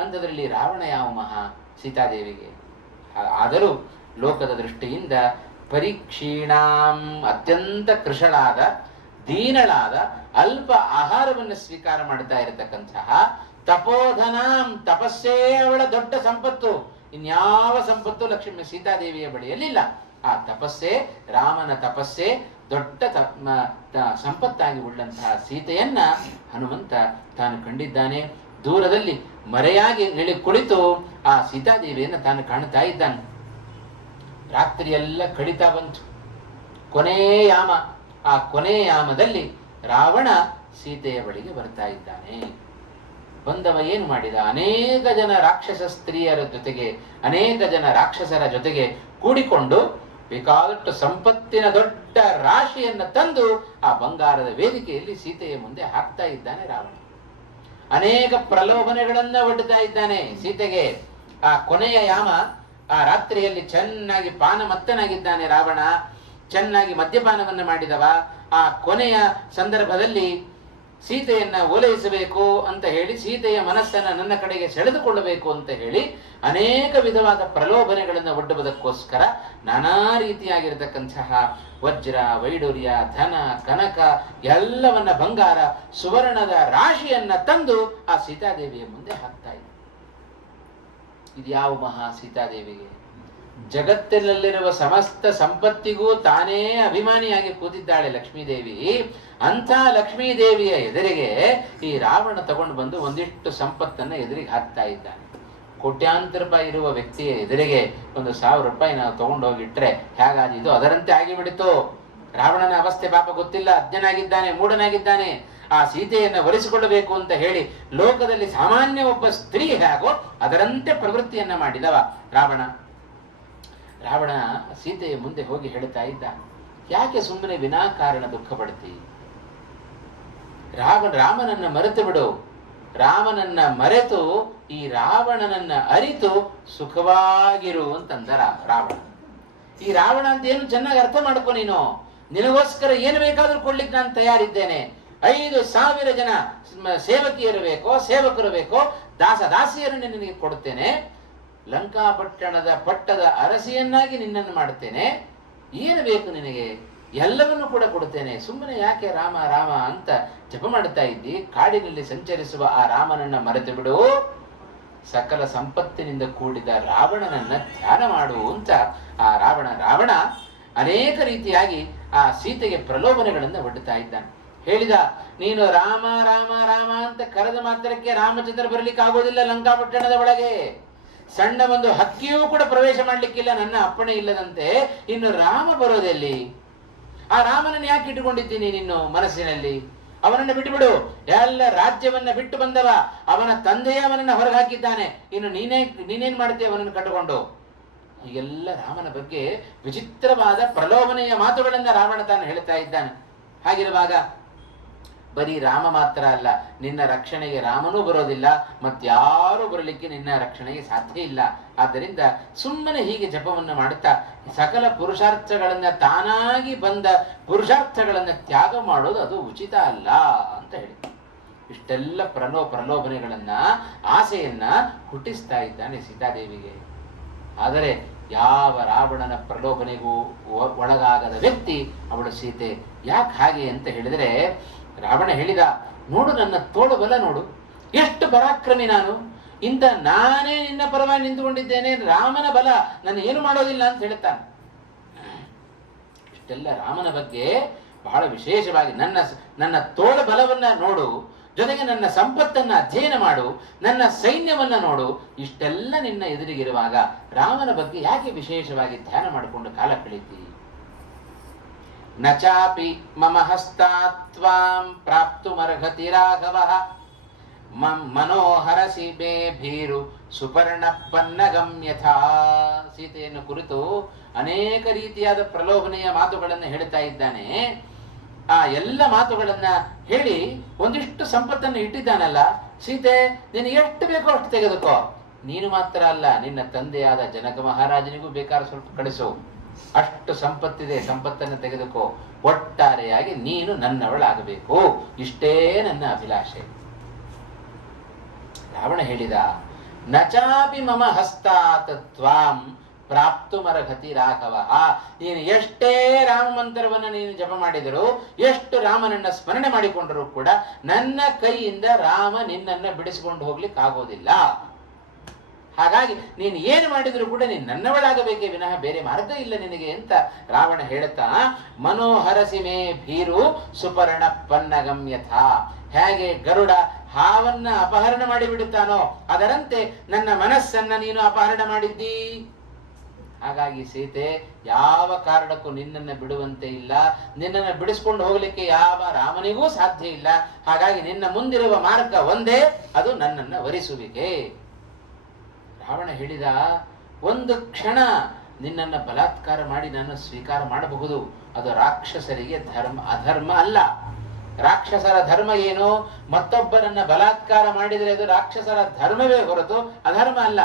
ಅಂಥದ್ರಲ್ಲಿ ರಾವಣ ಯಾವ ಮಹಾ ಸೀತಾದೇವಿಗೆ. ಆದರೂ ಲೋಕದ ದೃಷ್ಟಿಯಿಂದ ಪರೀಕ್ಷೀಣಾಂ, ಅತ್ಯಂತ ಕೃಶಳಾದ, ದೀನಳಾದ, ಅಲ್ಪ ಆಹಾರವನ್ನು ಸ್ವೀಕಾರ ಮಾಡ್ತಾ ಇರತಕ್ಕಂತಹ, ತಪೋಧನಾಂ, ತಪಸ್ಸೇ ಅವಳ ದೊಡ್ಡ ಸಂಪತ್ತು. ಇನ್ಯಾವ ಸಂಪತ್ತು ಲಕ್ಷ್ಮೀ ಸೀತಾದೇವಿಯ ಬಳಿಯಲ್ಲಿಲ್ಲ. ಆ ತಪಸ್ಸೇ, ರಾಮನ ತಪಸ್ಸೇ ದೊಡ್ಡ ಸಂಪತ್ತಾಗಿ ಉಳ್ಳಂತಹ ಸೀತೆಯನ್ನ ಹನುಮಂತ ತಾನು ಕಂಡಿದ್ದಾನೆ. ದೂರದಲ್ಲಿ ಮರೆಯಾಗಿ ಕುಳಿತು ಆ ಸೀತಾದೇವಿಯನ್ನು ತಾನು ಕಾಣ್ತಾ ಇದ್ದಾನೆ. ರಾತ್ರಿಯೆಲ್ಲ ಕಳೀತಾ ಬಂತು. ಕೊನೆಯ ಯಾಮ. ಆ ಕೊನೆಯ ಯಾಮದಲ್ಲಿ ರಾವಣ ಸೀತೆಯ ಬಳಿಗೆ ಬರ್ತಾ ಇದ್ದಾನೆ. ಬಂದವ ಏನು ಮಾಡಿದ? ಅನೇಕ ಜನ ರಾಕ್ಷಸ ಸ್ತ್ರೀಯರ ಜೊತೆಗೆ, ಅನೇಕ ಜನ ರಾಕ್ಷಸರ ಜೊತೆಗೆ ಕೂಡಿಕೊಂಡು ಬೇಕಾದಷ್ಟು ಸಂಪತ್ತಿನ ದೊಡ್ಡ ರಾಶಿಯನ್ನು ತಂದು ಆ ಬಂಗಾರದ ವೇದಿಕೆಯಲ್ಲಿ ಸೀತೆಯ ಮುಂದೆ ಹಾಕ್ತಾ ಇದ್ದಾನೆ ರಾವಣ. ಅನೇಕ ಪ್ರಲೋಭನೆಗಳನ್ನ ಒಡ್ಡುತ್ತಾ ಇದ್ದಾನೆ ಸೀತೆಗೆ. ಆ ಕೊನೆಯ ಯಾಮ, ಆ ರಾತ್ರಿಯಲ್ಲಿ ಚೆನ್ನಾಗಿ ಪಾನಮತ್ತನಾಗಿದ್ದಾನೆ ರಾವಣ. ಚೆನ್ನಾಗಿ ಮದ್ಯಪಾನವನ್ನು ಮಾಡಿದವ. ಆ ಕೊನೆಯ ಸಂದರ್ಭದಲ್ಲಿ ಸೀತೆಯನ್ನ ಓಲೈಸಬೇಕು ಅಂತ ಹೇಳಿ, ಸೀತೆಯ ಮನಸ್ಸನ್ನ ನನ್ನ ಕಡೆಗೆ ಸೆಳೆದುಕೊಳ್ಳಬೇಕು ಅಂತ ಹೇಳಿ ಅನೇಕ ವಿಧವಾದ ಪ್ರಲೋಭನೆಗಳನ್ನು ಒಡ್ಡುವುದಕ್ಕೋಸ್ಕರ ನಾನಾ ರೀತಿಯಾಗಿರತಕ್ಕಂತಹ ವಜ್ರ, ವೈಡೂರ್ಯ, ಧನ, ಕನಕ ಎಲ್ಲವನ್ನ, ಬಂಗಾರ, ಸುವರ್ಣದ ರಾಶಿಯನ್ನ ತಂದು ಆ ಸೀತಾದೇವಿಯ ಮುಂದೆ ಹಾಕ್ತಾ ಇದ್ದ. ಇದು ಯಾವ ಮಹಾ ಸೀತಾದೇವಿಗೆ? ಜಗತ್ತಿನಲ್ಲಿರುವ ಸಮಸ್ತ ಸಂಪತ್ತಿಗೂ ತಾನೇ ಅಭಿಮಾನಿಯಾಗಿ ಕೂತಿದ್ದಾಳೆ ಲಕ್ಷ್ಮೀದೇವಿ. ಅಂಥ ಲಕ್ಷ್ಮೀದೇವಿಯ ಎದುರಿಗೆ ಈ ರಾವಣ ತಗೊಂಡು ಬಂದು ಒಂದಿಷ್ಟು ಸಂಪತ್ತನ್ನ ಎದುರಿಗೆ ಹಾಕ್ತಾ ಇದ್ದಾನೆ. ಕೋಟ್ಯಾಂತರ ರೂಪಾಯಿ ಇರುವ ವ್ಯಕ್ತಿಯ ಎದುರಿಗೆ 1,000 ರೂಪಾಯಿ ನಾವು ತಗೊಂಡು ಹೋಗಿಟ್ರೆ ಹೇಗಾದಿದ್ದು ಅದರಂತೆ ಆಗಿಬಿಡಿತು. ರಾವಣನ ಅವಸ್ಥೆ ಪಾಪ ಗೊತ್ತಿಲ್ಲ, ಅಜ್ಞನಾಗಿದ್ದಾನೆ, ಮೂಢನಾಗಿದ್ದಾನೆ. ಆ ಸೀತೆಯನ್ನು ಒಲಿಸಿಕೊಳ್ಳಬೇಕು ಅಂತ ಹೇಳಿ ಲೋಕದಲ್ಲಿ ಸಾಮಾನ್ಯ ಒಬ್ಬ ಸ್ತ್ರೀ ಹೇಗೋ ಅದರಂತೆ ಪ್ರವೃತ್ತಿಯನ್ನ ಮಾಡಿದವ ರಾವಣ. ರಾವಣ ಸೀತೆಯ ಮುಂದೆ ಹೋಗಿ ಹೇಳ್ತಾ ಇದ್ದ, ಯಾಕೆ ಸುಮ್ಮನೆ ವಿನಾಕಾರಣ ದುಃಖ ಪಡ್ತಿ? ರಾಮನನ್ನ ಮರೆತು ಬಿಡು. ರಾಮನನ್ನ ಮರೆತು ಈ ರಾವಣನನ್ನ ಅರಿತು ಸುಖವಾಗಿರು ಅಂತಂದ ರಾವಣ. ಈ ರಾವಣ ಅಂತ ಏನು ಚೆನ್ನಾಗಿ ಅರ್ಥ ಮಾಡ್ಕೊ ನೀನು. ನಿನಗೋಸ್ಕರ ಏನು ಬೇಕಾದ್ರೂ ಕೊಡ್ಲಿಕ್ಕೆ ನಾನು ತಯಾರಿದ್ದೇನೆ. 5,000 ಜನ ಸೇವಕಿಯರು ಬೇಕೋ, ಸೇವಕರು ಬೇಕೋ, ದಾಸಿಯರನ್ನು ನಿನಗೆ ಕೊಡುತ್ತೇನೆ. ಲಂಕಾಪಟ್ಟಣದ ಪಟ್ಟದ ಅರಸಿಯನ್ನಾಗಿ ನಿನ್ನನ್ನು ಮಾಡುತ್ತೇನೆ. ಏನು ಬೇಕು ನಿನಗೆ? ಎಲ್ಲವನ್ನೂ ಕೂಡ ಕೊಡುತ್ತೇನೆ. ಸುಮ್ಮನೆ ಯಾಕೆ ರಾಮ ರಾಮ ಅಂತ ಜಪ ಮಾಡುತ್ತಾ ಇದ್ದಿ? ಕಾಡಿನಲ್ಲಿ ಸಂಚರಿಸುವ ಆ ರಾಮನನ್ನ ಮರೆತು ಬಿಡು. ಸಕಲ ಸಂಪತ್ತಿನಿಂದ ಕೂಡಿದ ರಾವಣನನ್ನ ಧ್ಯಾನ ಮಾಡು ಅಂತ ಆ ರಾವಣ ಅನೇಕ ರೀತಿಯಾಗಿ ಆ ಸೀತೆಗೆ ಪ್ರಲೋಭನೆಗಳನ್ನು ಒಡ್ಡುತ್ತಾ ಇದ್ದಾನೆ. ಹೇಳಿದ, ನೀನು ರಾಮ ರಾಮ ರಾಮ ಅಂತ ಕರೆದ ಮಾತ್ರಕ್ಕೆ ರಾಮಚಂದ್ರ ಬರಲಿಕ್ಕೆ ಆಗೋದಿಲ್ಲ ಲಂಕಾಪಟ್ಟಣದ ಒಳಗೆ. ಸಣ್ಣ ಒಂದು ಹಕ್ಕಿಯೂ ಕೂಡ ಪ್ರವೇಶ ಮಾಡ್ಲಿಕ್ಕಿಲ್ಲ ನನ್ನ ಅಪ್ಪಣೆ ಇಲ್ಲದಂತೆ. ಇನ್ನು ರಾಮ ಬರೋದೆಲ್ಲಿ? ಆ ರಾಮನನ್ನು ಯಾಕೆ ಇಟ್ಟುಕೊಂಡಿದ್ದೀನಿ ನಿನ್ನು ಮನಸ್ಸಿನಲ್ಲಿ? ಅವನನ್ನು ಬಿಟ್ಟುಬಿಡು. ಎಲ್ಲ ರಾಜ್ಯವನ್ನ ಬಿಟ್ಟು ಬಂದವ, ಅವನ ತಂದೆಯೇ ಅವನನ್ನು ಹೊರಗೆ ಹಾಕಿದ್ದಾನೆ. ಇನ್ನು ನೀನೇನ್ ಮಾಡ್ತೀಯ ಅವನನ್ನು ಕಟ್ಟಿಕೊಂಡು? ಹೀಗೆಲ್ಲ ರಾಮನ ಬಗ್ಗೆ ವಿಚಿತ್ರವಾದ ಪ್ರಲೋಭನೆಯ ಮಾತುಗಳನ್ನ ರಾವಣ ತಾನು ಹೇಳ್ತಾ ಇದ್ದಾನೆ. ಹಾಗಿರುವಾಗ ಬರೀ ರಾಮ ಮಾತ್ರ ಅಲ್ಲ, ನಿನ್ನ ರಕ್ಷಣೆಗೆ ರಾಮನೂ ಬರೋದಿಲ್ಲ, ಮತ್ತಾರೂ ಬರಲಿಕ್ಕೆ ನಿನ್ನ ರಕ್ಷಣೆಗೆ ಸಾಧ್ಯ ಇಲ್ಲ. ಆದ್ದರಿಂದ ಸುಮ್ಮನೆ ಹೀಗೆ ಜಪವನ್ನು ಮಾಡುತ್ತಾ ಸಕಲ ಪುರುಷಾರ್ಥಗಳನ್ನ, ತಾನಾಗಿ ಬಂದ ಪುರುಷಾರ್ಥಗಳನ್ನ ತ್ಯಾಗ ಮಾಡೋದು ಅದು ಉಚಿತ ಅಲ್ಲ ಅಂತ ಹೇಳಿ ಇಷ್ಟೆಲ್ಲ ಪ್ರಲೋಭನೆಗಳನ್ನ, ಆಸೆಯನ್ನ ಹುಟ್ಟಿಸ್ತಾ ಇದ್ದಾನೆ ಸೀತಾದೇವಿಗೆ. ಆದರೆ ಯಾವ ರಾವಣನ ಪ್ರಲೋಭನೆಗೂ ಒಳಗಾಗದ ವ್ಯಕ್ತಿ ಅವಳು ಸೀತೆ. ಯಾಕೆ ಹಾಗೆ ಅಂತ ಹೇಳಿದರೆ, ರಾವಣ ಹೇಳಿದ, ನೋಡು ನನ್ನ ತೋಳು ಬಲ ನೋಡು, ಎಷ್ಟು ಪರಾಕ್ರಮಿ ನಾನು. ಇಂಥ ನಾನೇ ನಿನ್ನ ಪರವಾಗಿ ನಿಂತುಕೊಂಡಿದ್ದೇನೆ, ರಾಮನ ಬಲ ನನ್ನ ಏನು ಮಾಡೋದಿಲ್ಲ ಅಂತ ಹೇಳ್ತಾನೆ. ಇಷ್ಟೆಲ್ಲ ರಾಮನ ಬಗ್ಗೆ ಬಹಳ ವಿಶೇಷವಾಗಿ ನನ್ನ ತೋಳ ಬಲವನ್ನ ನೋಡು, ಜೊತೆಗೆ ನನ್ನ ಸಂಪತ್ತನ್ನ ಅಧ್ಯಯನ ಮಾಡು, ನನ್ನ ಸೈನ್ಯವನ್ನ ನೋಡು. ಇಷ್ಟೆಲ್ಲ ನಿನ್ನ ಎದುರಿಗಿರುವಾಗ ರಾಮನ ಬಗ್ಗೆ ಯಾಕೆ ವಿಶೇಷವಾಗಿ ಧ್ಯಾನ ಮಾಡಿಕೊಂಡು ಕಾಲ ಕಳೀತಿ? ನಚಾಪಿ ಮಮ ಹಸ್ತಾತ್ವಾಂ ಪ್ರಾಪ್ತುಮರ್ಹತಿ ರಾಘವಃ ಮನೋಹರಸಿ ಮೇ ಭೀರು ಸುಪರ್ಣ ಪನ್ನಗಮ್ಯಥಾ. ಸೀತೆಯನ್ನು ಕುರಿತು ಅನೇಕ ರೀತಿಯಾದ ಪ್ರಲೋಭನೆಯ ಮಾತುಗಳನ್ನು ಹೇಳ್ತಾ ಇದ್ದಾನೆ. ಆ ಎಲ್ಲ ಮಾತುಗಳನ್ನ ಹೇಳಿ ಒಂದಿಷ್ಟು ಸಂಪತ್ತನ್ನು ಇಟ್ಟಿದ್ದಾನಲ್ಲ, ಸೀತೆ ನಿನಗೆ ಎಷ್ಟು ಬೇಕೋ ಅಷ್ಟು ತೆಗೆದುಕೋ. ನೀನು ಮಾತ್ರ ಅಲ್ಲ, ನಿನ್ನ ತಂದೆಯಾದ ಜನಕ ಮಹಾರಾಜನಿಗೂ ಬೇಕಾದ್ರೆ ಸ್ವಲ್ಪ ಕಳಿಸು. ಅಷ್ಟು ಸಂಪತ್ತಿದೆ, ಸಂಪತ್ತನ್ನು ತೆಗೆದುಕೋ. ಒಟ್ಟಾರೆಯಾಗಿ ನೀನು ನನ್ನವಳಾಗಬೇಕು, ಇಷ್ಟೇ ನನ್ನ ಅಭಿಲಾಷೆ. ರಾವಣ ಹೇಳಿದ, ನಚಾಪಿ ಮಮ ಹಸ್ತಾತ್ ತ್ವಾಂ ಪ್ರಾಪ್ತುಮರ್ಹತಿ ರಾಘವ. ನೀನು ಎಷ್ಟೇ ರಾಮ ಮಂತ್ರವನ್ನು ನೀನು ಜಪ ಮಾಡಿದರೂ, ಎಷ್ಟು ರಾಮನನ್ನ ಸ್ಮರಣೆ ಮಾಡಿಕೊಂಡರೂ ಕೂಡ ನನ್ನ ಕೈಯಿಂದ ರಾಮ ನಿನ್ನನ್ನ ಬಿಡಿಸಿಕೊಂಡು ಹೋಗ್ಲಿಕ್ಕೆ ಆಗೋದಿಲ್ಲ. ಹಾಗಾಗಿ ನೀನು ಏನು ಮಾಡಿದ್ರು ಕೂಡ ನೀನು ನನ್ನವಳಾಗಬೇಕೇ ವಿನಃ ಬೇರೆ ಮಾರ್ಗ ಇಲ್ಲ ನಿನಗೆ ಅಂತ ರಾವಣ ಹೇಳುತ್ತಾ, ಮನೋಹರಸಿಮೆ ಭೀರು ಸುಪರ್ಣ ಪನ್ನಗಮ್ಯಥ. ಹೇಗೆ ಗರುಡ ಹಾವನ್ನ ಅಪಹರಣ ಮಾಡಿಬಿಡುತ್ತಾನೋ ಅದರಂತೆ ನನ್ನ ಮನಸ್ಸನ್ನ ನೀನು ಅಪಹರಣ ಮಾಡಿದ್ದೀ. ಹಾಗಾಗಿ ಸೀತೆ, ಯಾವ ಕಾರಣಕ್ಕೂ ನಿನ್ನನ್ನು ಬಿಡುವಂತೆ ಇಲ್ಲ, ನಿನ್ನನ್ನು ಬಿಡಿಸ್ಕೊಂಡು ಹೋಗ್ಲಿಕ್ಕೆ ಯಾವ ರಾಮನಿಗೂ ಸಾಧ್ಯ ಇಲ್ಲ. ಹಾಗಾಗಿ ನಿನ್ನ ಮುಂದಿರುವ ಮಾರ್ಗ ಒಂದೇ, ಅದು ನನ್ನನ್ನು ವರಿಸುವಿಕೆ. ರಾವಣ ಹೇಳಿದ, ಒಂದು ಕ್ಷಣ ನಿನ್ನನ್ನು ಬಲಾತ್ಕಾರ ಮಾಡಿ ನಾನು ಸ್ವೀಕಾರ ಮಾಡಬಹುದು, ಅದು ರಾಕ್ಷಸರಿಗೆ ಅಧರ್ಮ ಅಲ್ಲ. ರಾಕ್ಷಸರ ಧರ್ಮ ಏನು? ಮತ್ತೊಬ್ಬರನ್ನ ಬಲಾತ್ಕಾರ ಮಾಡಿದರೆ ಅದು ರಾಕ್ಷಸರ ಧರ್ಮವೇ ಹೊರತು ಅಧರ್ಮ ಅಲ್ಲ.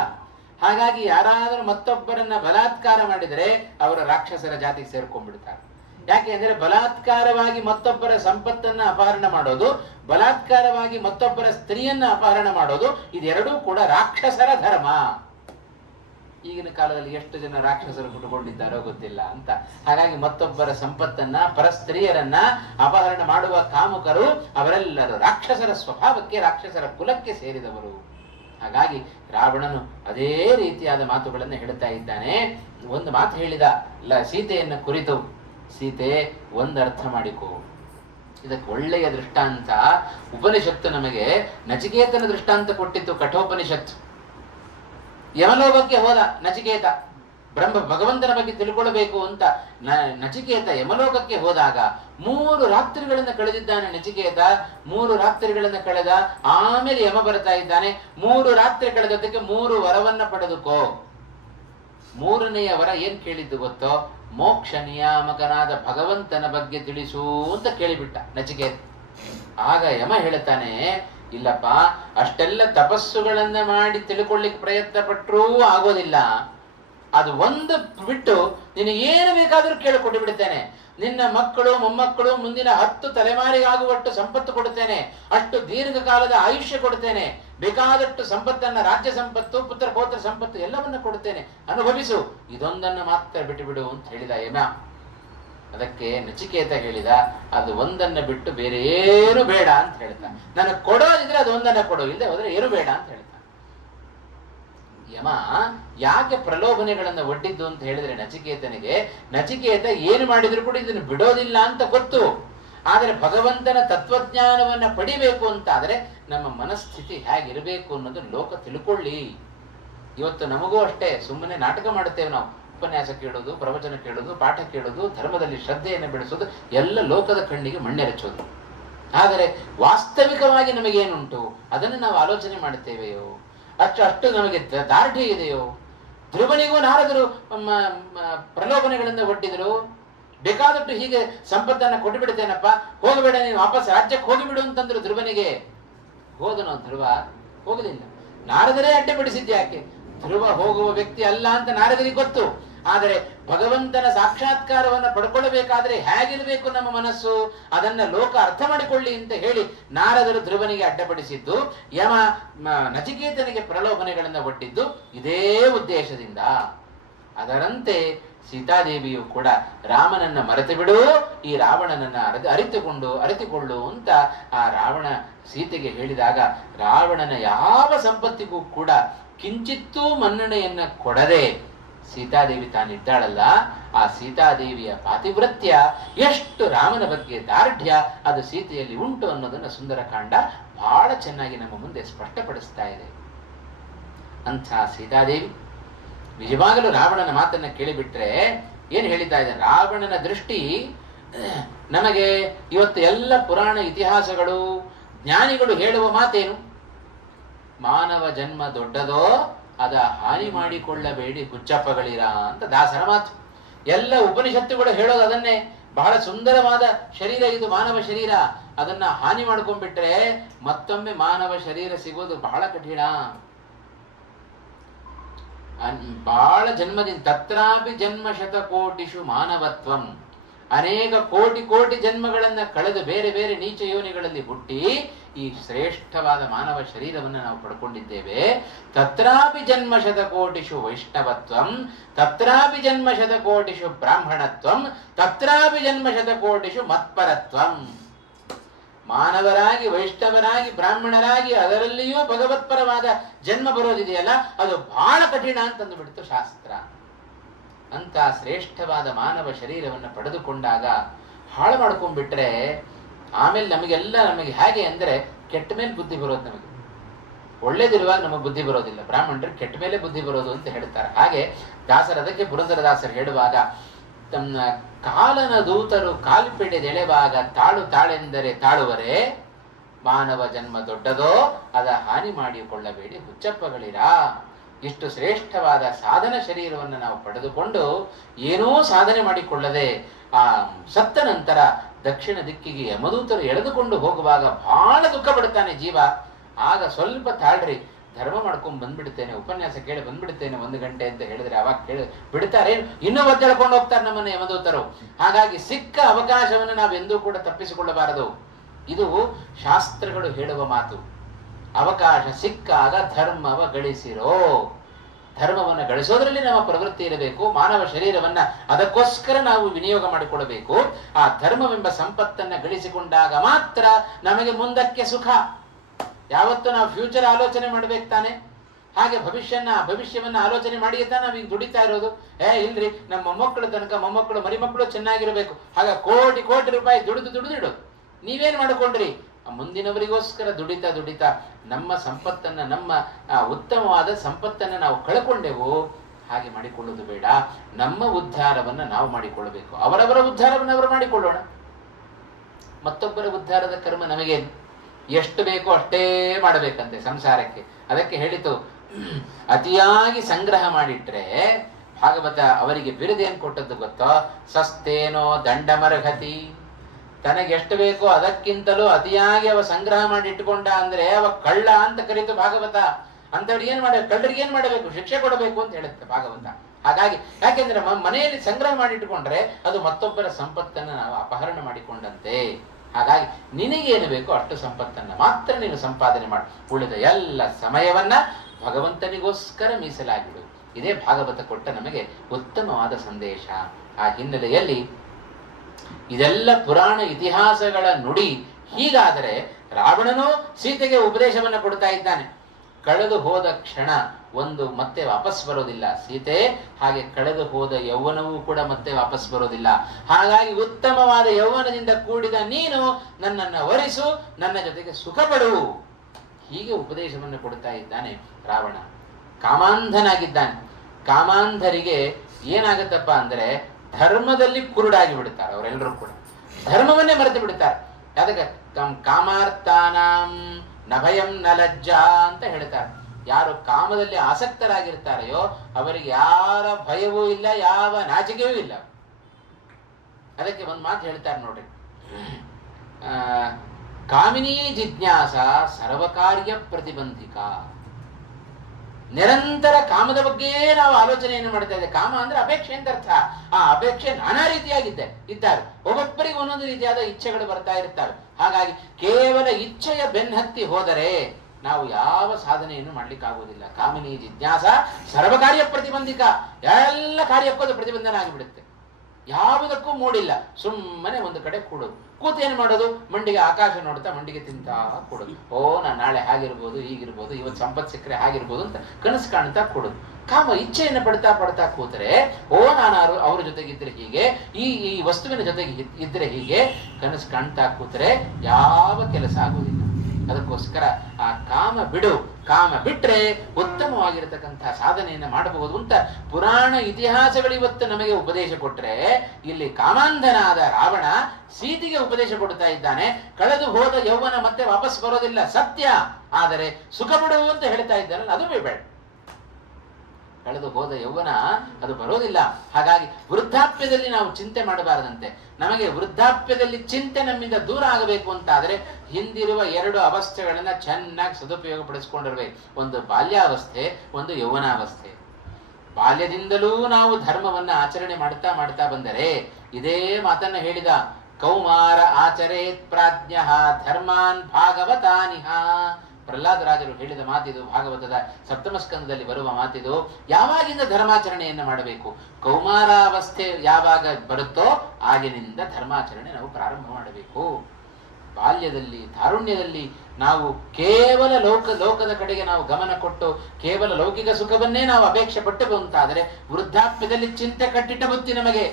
ಹಾಗಾಗಿ ಯಾರಾದರೂ ಮತ್ತೊಬ್ಬರನ್ನ ಬಲಾತ್ಕಾರ ಮಾಡಿದರೆ ಅವರು ರಾಕ್ಷಸರ ಜಾತಿಗೆ ಸೇರ್ಕೊಂಡ್ಬಿಡ್ತಾರೆ. ಯಾಕೆ ಅಂದ್ರೆ ಬಲಾತ್ಕಾರವಾಗಿ ಮತ್ತೊಬ್ಬರ ಸಂಪತ್ತನ್ನ ಅಪಹರಣ ಮಾಡೋದು, ಬಲಾತ್ಕಾರವಾಗಿ ಮತ್ತೊಬ್ಬರ ಸ್ತ್ರೀಯನ್ನ ಅಪಹರಣ ಮಾಡೋದು, ಇದೆರಡೂ ಕೂಡ ರಾಕ್ಷಸರ ಧರ್ಮ. ಈಗಿನ ಕಾಲದಲ್ಲಿ ಎಷ್ಟು ಜನ ರಾಕ್ಷಸರು ಹುಟ್ಟುಕೊಂಡಿದ್ದಾರೋ ಗೊತ್ತಿಲ್ಲ ಅಂತ. ಹಾಗಾಗಿ ಮತ್ತೊಬ್ಬರ ಸಂಪತ್ತನ್ನ, ಪರಸ್ತ್ರೀಯರನ್ನ ಅಪಹರಣ ಮಾಡುವ ಕಾಮುಕರು ಅವರೆಲ್ಲರೂ ರಾಕ್ಷಸರ ಸ್ವಭಾವಕ್ಕೆ, ರಾಕ್ಷಸರ ಕುಲಕ್ಕೆ ಸೇರಿದವರು. ಹಾಗಾಗಿ ರಾವಣನು ಅದೇ ರೀತಿಯಾದ ಮಾತುಗಳನ್ನು ಹೇಳ್ತಾ ಇದ್ದಾನೆ. ಒಂದು ಮಾತು ಹೇಳಿದ ಸೀತೆಯನ್ನ ಕುರಿತು, ಸೀತೆ ಒಂದು ಅರ್ಥ ಮಾಡಿಕೋ, ಇದಕ್ಕೆ ಒಳ್ಳೆಯ ದೃಷ್ಟಾಂತ ಉಪನಿಷತ್ತು ನಮಗೆ ನಚಿಕೇತನ ದೃಷ್ಟಾಂತ ಕೊಟ್ಟಿತ್ತು. ಕಠೋಪನಿಷತ್ತು. ಯಮಲೋಕಕ್ಕೆ ಹೋದ ನಚಿಕೇತ, ಭಗವಂತನ ಬಗ್ಗೆ ತಿಳ್ಕೊಳ್ಬೇಕು ಅಂತ ನಚಿಕೇತ ಯಮಲೋಕಕ್ಕೆ ಹೋದಾಗ 3 ರಾತ್ರಿಗಳನ್ನು ಕಳೆದಿದ್ದಾನೆ ನಚಿಕೇತ. 3 ರಾತ್ರಿಗಳನ್ನು ಕಳೆದ, ಆಮೇಲೆ ಯಮ ಬರ್ತಾ ಇದ್ದಾನೆ. 3 ರಾತ್ರಿ ಕಳೆದದಕ್ಕೆ 3 ವರವನ್ನ ಪಡೆದುಕೋ. 3ನೆಯ ವರ ಏನ್ ಕೇಳಿದ್ದು ಗೊತ್ತೋ? ಮೋಕ್ಷ ನಿಯಾಮಕನಾದ ಭಗವಂತನ ಬಗ್ಗೆ ತಿಳಿಸು ಅಂತ ಕೇಳಿಬಿಟ್ಟ ನಚಿಕೇತ. ಆಗ ಯಮ ಹೇಳ್ತಾನೆ, ಇಲ್ಲಪ್ಪ, ಅಷ್ಟೆಲ್ಲ ತಪಸ್ಸುಗಳನ್ನ ಮಾಡಿ ತಿಳ್ಕೊಳ್ಳಿಕ್ಕೆ ಪ್ರಯತ್ನ ಪಟ್ಟರೂ ಆಗೋದಿಲ್ಲ. ಅದು ಒಂದು ಬಿಟ್ಟು ನೀನು ಏನು ಬೇಕಾದರೂ ಕೇಳಿಕೊಟ್ಟು ಬಿಡ್ತೇನೆ. ನಿನ್ನ ಮಕ್ಕಳು ಮೊಮ್ಮಕ್ಕಳು ಮುಂದಿನ 10 ತಲೆಮಾರಿಗಾಗುವಷ್ಟು ಸಂಪತ್ತು ಕೊಡುತ್ತೇನೆ, ಅಷ್ಟು ದೀರ್ಘಕಾಲದ ಆಯುಷ್ಯ ಕೊಡುತ್ತೇನೆ, ಬೇಕಾದಷ್ಟು ಸಂಪತ್ತನ್ನ, ರಾಜ್ಯ ಸಂಪತ್ತು, ಪುತ್ರ ಪೌತ್ರ ಸಂಪತ್ತು ಎಲ್ಲವನ್ನ ಕೊಡುತ್ತೇನೆ, ಅನುಭವಿಸು, ಇದೊಂದನ್ನು ಮಾತ್ರ ಬಿಟ್ಟುಬಿಡು ಅಂತ ಹೇಳಿದ ಯಮ. ಅದಕ್ಕೆ ನಚಿಕೇತ ಹೇಳಿದ, ಅದು ಒಂದನ್ನ ಬಿಟ್ಟು ಬೇರೆ ಏನು ಬೇಡ ಅಂತ ಹೇಳ್ತಾ. ನನಗೆ ಕೊಡೋದಿದ್ರೆ ಅದು ಒಂದನ್ನ ಕೊಡು, ಇಲ್ಲದೆ ಹೋದ್ರೆ ಏನು ಬೇಡ ಅಂತ ಹೇಳ್ತಾ. ಯಮ ಯಾಕೆ ಪ್ರಲೋಭನೆಗಳನ್ನು ಒಡ್ಡಿದ್ದು ಅಂತ ಹೇಳಿದ್ರೆ ನಚಿಕೇತನಿಗೆ, ನಚಿಕೇತ ಏನು ಮಾಡಿದ್ರು ಕೂಡ ಇದನ್ನು ಬಿಡೋದಿಲ್ಲ ಅಂತ ಗೊತ್ತು. ಆದರೆ ಭಗವಂತನ ತತ್ವಜ್ಞಾನವನ್ನ ಪಡಿಬೇಕು ಅಂತ ಆದ್ರೆ ನಮ್ಮ ಮನಸ್ಥಿತಿ ಹೇಗಿರಬೇಕು ಅನ್ನೋದು ಲೋಕ ತಿಳ್ಕೊಳ್ಳಿ. ಇವತ್ತು ನಮಗೂ ಅಷ್ಟೇ, ಸುಮ್ಮನೆ ನಾಟಕ ಮಾಡುತ್ತೇವೆ ನಾವು. ಉಪನ್ಯಾಸ ಕೇಳೋದು, ಪ್ರವಚನ ಕೇಳೋದು, ಪಾಠ ಕೇಳೋದು, ಧರ್ಮದಲ್ಲಿ ಶ್ರದ್ಧೆಯನ್ನು ಬೆಳೆಸೋದು ಎಲ್ಲ ಲೋಕದ ಕಣ್ಣಿಗೆ ಮಣ್ಣೆರಚೋದು. ಆದರೆ ವಾಸ್ತವಿಕವಾಗಿ ನಮಗೇನುಂಟು ಅದನ್ನು ನಾವು ಆಲೋಚನೆ ಮಾಡುತ್ತೇವೆಯೋ? ಅಷ್ಟು ನಮಗೆ ದಾರ್ಢ್ಯ ಇದೆಯೋ? ಧ್ರುವನಿಗೂ ನಾರದರು ಪ್ರಲೋಭನೆಗಳಿಂದ ಒಡ್ಡಿದರು. ಬೇಕಾದಟ್ಟು ಹೀಗೆ ಸಂಪತ್ತನ್ನು ಕೊಟ್ಟು ಬಿಡ್ತೇನಪ್ಪ, ಹೋಗಬೇಡ ನೀನು, ವಾಪಸ್ ರಾಜ್ಯಕ್ಕೆ ಹೋಗಿಬಿಡು ಅಂತಂದ್ರು ಧ್ರುವನಿಗೆ. ಹೋದನು ಧ್ರುವ? ಹೋಗಲಿಲ್ಲ. ನಾರದರೇ ಅಡ್ಡಿಪಡಿಸಿದ್ಯಾಕೆ? ಧ್ರುವ ಹೋಗುವ ವ್ಯಕ್ತಿ ಅಲ್ಲ ಅಂತ ನಾರದರಿಗೆ ಗೊತ್ತು. ಆದರೆ ಭಗವಂತನ ಸಾಕ್ಷಾತ್ಕಾರವನ್ನು ಪಡ್ಕೊಳ್ಳಬೇಕಾದ್ರೆ ಹೇಗಿರಬೇಕು ನಮ್ಮ ಮನಸ್ಸು, ಅದನ್ನ ಲೋಕ ಅರ್ಥ ಮಾಡಿಕೊಳ್ಳಿ ಅಂತ ಹೇಳಿ ನಾರದರು ಧ್ರುವನಿಗೆ ಅಡ್ಡಪಡಿಸಿದ್ದು, ಯಮ ನಚಿಕೇತನಿಗೆ ಪ್ರಲೋಭನೆಗಳನ್ನು ಒಡ್ಡಿದ್ದು ಇದೇ ಉದ್ದೇಶದಿಂದ. ಅದರಂತೆ ಸೀತಾದೇವಿಯು ಕೂಡ ರಾಮನನ್ನ ಮರೆತು ಬಿಡು, ಈ ರಾವಣನನ್ನ ಅರಿತುಕೊಳ್ಳು ಅಂತ ಆ ರಾವಣ ಸೀತೆಗೆ ಹೇಳಿದಾಗ, ರಾವಣನ ಯಾವ ಸಂಪತ್ತಿಗೂ ಕೂಡ ಕಿಂಚಿತ್ತೂ ಮನ್ನಣೆಯನ್ನ ಕೊಡದೆ ಸೀತಾದೇವಿ ತಾನಿದ್ದಾಳಲ್ಲ, ಆ ಸೀತಾದೇವಿಯ ಪಾತಿವ್ರತ್ಯ, ಎಷ್ಟು ರಾಮನ ಬಗ್ಗೆ ದಾರ್ಢ್ಯ ಅದು ಸೀತೆಯಲ್ಲಿ ಉಂಟು ಅನ್ನೋದನ್ನ ಸುಂದರಕಾಂಡ ಬಹಳ ಚೆನ್ನಾಗಿ ನಮ್ಮ ಮುಂದೆ ಸ್ಪಷ್ಟಪಡಿಸ್ತಾ ಇದೆ. ಅಂಥ ಸೀತಾದೇವಿ ನಿಜವಾಗಲೂ ರಾವಣನ ಮಾತನ್ನ ಕೇಳಿಬಿಟ್ರೆ ಏನ್ ಹೇಳಿತಾ ಇದೆ? ರಾವಣನ ದೃಷ್ಟಿ ನಮಗೆ ಇವತ್ತು ಎಲ್ಲ ಪುರಾಣ ಇತಿಹಾಸಗಳು, ಜ್ಞಾನಿಗಳು ಹೇಳುವ ಮಾತೇನು? ಮಾನವ ಜನ್ಮ ದೊಡ್ಡದೋ, ಅದ ಹಾನಿ ಮಾಡಿಕೊಳ್ಳಬೇಡಿ ಹುಚ್ಚಪ್ಪಗಳಿರ ಅಂತ ದಾಸರ ಮಾತು. ಎಲ್ಲ ಉಪನಿಷತ್ತುಗಳು ಹೇಳೋದು ಅದನ್ನೇ. ಬಹಳ ಸುಂದರವಾದ ಶರೀರ ಇದು ಮಾನವ ಶರೀರ, ಅದನ್ನ ಹಾನಿ ಮಾಡ್ಕೊಂಡ್ಬಿಟ್ರೆ ಮತ್ತೊಮ್ಮೆ ಮಾನವ ಶರೀರ ಸಿಗೋದು ಬಹಳ ಕಠಿಣ. ಬಹಳ ಜನ್ಮದಿಂದ ತತ್ರಾಪಿ ಜನ್ಮ ಶತಕೋಟಿಷು ಮಾನವತ್ವಂ ಅನೇಕ ಕೋಟಿ ಕೋಟಿ ಜನ್ಮಗಳನ್ನ ಕಳೆದು ಬೇರೆ ಬೇರೆ ನೀಚ ಯೋನಿಗಳಲ್ಲಿ ಹುಟ್ಟಿ ಈ ಶ್ರೇಷ್ಠವಾದ ಮಾನವ ಶರೀರವನ್ನು ನಾವು ಪಡ್ಕೊಂಡಿದ್ದೇವೆ. ತತ್ರಾಪಿ ಜನ್ಮ ಶತಕೋಟಿಷು ವೈಷ್ಣವತ್ವಂ, ತತ್ರಾಪಿ ಜನ್ಮ ಶತಕೋಟಿಷು ಬ್ರಾಹ್ಮಣತ್ವಂ, ತತ್ರಾಪಿ ಜನ್ಮ ಶತಕೋಟಿಷು ಮತ್ಪರತ್ವಂ. ಮಾನವರಾಗಿ, ವೈಷ್ಣವರಾಗಿ, ಬ್ರಾಹ್ಮಣರಾಗಿ ಅದರಲ್ಲಿಯೂ ಭಗವತ್ಪರವಾದ ಜನ್ಮ ಬರೋದಿದೆಯಲ್ಲ, ಅದು ಬಹಳ ಕಠಿಣ ಅಂತಂದು ಬಿಡ್ತು ಶಾಸ್ತ್ರ. ಅಂತ ಶ್ರೇಷ್ಠವಾದ ಮಾನವ ಶರೀರವನ್ನು ಪಡೆದುಕೊಂಡಾಗ ಹಾಳು ಮಾಡ್ಕೊಂಡ್ಬಿಟ್ರೆ ಆಮೇಲೆ ನಮಗೆ ಹೇಗೆ ಅಂದರೆ ಕೆಟ್ಟ ಮೇಲೆ ಬುದ್ಧಿ ಬರೋದು. ನಮಗೆ ಒಳ್ಳೇದಿರುವಾಗ ನಮಗೆ ಬುದ್ಧಿ ಬರೋದಿಲ್ಲ, ಬ್ರಾಹ್ಮಣರಿಗೆ ಕೆಟ್ಟ ಮೇಲೆ ಬುದ್ಧಿ ಬರೋದು ಅಂತ ಹೇಳ್ತಾರೆ. ಹಾಗೆ ದಾಸರು ಅದಕ್ಕೆ ಪುರಂದರದಾಸರು ಹೇಳುವಾಗ, ತನ್ನ ಕಾಲನ ದೂತರು ಕಾಲ್ಪಿಡಿದೆಳೆವಾಗ ತಾಳು ತಾಳೆಂದರೆ ತಾಳುವರೆ, ಮಾನವ ಜನ್ಮ ದೊಡ್ಡದೋ ಅದ ಹಾನಿ ಮಾಡಿಕೊಳ್ಳಬೇಡಿ ಹುಚ್ಚಪ್ಪಗಳಿರ. ಇಷ್ಟು ಶ್ರೇಷ್ಠವಾದ ಸಾಧನ ಶರೀರವನ್ನು ನಾವು ಪಡೆದುಕೊಂಡು ಏನೂ ಸಾಧನೆ ಮಾಡಿಕೊಳ್ಳದೆ ಆ ಸತ್ತ ನಂತರ ದಕ್ಷಿಣ ದಿಕ್ಕಿಗೆ ಯಮದೂತರು ಎಳೆದುಕೊಂಡು ಹೋಗುವಾಗ ಬಹಳ ದುಃಖ ಪಡ್ತಾನೆ ಜೀವ. ಆಗ ಸ್ವಲ್ಪ ತಾಳ್ರಿ, ಧರ್ಮ ಮಾಡ್ಕೊಂಡು ಬಂದ್ಬಿಡ್ತೇನೆ, ಉಪನ್ಯಾಸ ಕೇಳಿ ಬಂದ್ಬಿಡ್ತೇನೆ 1 ಗಂಟೆ ಅಂತ ಹೇಳಿದ್ರೆ ಅವಾಗ ಬಿಡ್ತಾರೆ, ಇನ್ನೂ ಒದ್ದೆಳ್ಕೊಂಡು ಹೋಗ್ತಾರೆ ನಮ್ಮನ್ನು ಯಮದೂತರು. ಹಾಗಾಗಿ ಸಿಕ್ಕ ಅವಕಾಶವನ್ನು ನಾವೆಂದೂ ಕೂಡ ತಪ್ಪಿಸಿಕೊಳ್ಳಬಾರದು. ಇದು ಶಾಸ್ತ್ರಗಳು ಹೇಳುವ ಮಾತು. ಅವಕಾಶ ಸಿಕ್ಕಾಗ ಧರ್ಮವ ಗಳಿಸಿರೋ. ಧರ್ಮವನ್ನು ಗಳಿಸೋದ್ರಲ್ಲಿ ನಮ್ಮ ಪ್ರವೃತ್ತಿ ಇರಬೇಕು. ಮಾನವ ಶರೀರವನ್ನ ಅದಕ್ಕೋಸ್ಕರ ನಾವು ವಿನಿಯೋಗ ಮಾಡಿಕೊಡಬೇಕು. ಆ ಧರ್ಮವೆಂಬ ಸಂಪತ್ತನ್ನ ಗಳಿಸಿಕೊಂಡಾಗ ಮಾತ್ರ ನಮಗೆ ಮುಂದಕ್ಕೆ ಸುಖ. ಯಾವತ್ತು ನಾವು ಫ್ಯೂಚರ್ ಆಲೋಚನೆ ಮಾಡ್ಬೇಕು ತಾನೆ, ಹಾಗೆ ಭವಿಷ್ಯವನ್ನ ಆಲೋಚನೆ ಮಾಡಿಯೇ ತಾನೆ ನಾವೀಗ ದುಡಿತಾ ಇರೋದು. ಇಲ್ರಿ, ನಮ್ಮ ಮೊಮ್ಮಕ್ಕಳು ತನಕ ಮೊಮ್ಮಕ್ಕಳು ಮರಿಮಕ್ಕಳು ಚೆನ್ನಾಗಿರ್ಬೇಕು, ಹಾಗ ಕೋಟಿ ಕೋಟಿ ರೂಪಾಯಿ ದುಡಿದು ನೀವೇನ್ ಮಾಡಿಕೊಂಡ್ರಿ? ಮುಂದಿನವರಿಗೋಸ್ಕರ ದುಡಿತಾ ನಮ್ಮ ಸಂಪತ್ತನ್ನ, ನಮ್ಮ ಉತ್ತಮವಾದ ಸಂಪತ್ತನ್ನ ನಾವು ಕಳ್ಕೊಂಡೆವು. ಹಾಗೆ ಮಾಡಿಕೊಳ್ಳುವುದು ಬೇಡ. ನಮ್ಮ ಉದ್ಧಾರವನ್ನ ನಾವು ಮಾಡಿಕೊಳ್ಳಬೇಕು. ಅವರವರ ಉದ್ಧಾರವನ್ನು ಅವರು ಮಾಡಿಕೊಳ್ಳೋಣ. ಮತ್ತೊಬ್ಬರ ಉದ್ಧಾರದ ಕರ್ಮ ನಮಗೇನು? ಎಷ್ಟು ಬೇಕೋ ಅಷ್ಟೇ ಮಾಡಬೇಕಂತೆ ಸಂಸಾರಕ್ಕೆ. ಅದಕ್ಕೆ ಹೇಳಿತು, ಅತಿಯಾಗಿ ಸಂಗ್ರಹ ಮಾಡಿಟ್ರೆ ಭಾಗವತ ಅವರಿಗೆ ಬಿರುದೇನು ಕೊಟ್ಟದ್ದು ಗೊತ್ತೋ? ಸಸ್ತೇನೋ ದಂಡಮರ್ಹತಿ. ತನಗೆ ಎಷ್ಟು ಬೇಕೋ ಅದಕ್ಕಿಂತಲೂ ಅತಿಯಾಗಿ ಅವ ಸಂಗ್ರಹ ಮಾಡಿ ಇಟ್ಟುಕೊಂಡ ಅಂದ್ರೆ ಅವ ಕಳ್ಳ ಅಂತ ಕರೀತು ಭಾಗವತ. ಅಂತವ್ರಿಗೆ ಏನ್ ಮಾಡಬೇಕು? ಕಳ್ಳರಿಗೆ ಏನ್ ಮಾಡಬೇಕು? ಶಿಕ್ಷೆ ಕೊಡಬೇಕು ಅಂತ ಹೇಳುತ್ತೆ ಭಾಗವತ. ಹಾಗಾಗಿ ಯಾಕೆಂದ್ರೆ ಮನೆಯಲ್ಲಿ ಸಂಗ್ರಹ ಮಾಡಿಟ್ಟುಕೊಂಡ್ರೆ ಅದು ಮತ್ತೊಬ್ಬರ ಸಂಪತ್ತನ್ನು ನಾವು ಅಪಹರಣ ಮಾಡಿಕೊಂಡಂತೆ. ಹಾಗಾಗಿ ನಿನಗೇನು ಬೇಕೋ ಅಷ್ಟು ಸಂಪತ್ತನ್ನ ಮಾತ್ರ ನೀನು ಸಂಪಾದನೆ ಮಾಡು. ಉಳಿದ ಎಲ್ಲ ಸಮಯವನ್ನ ಭಗವಂತನಿಗೋಸ್ಕರ ಮೀಸಲಾಗಿಡು. ಇದೇ ಭಾಗವತ ಕೊಟ್ಟ ನಮಗೆ ಉತ್ತಮವಾದ ಸಂದೇಶ. ಆ ಹಿನ್ನೆಲೆಯಲ್ಲಿ ಇದೆಲ್ಲ ಪುರಾಣ ಇತಿಹಾಸಗಳ ನುಡಿ. ಹೀಗಾದರೆ ರಾವಣನು ಸೀತೆಗೆ ಉಪದೇಶವನ್ನು ಕೊಡ್ತಾ ಇದ್ದಾನೆ. ಕಳೆದು ಹೋದ ಕ್ಷಣ ಒಂದು ಮತ್ತೆ ವಾಪಸ್ ಬರೋದಿಲ್ಲ ಸೀತೆ, ಹಾಗೆ ಕಳೆದು ಹೋದ ಯೌವನವೂ ಕೂಡ ಮತ್ತೆ ವಾಪಸ್ ಬರೋದಿಲ್ಲ. ಹಾಗಾಗಿ ಉತ್ತಮವಾದ ಯೌವನದಿಂದ ಕೂಡಿದ ನೀನು ನನ್ನನ್ನು ವರಿಸು, ನನ್ನ ಜೊತೆಗೆ ಸುಖ ಪಡು. ಹೀಗೆ ಉಪದೇಶವನ್ನು ಕೊಡ್ತಾ ಇದ್ದಾನೆ ರಾವಣ. ಕಾಮಾಂಧನಾಗಿದ್ದಾನೆ. ಕಾಮಾಂಧರಿಗೆ ಏನಾಗತ್ತಪ್ಪ ಅಂದ್ರೆ ಧರ್ಮದಲ್ಲಿ ಕುರುಡಾಗಿ ಬಿಡುತ್ತಾರೆ. ಅವರೆಲ್ಲರೂ ಕೂಡ ಧರ್ಮವನ್ನೇ ಮರೆತು ಬಿಡುತ್ತಾರೆ. ಅದಕ್ಕೆ ಕಾಮಾರ್ಥಾನಾಂ ನಭಯಂ ನ ಲಜ್ಜಾ ಅಂತ ಹೇಳ್ತಾರೆ. ಯಾರು ಕಾಮದಲ್ಲಿ ಆಸಕ್ತರಾಗಿರ್ತಾರೆಯೋ ಅವರಿಗೆ ಯಾರ ಭಯವೂ ಇಲ್ಲ, ಯಾವ ನಾಚಿಕೆಯೂ ಇಲ್ಲ. ಅದಕ್ಕೆ ಒಂದು ಮಾತು ಹೇಳ್ತಾರೆ ನೋಡ್ರಿ, ಕಾಮಿನೀ ಜಿಜ್ಞಾಸ ಸರ್ವಕಾರ್ಯ ಪ್ರತಿಬಂಧಿಕ. ನಿರಂತರ ಕಾಮದ ಬಗ್ಗೆಯೇ ನಾವು ಆಲೋಚನೆಯನ್ನು ಮಾಡ್ತಾ ಇದ್ದೇವೆ. ಕಾಮ ಅಂದ್ರೆ ಅಪೇಕ್ಷೆ ಅಂತ ಅರ್ಥ. ಆ ಅಪೇಕ್ಷೆ ನಾನಾ ರೀತಿಯಾಗಿದ್ದೆ ಇದ್ದಾರೆ. ಒಬ್ಬೊಬ್ಬರಿಗೆ ಒಂದೊಂದು ರೀತಿಯಾದ ಇಚ್ಛೆಗಳು ಬರ್ತಾ ಇರ್ತಾರೆ. ಹಾಗಾಗಿ ಕೇವಲ ಇಚ್ಛೆಯ ಬೆನ್ನತ್ತಿ ಹೋದರೆ ನಾವು ಯಾವ ಸಾಧನೆಯನ್ನು ಮಾಡ್ಲಿಕ್ಕಾಗುವುದಿಲ್ಲ. ಕಾಮಿನಿ ಜಿಜ್ಞಾಸ ಸರ್ವಕಾರ್ಯ ಪ್ರತಿಬಂಧಿಕ. ಎಲ್ಲ ಕಾರ್ಯಕ್ಕೂ ಅದು ಪ್ರತಿಬಂಧನ ಆಗಿಬಿಡುತ್ತೆ. ಯಾವುದಕ್ಕೂ ಮೂಡಿಲ್ಲ. ಸುಮ್ಮನೆ ಒಂದು ಕಡೆ ಕೂಡೋದು. ಕೂತು ಏನು ಮಾಡೋದು? ಮಂಡಿಗೆ ಆಕಾಶ ನೋಡ್ತಾ ಮಂಡಿಗೆ ತಿಂತಾ ಕೊಡೋದು. ನಾನು ನಾಳೆ ಹಾಗಿರ್ಬೋದು, ಹೀಗಿರ್ಬೋದು, ಇವತ್ತು ಸಂಪತ್ತು ಸಿಕ್ಕರೆ ಹಾಗಿರ್ಬೋದು ಅಂತ ಕನಸು ಕಾಣ್ತಾ ಕೊಡೋದು. ಕಾಮ ಇಚ್ಛೆಯನ್ನು ಪಡ್ತಾ ಕೂತರೆ ನಾನು ಅವ್ರ ಜೊತೆಗಿದ್ರೆ ಹೀಗೆ, ಈ ವಸ್ತುವಿನ ಜೊತೆಗೆ ಇದ್ರೆ ಹೀಗೆ ಕನಸು ಕಾಣ್ತಾ ಕೂತರೆ ಯಾವ ಕೆಲಸ ಆಗುವುದಿಲ್ಲ. ಅದಕ್ಕೋಸ್ಕರ ಆ ಕಾಮ ಬಿಡು. ಕಾಮ ಬಿಟ್ರೆ ಉತ್ತಮವಾಗಿರತಕ್ಕಂತಹ ಸಾಧನೆಯನ್ನು ಮಾಡಬಹುದು ಅಂತ ಪುರಾಣ ಇತಿಹಾಸಗಳು ಇವತ್ತು ನಮಗೆ ಉಪದೇಶ ಕೊಟ್ರೆ, ಇಲ್ಲಿ ಕಾಮಾಂಧನಾದ ರಾವಣ ಸೀತೆಗೆ ಉಪದೇಶ ಕೊಡ್ತಾ ಇದ್ದಾನೆ. ಕಳೆದು ಹೋದ ಯೌವನ ಮತ್ತೆ ವಾಪಸ್ ಬರೋದಿಲ್ಲ ಸತ್ಯ, ಆದರೆ ಸುಖ ಬಿಡು ಅಂತ ಹೇಳ್ತಾ ಇದ್ದಾನಲ್ಲ, ಅದು ಬೇಡ. ಕಳೆದು ಹೋದ ಯೌವನ ಅದು ಬರೋದಿಲ್ಲ. ಹಾಗಾಗಿ ವೃದ್ಧಾಪ್ಯದಲ್ಲಿ ನಾವು ಚಿಂತೆ ಮಾಡಬಾರದಂತೆ. ನಮಗೆ ವೃದ್ಧಾಪ್ಯದಲ್ಲಿ ಚಿಂತೆ ನಮ್ಮಿಂದ ದೂರ ಆಗಬೇಕು ಅಂತಾದರೆ ಹಿಂದಿರುವ 2 ಅವಸ್ಥೆಗಳನ್ನ ಚೆನ್ನಾಗಿ ಸದುಪಯೋಗ ಪಡಿಸ್ಕೊಂಡಿರ್ಬೇಕು. ಒಂದು ಬಾಲ್ಯಾವಸ್ಥೆ, ಒಂದು ಯೌವನಾವಸ್ಥೆ. ಬಾಲ್ಯದಿಂದಲೂ ನಾವು ಧರ್ಮವನ್ನ ಆಚರಣೆ ಮಾಡ್ತಾ ಬಂದರೆ ಇದೇ ಮಾತನ್ನ ಹೇಳಿದ. ಕೌಮಾರ ಆಚರೇತ್ ಪ್ರಾಜ್ಞ ಧರ್ಮಾನ್ ಭಾಗವತಾನಿಹ. ಪ್ರಹ್ಲಾದರಾಜರು ಹೇಳಿದ ಮಾತಿದು, ಭಾಗವತದ ಸಪ್ತಮ ಸ್ಕಂದದಲ್ಲಿ ಬರುವ ಮಾತಿದು. ಯಾವಾಗಿಂದ ಧರ್ಮಾಚರಣೆಯನ್ನು ಮಾಡಬೇಕು? ಕೌಮಾರಾವಸ್ಥೆ ಯಾವಾಗ ಬರುತ್ತೋ ಆಗಿನಿಂದ ಧರ್ಮಾಚರಣೆ ನಾವು ಪ್ರಾರಂಭ ಮಾಡಬೇಕು. ಬಾಲ್ಯದಲ್ಲಿ, ತಾರುಣ್ಯದಲ್ಲಿ ನಾವು ಕೇವಲ ಲೋಕದ ಕಡೆಗೆ ನಾವು ಗಮನ ಕೊಟ್ಟು ಕೇವಲ ಲೌಕಿಕ ಸುಖವನ್ನೇ ನಾವು ಅಪೇಕ್ಷೆ ಪಟ್ಟು ಅಂತಾದರೆ ವೃದ್ಧಾಪ್ಯದಲ್ಲಿ ಚಿಂತೆ ಕಟ್ಟಿಟ್ಟ ಬುತ್ತಿ ನಮಗೆ.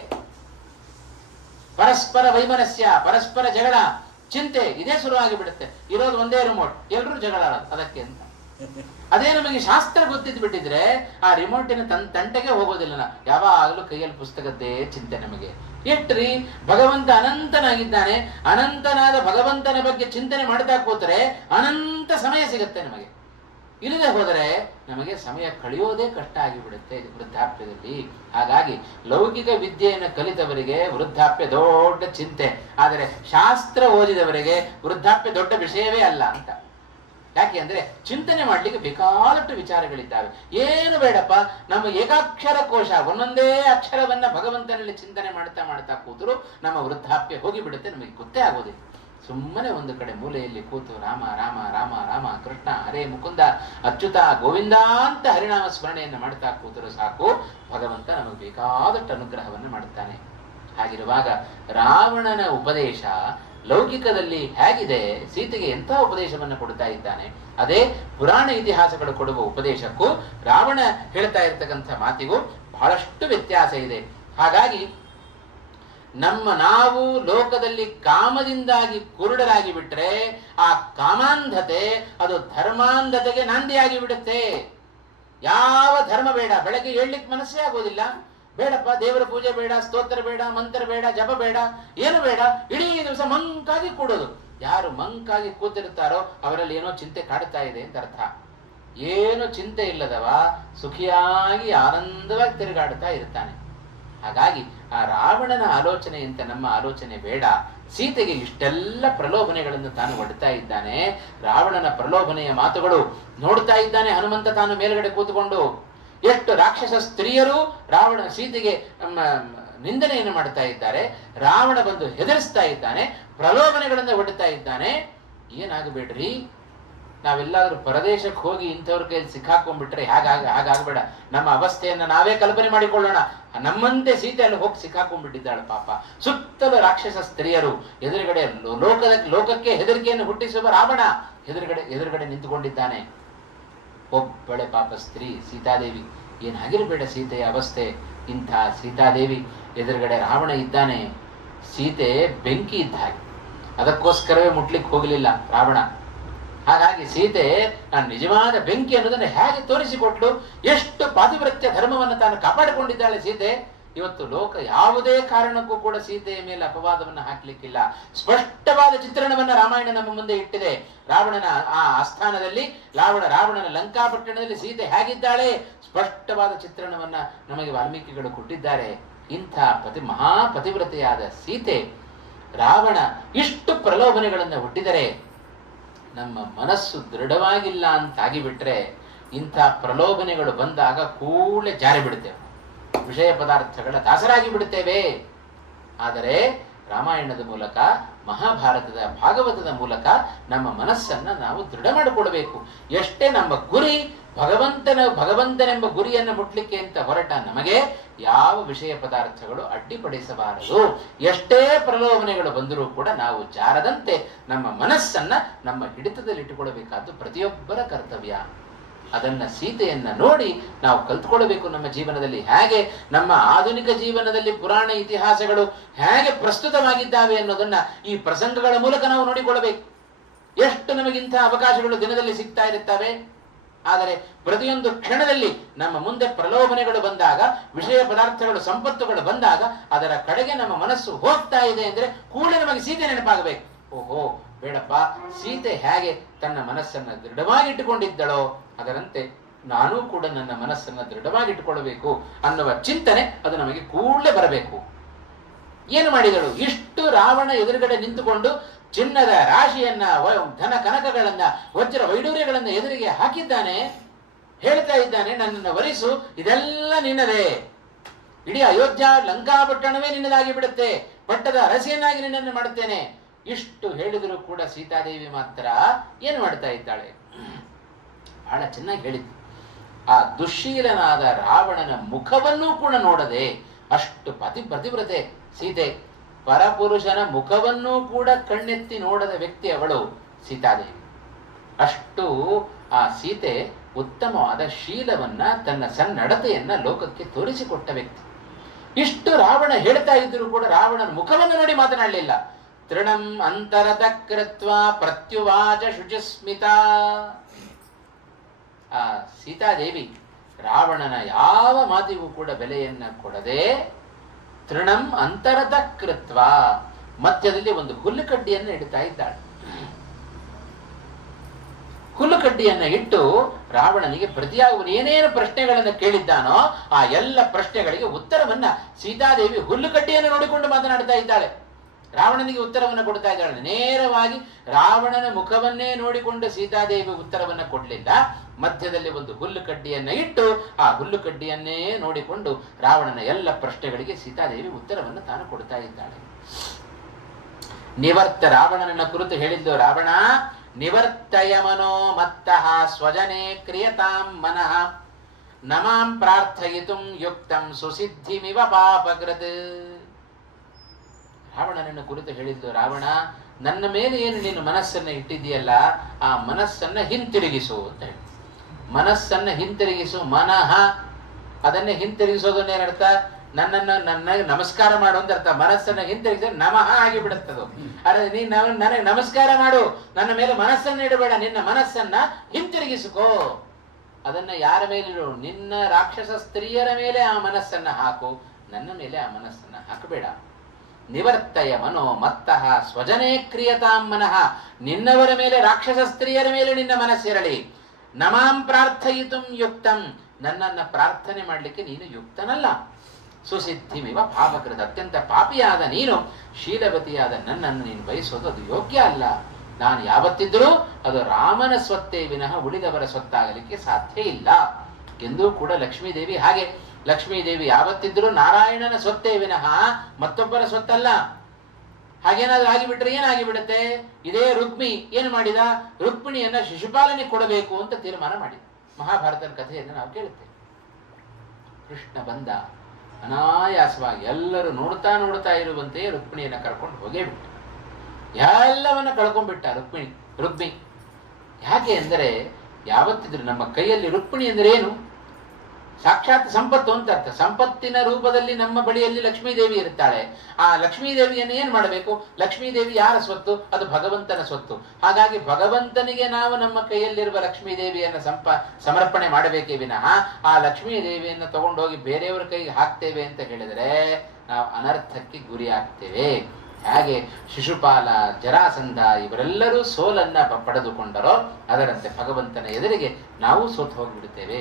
ಪರಸ್ಪರ ವೈಮನಸ್ಯ, ಪರಸ್ಪರ ಜಗಳ, ಚಿಂತೆ ಇದೇ ಶುರುವಾಗಿ ಬಿಡುತ್ತೆ. ಇರೋದು ಒಂದೇ ರಿಮೋಟ್, ಎಲ್ಲರೂ ಜಗಳ ಆಡೋದು ಅದಕ್ಕೆ ಅಂತ. ಅದೇ ನಮಗೆ ಶಾಸ್ತ್ರ ಗೊತ್ತಿದ್ದು ಬಿಟ್ಟಿದ್ರೆ ಆ ರಿಮೋಟಿನ ತಂಟೆಗೆ ಹೋಗೋದಿಲ್ಲ. ಯಾವಾಗಲೂ ಕೈಯಲ್ಲಿ ಪುಸ್ತಕದ್ದೇ ಚಿಂತೆ ನಮಗೆ. ಎಟ್ರಿ ಭಗವಂತ ಅನಂತನಾಗಿದ್ದಾನೆ, ಅನಂತನಾದ ಭಗವಂತನ ಬಗ್ಗೆ ಚಿಂತನೆ ಮಾಡ್ತಾ ಕೂತರೆ ಅನಂತ ಸಮಯ ಸಿಗುತ್ತೆ ನಮಗೆ. ಇಲ್ಲದೆ ಹೋದರೆ ನಮಗೆ ಸಮಯ ಕಳೆಯೋದೇ ಕಷ್ಟ ಆಗಿಬಿಡುತ್ತೆ ವೃದ್ಧಾಪ್ಯದಲ್ಲಿ. ಹಾಗಾಗಿ ಲೌಕಿಕ ವಿದ್ಯೆಯನ್ನು ಕಲಿತವರಿಗೆ ವೃದ್ಧಾಪ್ಯ ದೊಡ್ಡ ಚಿಂತೆ, ಆದರೆ ಶಾಸ್ತ್ರ ಓದಿದವರಿಗೆ ವೃದ್ಧಾಪ್ಯ ದೊಡ್ಡ ವಿಷಯವೇ ಅಲ್ಲ ಅಂತ. ಯಾಕೆ ಅಂದ್ರೆ ಚಿಂತನೆ ಮಾಡ್ಲಿಕ್ಕೆ ಬೇಕಾದಷ್ಟು ವಿಚಾರಗಳಿದ್ದಾವೆ. ಏನು ಬೇಡಪ್ಪ, ನಮ್ಮ ಏಕಾಕ್ಷರ ಕೋಶ ಒಂದೊಂದೇ ಅಕ್ಷರವನ್ನ ಭಗವಂತನಲ್ಲಿ ಚಿಂತನೆ ಮಾಡ್ತಾ ಮಾಡ್ತಾ ಕೂತರು ನಮ್ಮ ವೃದ್ಧಾಪ್ಯ ಹೋಗಿಬಿಡುತ್ತೆ, ನಮಗೆ ಗೊತ್ತೇ ಆಗೋದಿಲ್ಲ. ಸುಮ್ಮನೆ ಒಂದು ಕಡೆ ಮೂಲೆಯಲ್ಲಿ ಕೂತು ರಾಮ ರಾಮ ರಾಮ ರಾಮ ಕೃಷ್ಣ ಹರೇ ಮುಕುಂದ ಅಚ್ಯುತ ಗೋವಿಂದ ಅಂತ ಹರಿನಾಮ ಸ್ಮರಣೆಯನ್ನು ಮಾಡ್ತಾ ಕೂತರು ಸಾಕು, ಭಗವಂತ ನಮಗೆ ಬೇಕಾದಷ್ಟು ಅನುಗ್ರಹವನ್ನು ಮಾಡುತ್ತಾನೆ. ಹಾಗಿರುವಾಗ ರಾವಣನ ಉಪದೇಶ ಲೌಕಿಕದಲ್ಲಿ ಹೇಗಿದೆ, ಸೀತೆಗೆ ಎಂಥ ಉಪದೇಶವನ್ನು ಕೊಡ್ತಾ ಇದ್ದಾನೆ, ಅದೇ ಪುರಾಣ ಇತಿಹಾಸಗಳು ಕೊಡುವ ಉಪದೇಶಕ್ಕೂ ರಾವಣ ಹೇಳ್ತಾ ಇರ್ತಕ್ಕಂಥ ಮಾತಿಗೂ ಬಹಳಷ್ಟು ವ್ಯತ್ಯಾಸ ಇದೆ. ಹಾಗಾಗಿ ನಾವು ಲೋಕದಲ್ಲಿ ಕಾಮದಿಂದಾಗಿ ಕುರುಡರಾಗಿ ಬಿಟ್ರೆ ಆ ಕಾಮಾಂಧತೆ ಅದು ಧರ್ಮಾಂಧತೆಗೆ ನಾಂದಿಯಾಗಿ ಬಿಡುತ್ತೆ. ಯಾವ ಧರ್ಮ ಬೇಡ, ಬೆಳಗ್ಗೆ ಏಳ್ಲಿಕ್ಕೆ ಮನಸ್ಸೇ ಆಗೋದಿಲ್ಲ. ಬೇಡಪ್ಪ, ದೇವರ ಪೂಜೆ ಬೇಡ, ಸ್ತೋತ್ರ ಬೇಡ, ಮಂತ್ರ ಬೇಡ, ಜಪ ಬೇಡ, ಏನು ಬೇಡ, ಇಡೀ ದಿವಸ ಮಂಕಾಗಿ ಕೂಡೋದು. ಯಾರು ಮಂಕಾಗಿ ಕೂತಿರ್ತಾರೋ ಅವರಲ್ಲಿ ಏನೋ ಚಿಂತೆ ಕಾಡ್ತಾ ಇದೆ ಅಂತ ಅರ್ಥ. ಏನು ಚಿಂತೆ ಇಲ್ಲದವ ಸುಖಿಯಾಗಿ ಆನಂದವಾಗಿ ತಿರುಗಾಡ್ತಾ ಇರ್ತಾನೆ. ಹಾಗಾಗಿ ಆ ರಾವಣನ ಆಲೋಚನೆಯಂತೆ ನಮ್ಮ ಆಲೋಚನೆ ಬೇಡ. ಸೀತೆಗೆ ಇಷ್ಟೆಲ್ಲ ಪ್ರಲೋಭನೆಗಳನ್ನು ತಾನು ಒಡ್ತಾ ಇದ್ದಾನೆ. ರಾವಣನ ಪ್ರಲೋಭನೆಯ ಮಾತುಗಳು ನೋಡ್ತಾ ಇದ್ದಾನೆ ಹನುಮಂತ ತಾನು ಮೇಲ್ಗಡೆ ಕೂತುಕೊಂಡು. ಎಷ್ಟು ರಾಕ್ಷಸ ಸ್ತ್ರೀಯರು ಸೀತೆಗೆ ನಿಂದನೆಯನ್ನು ಮಾಡ್ತಾ ಇದ್ದಾರೆ. ರಾವಣ ಬಂದು ಹೆದರಿಸ್ತಾ ಇದ್ದಾನೆ, ಪ್ರಲೋಭನೆಗಳನ್ನು ಒಡ್ತಾ ಇದ್ದಾನೆ. ಏನಾಗಬೇಡ್ರಿ, ನಾವೆಲ್ಲಾದ್ರೂ ಪರದೇಶಕ್ಕೆ ಹೋಗಿ ಇಂಥವ್ರ ಕೈಯಲ್ಲಿ ಸಿಕ್ಕಾಕೊಂಡ್ಬಿಟ್ರೆ ಹಾಗಾಗಬೇಡ. ನಮ್ಮ ಅವಸ್ಥೆಯನ್ನು ನಾವೇ ಕಲ್ಪನೆ ಮಾಡಿಕೊಳ್ಳೋಣ. ನಮ್ಮಂತೆ ಸೀತೆ ಅಲ್ಲಿ ಹೋಗಿ ಸಿಕ್ಕಾಕೊಂಡ್ಬಿಟ್ಟಿದ್ದಾಳೆ ಪಾಪ. ಸುತ್ತಲೂ ರಾಕ್ಷಸ ಸ್ತ್ರೀಯರು, ಎದುರುಗಡೆ ಲೋಕಕ್ಕೆ ಹೆದರಿಕೆಯನ್ನು ಹುಟ್ಟಿಸುವ ರಾವಣ ಎದುರುಗಡೆ ನಿಂತುಕೊಂಡಿದ್ದಾನೆ. ಒಬ್ಬಳೆ ಪಾಪ ಸ್ತ್ರೀ ಸೀತಾದೇವಿ. ಏನಾಗಿರಬೇಡ ಸೀತೆಯ ಅವಸ್ಥೆ. ಇಂಥ ಸೀತಾದೇವಿ ಎದುರುಗಡೆ ರಾವಣ ಇದ್ದಾನೆ. ಸೀತೆ ಬೆಂಕಿ ಇದ್ದ ಹಾಗೆ, ಅದಕ್ಕೋಸ್ಕರವೇ ಮುಟ್ಲಿಕ್ಕೆ ಹೋಗಲಿಲ್ಲ ರಾವಣ. ಹಾಗಾಗಿ ಸೀತೆ ನಿಜವಾದ ಬೆಂಕಿ ಅನ್ನೋದನ್ನು ಹೇಗೆ ತೋರಿಸಿಕೊಟ್ಲು. ಎಷ್ಟು ಪಾತಿವ್ರತ್ಯ ಧರ್ಮವನ್ನು ತಾನು ಕಾಪಾಡಿಕೊಂಡಿದ್ದಾಳೆ ಸೀತೆ. ಇವತ್ತು ಲೋಕ ಯಾವುದೇ ಕಾರಣಕ್ಕೂ ಕೂಡ ಸೀತೆಯ ಮೇಲೆ ಅಪವಾದವನ್ನು ಹಾಕ್ಲಿಕ್ಕಿಲ್ಲ. ಸ್ಪಷ್ಟವಾದ ಚಿತ್ರಣವನ್ನ ರಾಮಾಯಣ ನಮ್ಮ ಮುಂದೆ ಇಟ್ಟಿದೆ. ರಾವಣನ ಆ ಆಸ್ಥಾನದಲ್ಲಿ ರಾವಣನ ಲಂಕಾಪಟ್ಟಣದಲ್ಲಿ ಸೀತೆ ಹೇಗಿದ್ದಾಳೆ ಸ್ಪಷ್ಟವಾದ ಚಿತ್ರಣವನ್ನ ನಮಗೆ ವಾಲ್ಮೀಕಿಗಳು ಕೊಟ್ಟಿದ್ದಾರೆ. ಇಂಥ ಮಹಾಪತಿವ್ರತೆಯಾದ ಸೀತೆ ರಾವಣ ಇಷ್ಟು ಪ್ರಲೋಭನೆಗಳನ್ನು ಹುಟ್ಟಿದರೆ ನಮ್ಮ ಮನಸ್ಸು ದೃಢವಾಗಿಲ್ಲ ಅಂತಾಗಿಬಿಟ್ರೆ ಇಂಥ ಪ್ರಲೋಭನೆಗಳು ಬಂದಾಗ ಕೂಡಲೇ ಜಾರಿ ಬಿಡುತ್ತೇವೆ, ವಿಷಯ ಪದಾರ್ಥಗಳ ದಾಸರಾಗಿ ಬಿಡುತ್ತೇವೆ. ಆದರೆ ರಾಮಾಯಣದ ಮೂಲಕ, ಮಹಾಭಾರತದ ಭಾಗವತದ ಮೂಲಕ ನಮ್ಮ ಮನಸ್ಸನ್ನ ನಾವು ದೃಢ ಮಾಡಿಕೊಳ್ಬೇಕು. ಎಷ್ಟೇ ನಮ್ಮ ಗುರಿ ಭಗವಂತನೆಂಬ ಗುರಿಯನ್ನು ಮುಟ್ಲಿಕ್ಕೆ ಅಂತ ಹೊರಟ ನಮಗೆ ಯಾವ ವಿಷಯ ಪದಾರ್ಥಗಳು ಅಡ್ಡಿಪಡಿಸಬಾರದು. ಎಷ್ಟೇ ಪ್ರಲೋಭನೆಗಳು ಬಂದರೂ ಕೂಡ ನಾವು ಜಾರದಂತೆ ನಮ್ಮ ಮನಸ್ಸನ್ನ ನಮ್ಮ ಹಿಡಿತದಲ್ಲಿಟ್ಟುಕೊಳ್ಳಬೇಕಾದ್ದು ಪ್ರತಿಯೊಬ್ಬರ ಕರ್ತವ್ಯ. ಅದನ್ನ ಸೀತೆಯನ್ನ ನೋಡಿ ನಾವು ಕಲ್ತ್ಕೊಳ್ಬೇಕು ನಮ್ಮ ಜೀವನದಲ್ಲಿ. ಹೇಗೆ ನಮ್ಮ ಆಧುನಿಕ ಜೀವನದಲ್ಲಿ ಪುರಾಣ ಇತಿಹಾಸಗಳು ಹೇಗೆ ಪ್ರಸ್ತುತವಾಗಿದ್ದಾವೆ ಅನ್ನೋದನ್ನ ಈ ಪ್ರಸಂಗಗಳ ಮೂಲಕ ನಾವು ನೋಡಿಕೊಳ್ಳಬೇಕು. ಎಷ್ಟು ನಮಗಿಂಥ ಅವಕಾಶಗಳು ದಿನದಲ್ಲಿ ಸಿಗ್ತಾ ಇರುತ್ತವೆ. ಆದರೆ ಪ್ರತಿಯೊಂದು ಕ್ಷಣದಲ್ಲಿ ನಮ್ಮ ಮುಂದೆ ಪ್ರಲೋಭನೆಗಳು ಬಂದಾಗ, ವಿಷಯ ಪದಾರ್ಥಗಳು, ಸಂಪತ್ತುಗಳು ಬಂದಾಗ ಅದರ ಕಡೆಗೆ ನಮ್ಮ ಮನಸ್ಸು ಹೋಗ್ತಾ ಇದೆ ಅಂದ್ರೆ ಕೂಡಲೇ ನಮಗೆ ಸೀತೆ ನೆನಪಾಗಬೇಕು. ಓಹೋ ಬೇಡಪ್ಪ, ಸೀತೆ ಹೇಗೆ ತನ್ನ ಮನಸ್ಸನ್ನ ದೃಢವಾಗಿಟ್ಟುಕೊಂಡಿದ್ದಳೋ ಅದರಂತೆ ನಾನೂ ಕೂಡ ನನ್ನ ಮನಸ್ಸನ್ನ ದೃಢವಾಗಿಟ್ಟುಕೊಳ್ಳಬೇಕು ಅನ್ನುವ ಚಿಂತನೆ ಅದು ನಮಗೆ ಕೂಡಲೇ ಬರಬೇಕು. ಏನು ಮಾಡಿದಳು? ಇಷ್ಟು ರಾವಣ ಎದುರುಗಡೆ ನಿಂತುಕೊಂಡು ಚಿನ್ನದ ರಾಶಿಯನ್ನ, ಧನ ಕನಕಗಳನ್ನ, ವಜ್ರ ವೈಡೂರ್ಯಗಳನ್ನ ಎದುರಿಗೆ ಹಾಕಿದ್ದಾನೆ. ಹೇಳ್ತಾ ಇದ್ದಾನೆ, ನನ್ನನ್ನು ವರಿಸು, ಇದೆಲ್ಲ ನಿನ್ನದೇ. ಇಡೀ ಅಯೋಧ್ಯ ಲಂಕಾಪಟ್ಟಣವೇ ನಿನ್ನದಾಗಿ ಬಿಡುತ್ತೆ, ಪಟ್ಟದ ಅರಸಿಯನ್ನಾಗಿ ನಿನ್ನನ್ನು ಮಾಡುತ್ತೇನೆ. ಇಷ್ಟು ಹೇಳಿದರೂ ಕೂಡ ಸೀತಾದೇವಿ ಮಾತ್ರ ಏನು ಮಾಡ್ತಾ ಇದ್ದಾಳೆ? ಬಹಳ ಚೆನ್ನಾಗಿ ಹೇಳಿದ್ದು. ಆ ದುಶ್ಶೀಲನಾದ ರಾವಣನ ಮುಖವನ್ನೂ ಕೂಡ ನೋಡದೆ, ಅಷ್ಟು ಪತಿವ್ರತೆ ಸೀತೆ, ಪರಪುರುಷನ ಮುಖವನ್ನೂ ಕೂಡ ಕಣ್ಣೆತ್ತಿ ನೋಡದ ವ್ಯಕ್ತಿ ಅವಳು ಸೀತಾದೇವಿ. ಅಷ್ಟು ಆ ಸೀತೆ ಉತ್ತಮವಾದ ಶೀಲವನ್ನ, ತನ್ನ ಸನ್ನಡತೆಯನ್ನ ಲೋಕಕ್ಕೆ ತೋರಿಸಿಕೊಟ್ಟ ವ್ಯಕ್ತಿ. ಇಷ್ಟು ರಾವಣ ಹೇಳ್ತಾ ಇದ್ದರೂ ಕೂಡ ರಾವಣನ ಮುಖವನ್ನು ನೋಡಿ ಮಾತನಾಡಲಿಲ್ಲ. ತೃಣಂ ಅಂತರತ ಕೃತ್ವ ಪ್ರತ್ಯುವಾಚ ಶುಚಿಸ್ಮಿತ. ಆ ಸೀತಾದೇವಿ ರಾವಣನ ಯಾವ ಮಾತಿಗೂ ಕೂಡ ಬೆಲೆಯನ್ನ ಕೊಡದೆ, ತೃಣಂ ಅಂತರತ ಕೃತ್ವ, ಮಧ್ಯದಲ್ಲಿ ಒಂದು ಹುಲ್ಲುಕಡ್ಡಿಯನ್ನು ಇಡ್ತಾ ಇದ್ದಾಳೆ. ಹುಲ್ಲುಕಡ್ಡಿಯನ್ನ ಇಟ್ಟು ರಾವಣನಿಗೆ ಪ್ರತಿಯಾಗುವ ಏನೇನು ಪ್ರಶ್ನೆಗಳನ್ನು ಕೇಳಿದ್ದಾನೋ ಆ ಎಲ್ಲ ಪ್ರಶ್ನೆಗಳಿಗೆ ಉತ್ತರವನ್ನ ಸೀತಾದೇವಿ ಹುಲ್ಲುಕಡ್ಡಿಯನ್ನು ನೋಡಿಕೊಂಡು ಮಾತನಾಡ್ತಾ ಇದ್ದಾಳೆ. ರಾವಣನಿಗೆ ಉತ್ತರವನ್ನು ಕೊಡ್ತಾ ಇದ್ದಾಳೆ. ನೇರವಾಗಿ ರಾವಣನ ಮುಖವನ್ನೇ ನೋಡಿಕೊಂಡು ಸೀತಾದೇವಿ ಉತ್ತರವನ್ನು ಕೊಡಲಿಲ್ಲ. ಮಧ್ಯದಲ್ಲಿ ಒಂದು ಹುಲ್ಲುಕಡ್ಡಿಯನ್ನ ಇಟ್ಟು ಆ ಹುಲ್ಲುಕಡ್ಡಿಯನ್ನೇ ನೋಡಿಕೊಂಡು ರಾವಣನ ಎಲ್ಲ ಪ್ರಶ್ನೆಗಳಿಗೆ ಸೀತಾದೇವಿ ಉತ್ತರವನ್ನು ತಾನು ಕೊಡ್ತಾ ಇದ್ದಾಳೆ. ನಿವರ್ತ, ರಾವಣನನ್ನ ಕುರಿತು ಹೇಳಿದ್ದು, ರಾವಣ ನಿವರ್ತಯ ಮನೋ ಮತ್ತಃ ಸ್ವಜನೆ ಕ್ರಿಯತಾಂ ಮನಃ ನಮಾಂ ಪ್ರಾರ್ಥಯಿತುಂ ಯುಕ್ತಂ ಸುಸಿದ್ಧಿಮಿವ ಪಾಪಕೃತ್. ರಾವಣನನ್ನು ಕುರಿತು ಹೇಳಿದ್ದು, ರಾವಣ ನನ್ನ ಮೇಲೆ ಏನು ನೀನು ಮನಸ್ಸನ್ನು ಇಟ್ಟಿದ್ದೀಯಲ್ಲ, ಆ ಮನಸ್ಸನ್ನ ಹಿಂತಿರುಗಿಸು ಅಂತ ಹೇಳಿ. ಮನಸ್ಸನ್ನ ಹಿಂತಿರುಗಿಸು, ಮನಃ ಅದನ್ನೇ ಹಿಂತಿರುಗಿಸೋದನ್ನೇನರ್ಥ? ನನಗೆ ನಮಸ್ಕಾರ ಮಾಡು ಅಂತ ಅರ್ಥ. ಮನಸ್ಸನ್ನ ಹಿಂತಿರುಗಿಸಿದ್ರೆ ನಮಃ ಆಗಿ ಬಿಡುತ್ತದು. ಅರೆ ನೀನು ನನಗೆ ನಮಸ್ಕಾರ ಮಾಡು, ನನ್ನ ಮೇಲೆ ಮನಸ್ಸನ್ನ ಇಡಬೇಡ, ನಿನ್ನ ಮನಸ್ಸನ್ನ ಹಿಂತಿರುಗಿಸಿಕೋ. ಅದನ್ನ ಯಾರ ಮೇಲೆ ಇಡು? ನಿನ್ನ ರಾಕ್ಷಸ ಸ್ತ್ರೀಯರ ಮೇಲೆ ಆ ಮನಸ್ಸನ್ನ ಹಾಕು, ನನ್ನ ಮೇಲೆ ಆ ಮನಸ್ಸನ್ನ ಹಾಕಬೇಡ. ನಿವರ್ತಯ ಮನೋ ಮತ್ತಃ ಸ್ವಜನೇ ಕ್ರಿಯತಾಂ ಮನಃ, ನಿನ್ನವರ ಮೇಲೆ, ರಾಕ್ಷಸ ಸ್ತ್ರೀಯರ ಮೇಲೆ ನಿನ್ನ ಮನಸ್ಸಿರಲಿ. ನಮಾಂ ಪ್ರಾರ್ಥಯಿತುಂ ಯುಕ್ತಂ, ನನ್ನನ್ನ ಪ್ರಾರ್ಥನೆ ಮಾಡಲಿಕ್ಕೆ ನೀನು ಯುಕ್ತನಲ್ಲ. ಸುಸಿದ್ಧಿಮಿವ ಪಾಪಕೃತ, ಅತ್ಯಂತ ಪಾಪಿಯಾದ ನೀನು ಶೀಲವತಿಯಾದ ನನ್ನನ್ನು ನೀನು ಬಯಸೋದು ಅದು ಯೋಗ್ಯ ಅಲ್ಲ. ನಾನು ಯಾವತ್ತಿದ್ರೂ ಅದು ರಾಮನ ಸ್ವತ್ತೇ ವಿನಃ ಉಳಿದವರ ಸ್ವತ್ತಾಗಲಿಕ್ಕೆ ಸಾಧ್ಯ ಇಲ್ಲ ಎಂದೂ ಕೂಡ ಲಕ್ಷ್ಮೀದೇವಿ ಹಾಗೆ. ಲಕ್ಷ್ಮೀದೇವಿ ಯಾವತ್ತಿದ್ರೂ ನಾರಾಯಣನ ಸ್ವತ್ತೇ ವಿನಃ ಮತ್ತೊಬ್ಬರ ಸ್ವತ್ತಲ್ಲ. ಹಾಗೇನಾದ್ರೂ ಆಗಿಬಿಟ್ರೆ ಏನಾಗಿಬಿಡುತ್ತೆ? ಇದೇ ರುಕ್ಮಿ ಏನು ಮಾಡಿದ? ರುಕ್ಮಿಣಿಯನ್ನ ಶಿಶುಪಾಲನೆ ಕೊಡಬೇಕು ಅಂತ ತೀರ್ಮಾನ ಮಾಡಿದ. ಮಹಾಭಾರತದ ಕಥೆಯನ್ನು ನಾವು ಕೇಳುತ್ತೇವೆ. ಕೃಷ್ಣ ಬಂದ, ಅನಾಯಾಸವಾಗಿ ಎಲ್ಲರೂ ನೋಡ್ತಾ ಇರುವಂತೆ ರುಕ್ಮಿಣಿಯನ್ನ ಕರ್ಕೊಂಡು ಹೋಗೇ ಬಿಟ್ಟ. ಎಲ್ಲವನ್ನ ಕಳ್ಕೊಂಡ್ಬಿಟ್ಟ ರುಕ್ಮಿ. ಯಾಕೆ ಅಂದರೆ ಯಾವತ್ತಿದ್ರು ನಮ್ಮ ಕೈಯಲ್ಲಿ ರುಕ್ಮಿಣಿ ಅಂದ್ರೆ ಏನು? ಸಾಕ್ಷಾತ್ ಸಂಪತ್ತು ಅಂತ ಅರ್ಥ. ಸಂಪತ್ತಿನ ರೂಪದಲ್ಲಿ ನಮ್ಮ ಬಳಿಯಲ್ಲಿ ಲಕ್ಷ್ಮೀದೇವಿ ಇರ್ತಾಳೆ. ಆ ಲಕ್ಷ್ಮೀದೇವಿಯನ್ನು ಏನ್ ಮಾಡಬೇಕು? ಲಕ್ಷ್ಮೀದೇವಿ ಯಾರ ಸ್ವತ್ತು? ಅದು ಭಗವಂತನ ಸ್ವತ್ತು. ಹಾಗಾಗಿ ಭಗವಂತನಿಗೆ ನಾವು ನಮ್ಮ ಕೈಯಲ್ಲಿರುವ ಲಕ್ಷ್ಮೀದೇವಿಯನ್ನು ಸಮರ್ಪಣೆ ಮಾಡಬೇಕೇ ವಿನಃ ಆ ಲಕ್ಷ್ಮೀದೇವಿಯನ್ನು ತಗೊಂಡೋಗಿ ಬೇರೆಯವರ ಕೈಗೆ ಹಾಕ್ತೇವೆ ಅಂತ ಹೇಳಿದರೆ ನಾವು ಅನರ್ಥಕ್ಕೆ ಗುರಿ ಆಗ್ತೇವೆ. ಹಾಗೆ ಶಿಶುಪಾಲ, ಜರಾಸಂಧ ಇವರೆಲ್ಲರೂ ಸೋಲನ್ನ ಪಡೆದುಕೊಂಡರೋ ಅದರಂತೆ ಭಗವಂತನ ಎದುರಿಗೆ ನಾವು ಸೋತು ಹೋಗಿಬಿಡುತ್ತೇವೆ.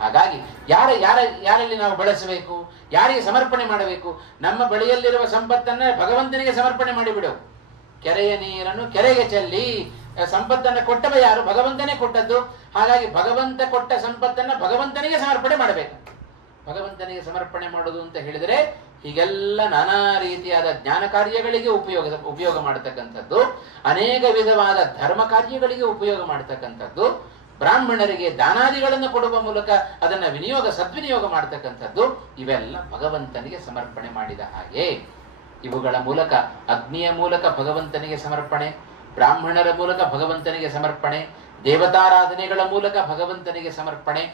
ಹಾಗಾಗಿ ಯಾರಲ್ಲಿ ನಾವು ಬಳಸಬೇಕು? ಯಾರಿಗೆ ಸಮರ್ಪಣೆ ಮಾಡಬೇಕು? ನಮ್ಮ ಬಳಿಯಲ್ಲಿರುವ ಸಂಪತ್ತನ್ನ ಭಗವಂತನಿಗೆ ಸಮರ್ಪಣೆ ಮಾಡಿಬಿಡು. ಕೆರೆಯ ನೀರನ್ನು ಕೆರೆಗೆ ಚೆಲ್ಲಿ ಸಂಪತ್ತನ್ನು ಕೊಟ್ಟವ ಯಾರು? ಭಗವಂತನೇ ಕೊಟ್ಟದ್ದು. ಹಾಗಾಗಿ ಭಗವಂತ ಕೊಟ್ಟ ಸಂಪತ್ತನ್ನ ಭಗವಂತನಿಗೆ ಸಮರ್ಪಣೆ ಮಾಡಬೇಕು. ಭಗವಂತನಿಗೆ ಸಮರ್ಪಣೆ ಮಾಡೋದು ಅಂತ ಹೇಳಿದರೆ ಹೀಗೆಲ್ಲ ನಾನಾ ರೀತಿಯಾದ ಜ್ಞಾನ ಕಾರ್ಯಗಳಿಗೆ ಉಪಯೋಗ ಮಾಡತಕ್ಕಂಥದ್ದು, ಅನೇಕ ವಿಧವಾದ ಧರ್ಮ ಕಾರ್ಯಗಳಿಗೆ ಉಪಯೋಗ ಮಾಡತಕ್ಕಂಥದ್ದು, ಬ್ರಾಹ್ಮಣರಿಗೆ ದಾನಾದಿಗಳನ್ನು ಕೊಡುವ ಮೂಲಕ ಅದನ್ನ ಸದ್ವಿನಿಯೋಗ ಮಾಡತಕ್ಕಂಥದ್ದು, ಇವೆಲ್ಲ ಭಗವಂತನಿಗೆ ಸಮರ್ಪಣೆ ಮಾಡಿದ ಹಾಗೆ. ಇವುಗಳ ಮೂಲಕ ಅಗ್ನಿಯ ಮೂಲಕ ಭಗವಂತನಿಗೆ ಸಮರ್ಪಣೆ, ಬ್ರಾಹ್ಮಣರ ಮೂಲಕ ಭಗವಂತನಿಗೆ ಸಮರ್ಪಣೆ, ದೇವತಾರಾಧನೆಗಳ ಮೂಲಕ ಭಗವಂತನಿಗೆ ಸಮರ್ಪಣೆ,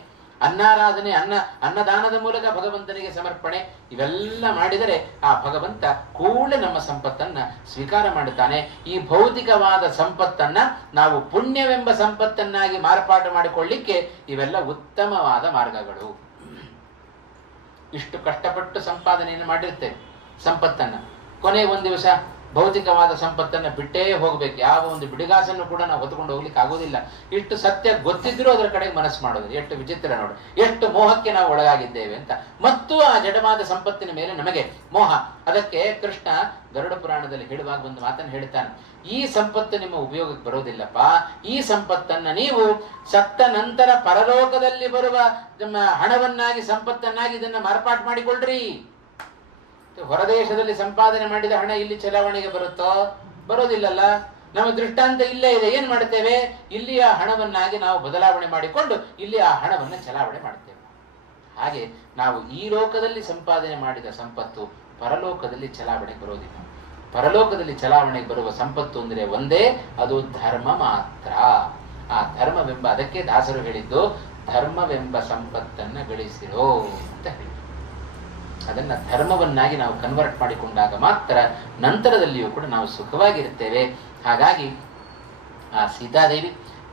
ಅನ್ನದಾನದ ಮೂಲಕ ಭಗವಂತನಿಗೆ ಸಮರ್ಪಣೆ, ಇವೆಲ್ಲ ಮಾಡಿದರೆ ಆ ಭಗವಂತ ಕೂಡಲೇ ನಮ್ಮ ಸಂಪತ್ತನ್ನ ಸ್ವೀಕಾರ ಮಾಡುತ್ತಾನೆ. ಈ ಭೌತಿಕವಾದ ಸಂಪತ್ತನ್ನ ನಾವು ಪುಣ್ಯವೆಂಬ ಸಂಪತ್ತನ್ನಾಗಿ ಮಾರ್ಪಾಟು ಮಾಡಿಕೊಳ್ಳಿಕ್ಕೆ ಇವೆಲ್ಲ ಉತ್ತಮವಾದ ಮಾರ್ಗಗಳು. ಇಷ್ಟು ಕಷ್ಟಪಟ್ಟು ಸಂಪಾದನೆಯನ್ನು ಮಾಡಿರ್ತೇವೆ ಸಂಪತ್ತನ್ನ, ಕೊನೆ ಒಂದು ದಿವಸ ಭೌತಿಕವಾದ ಸಂಪತ್ತನ್ನು ಬಿಟ್ಟೇ ಹೋಗ್ಬೇಕು. ಯಾವ ಒಂದು ಬಿಡಿಗಾಸನ್ನು ಕೂಡ ನಾವು ಹೊತ್ಕೊಂಡು ಹೋಗ್ಲಿಕ್ಕೆ ಆಗೋದಿಲ್ಲ. ಇಷ್ಟು ಸತ್ಯ ಗೊತ್ತಿದ್ರೂ ಅದರ ಕಡೆಗೆ ಮನಸ್ಸು ಮಾಡೋದು ಎಷ್ಟು ವಿಚಿತ್ರ ನೋಡು, ಎಷ್ಟು ಮೋಹಕ್ಕೆ ನಾವು ಒಳಗಾಗಿದ್ದೇವೆ ಅಂತ. ಮತ್ತು ಆ ಜಡವಾದ ಸಂಪತ್ತಿನ ಮೇಲೆ ನಮಗೆ ಮೋಹ. ಅದಕ್ಕೆ ಕೃಷ್ಣ ಗರುಡ ಪುರಾಣದಲ್ಲಿ ಹೇಳುವಾಗ ಒಂದು ಮಾತನ್ನು ಹೇಳ್ತಾನೆ, ಈ ಸಂಪತ್ತು ನಿಮ್ಮ ಉಪಯೋಗಕ್ಕೆ ಬರೋದಿಲ್ಲಪ್ಪ, ಈ ಸಂಪತ್ತನ್ನ ನೀವು ಸತ್ತ ನಂತರ ಪರಲೋಕದಲ್ಲಿ ಬರುವ ಹಣವನ್ನಾಗಿ, ಸಂಪತ್ತನ್ನಾಗಿ ಇದನ್ನ ಮಾರ್ಪಾಟು ಮಾಡಿಕೊಳ್ಳ್ರಿ. ಹೊರದೇಶದಲ್ಲಿ ಸಂಪಾದನೆ ಮಾಡಿದ ಹಣ ಇಲ್ಲಿ ಚಲಾವಣೆಗೆ ಬರುತ್ತೋ? ಬರೋದಿಲ್ಲಲ್ಲ. ನಮ್ಮ ದೃಷ್ಟಾಂತ ಇಲ್ಲೇ ಇದೆ. ಏನ್ ಮಾಡ್ತೇವೆ? ಇಲ್ಲಿಯ ಹಣವನ್ನಾಗಿ ನಾವು ಬದಲಾವಣೆ ಮಾಡಿಕೊಂಡು ಇಲ್ಲಿ ಆ ಹಣವನ್ನು ಚಲಾವಣೆ ಮಾಡ್ತೇವೆ. ಹಾಗೆ ನಾವು ಈ ಲೋಕದಲ್ಲಿ ಸಂಪಾದನೆ ಮಾಡಿದ ಸಂಪತ್ತು ಪರಲೋಕದಲ್ಲಿ ಚಲಾವಣೆಗೆ ಬರೋದಿಲ್ಲ. ಪರಲೋಕದಲ್ಲಿ ಚಲಾವಣೆಗೆ ಬರುವ ಸಂಪತ್ತು ಅಂದರೆ ಒಂದೇ, ಅದು ಧರ್ಮ ಮಾತ್ರ. ಆ ಧರ್ಮವೆಂಬ, ಅದಕ್ಕೆ ದಾಸರು ಹೇಳಿದ್ದು ಧರ್ಮವೆಂಬ ಸಂಪತ್ತನ್ನ ಗಳಿಸಿರೋ ಅಂತ ಹೇಳಿ. ಅದನ್ನ ಧರ್ಮವನ್ನಾಗಿ ನಾವು ಕನ್ವರ್ಟ್ ಮಾಡಿಕೊಂಡಾಗ ಮಾತ್ರ ನಂತರದಲ್ಲಿಯೂ ಕೂಡ ನಾವು ಸುಖವಾಗಿರುತ್ತೇವೆ. ಹಾಗಾಗಿ ಆ ಸೀತಾದೇವಿ